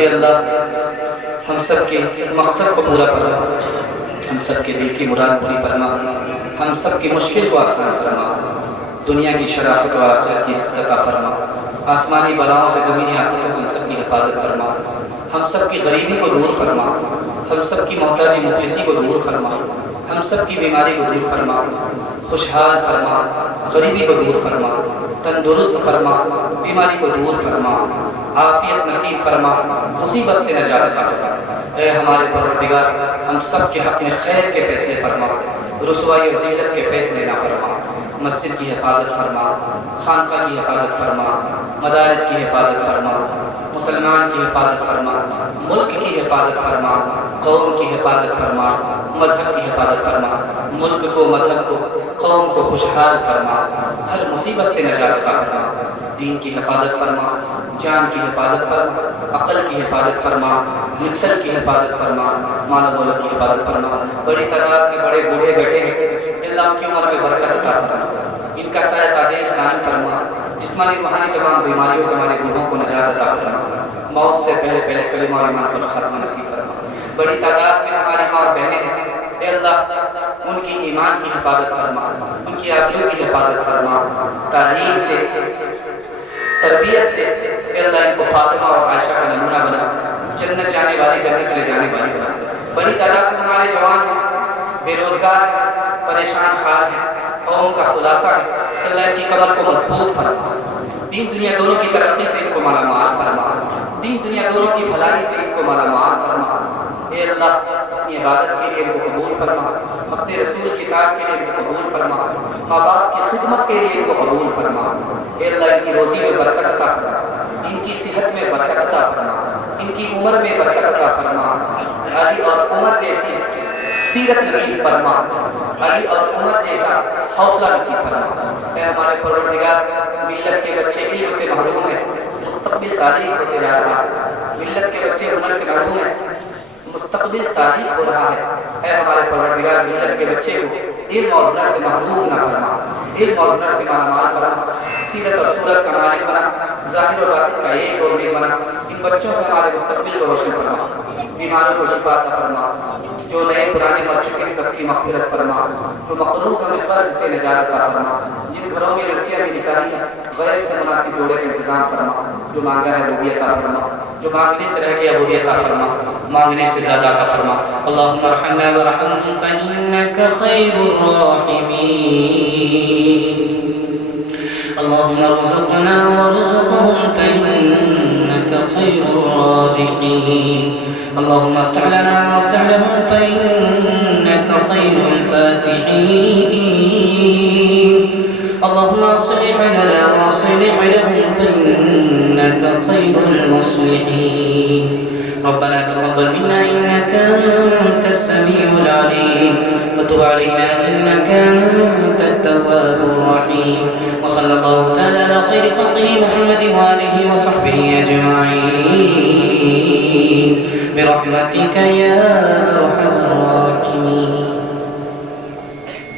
या अल्लाह हम सब के मकसद को पूरा फरमा, हम सब के दिल की मुराद पूरी फरमा, हम सब की मुश्किल को आसान फरमा, दुनिया की शराफत और आखिरत की इज़्ज़त फरमा, आसमानी बलाओं से ज़मीनी आफतों से हम सब की हिफाजत फरमा, हम सब की गरीबी को दूर फरमा, हम सब की मोहताजी मुफलिसी को दूर फरमा, हम सब की बीमारी को दूर फरमा, खुशहाल फरमा, गरीबी को दूर फरमा, तंदुरुस्त फरमा, बीमारी को दूर फरमा, आफियत नसीब फरमा, मुसीबत से नजात अता फरमा। ऐ हमारे परवरदिगार, हम सब के हक़ में खैर के फैसले फरमा, रुसवाई और ज़िल्लत के फैसले ना फरमा। मस्जिद की हिफाजत फरमा, खानका की हिफाजत फरमा, मदारिस की हिफाजत फरमा, मुसलमान की हिफाजत फरमा, मुल्क की हिफाजत फरमा, कौम की हिफाजत फरमा, मजहब की हिफाजत फरमा, मुल्क को, मजहब को, कौम को खुशहाल फरमा, हर मुसीबत से नजात अता फरमा। दीन की हिफाजत फरमा, जान की हिफाजत फरमा, अक़ल की हिफाजत फरमा, नस्ल की हिफाजत फरमा, माल दौलत की हिफाजत फरमा। बड़ी तादाद के बड़े बूढ़े बैठे हैं, अल्लाह की उम्र में बरकत अता फरमा, इनका साया तादेश कायम फरमा, जिस्मानी रूहानी तमाम बीमारियों से हमारे बूढ़ों को निजात अता फरमा, मौत से पहले पहले कलिमा और ईमान को ख़त्म नसीब फरमा। बड़ी तादाद में हमारी माँ और बहनें हैं, अल्लाह उनकी ईमान की हिफाजत फरमा, उनकी आबरू की हिफाजत फरमा, तालीम से तरबियत से अल्लाह इनको फातिमा और आयशा का नमूना बना, जन्नत जाने वाली, जन्नत ले जाने वाली बना। बड़ी तादाद में हमारे जवान हैं, बेरोजगार हैं, परेशान हाल हैं, और उनका खुलासा है अल्लाह की कमर को मजबूत फरमा, दीन दुनिया दोनों की तरक्की से इनको मालामाल फरमा, दीन दुनिया दोनों की भलाई से इनको मालामाल फरमा। ए अल्लाह अपनी इबादत के लिए इनको कबूल फरमा, अपने रसूल किताब के लिए इनको कबूल फरमा, माँ बाप की खिदमत के लिए इनको कबूल फरमा। ए अल्लाह इनकी रोज़ी में बरकत अता फरमा, इनकी सेहत में बरकत अता फरमा, इनकी उम्र में बरकत अता फरमा, अली और उमर जैसी सीरत नसीब फरमा, अली और उमर जैसा हौसला नसीब फरमा। ए हमारे परवरदिगार, मिल्लत के बच्चे इल्म से महरूम हैं, मुस्तक़बिल तारीख होते जा रहा है, मिल्लत के बच्चे हुनर से महरूम हैं, मुस्तक़बिल तारीख हो रहा है। ऐ हमारे परवरदिगार, मिल्लत के बच्चे को इल्म और हुनर से महरूम ना फरमा, इल्म और हुनर से मालामाल फरमा, सीरत और सूरत का मालिक बना, ज़ाहिर और बातिन का एक और नेक बना। इन बच्चों से हमारे मुस्तक़बिल को रोशन फरमा, बीमारों को शिफा अता फरमा, जो नए पुराने मर चुके हैं सबकी मग़फ़िरत फरमा, जो मक़रूज़ हमें कर्ज़ से निजात अता फरमा, जिन घरों में लड़कियाँ भी निकाही हैं गैर से मुनासिब जोड़े का इंतज़ाम फरमा, जो मांगा है वो भी अता फरमा, जो मांगने से रह गया वो भी अता फरमा, मांगने से ज़्यादा अता फरमा। अल्लाहुम्मा अर्हमना वरहमहुम फइन्नका खैरुर राहिमीन, अल्लाहुम्मा अर्ज़ुक़ना वरज़ुक़हुम फइन्नका खैरुर राज़िक़ीन, अल्लाहुम्मा अफ़्तह लना वअफ़्तह लहुम फइन्नका खैरुल फ़ातिहीन, अल्लाहुम्मा अस्लिह लना वअस्लिह लहुम फइन्नका खैरुल मुस्लिहीन। रब्बना तक़ब्बल मिन्ना इन्नका अंतस समीउल अलीम व तुब अलैना इन्नका अंतत तव्वाबुर रहीम। व सल्लल्लाहु तआला अला खैरि ख़ल्क़िही मुहम्मदिन व आलिहि व सहबिही अजमईन बिरहमतिका या अरहमर राहिमीन।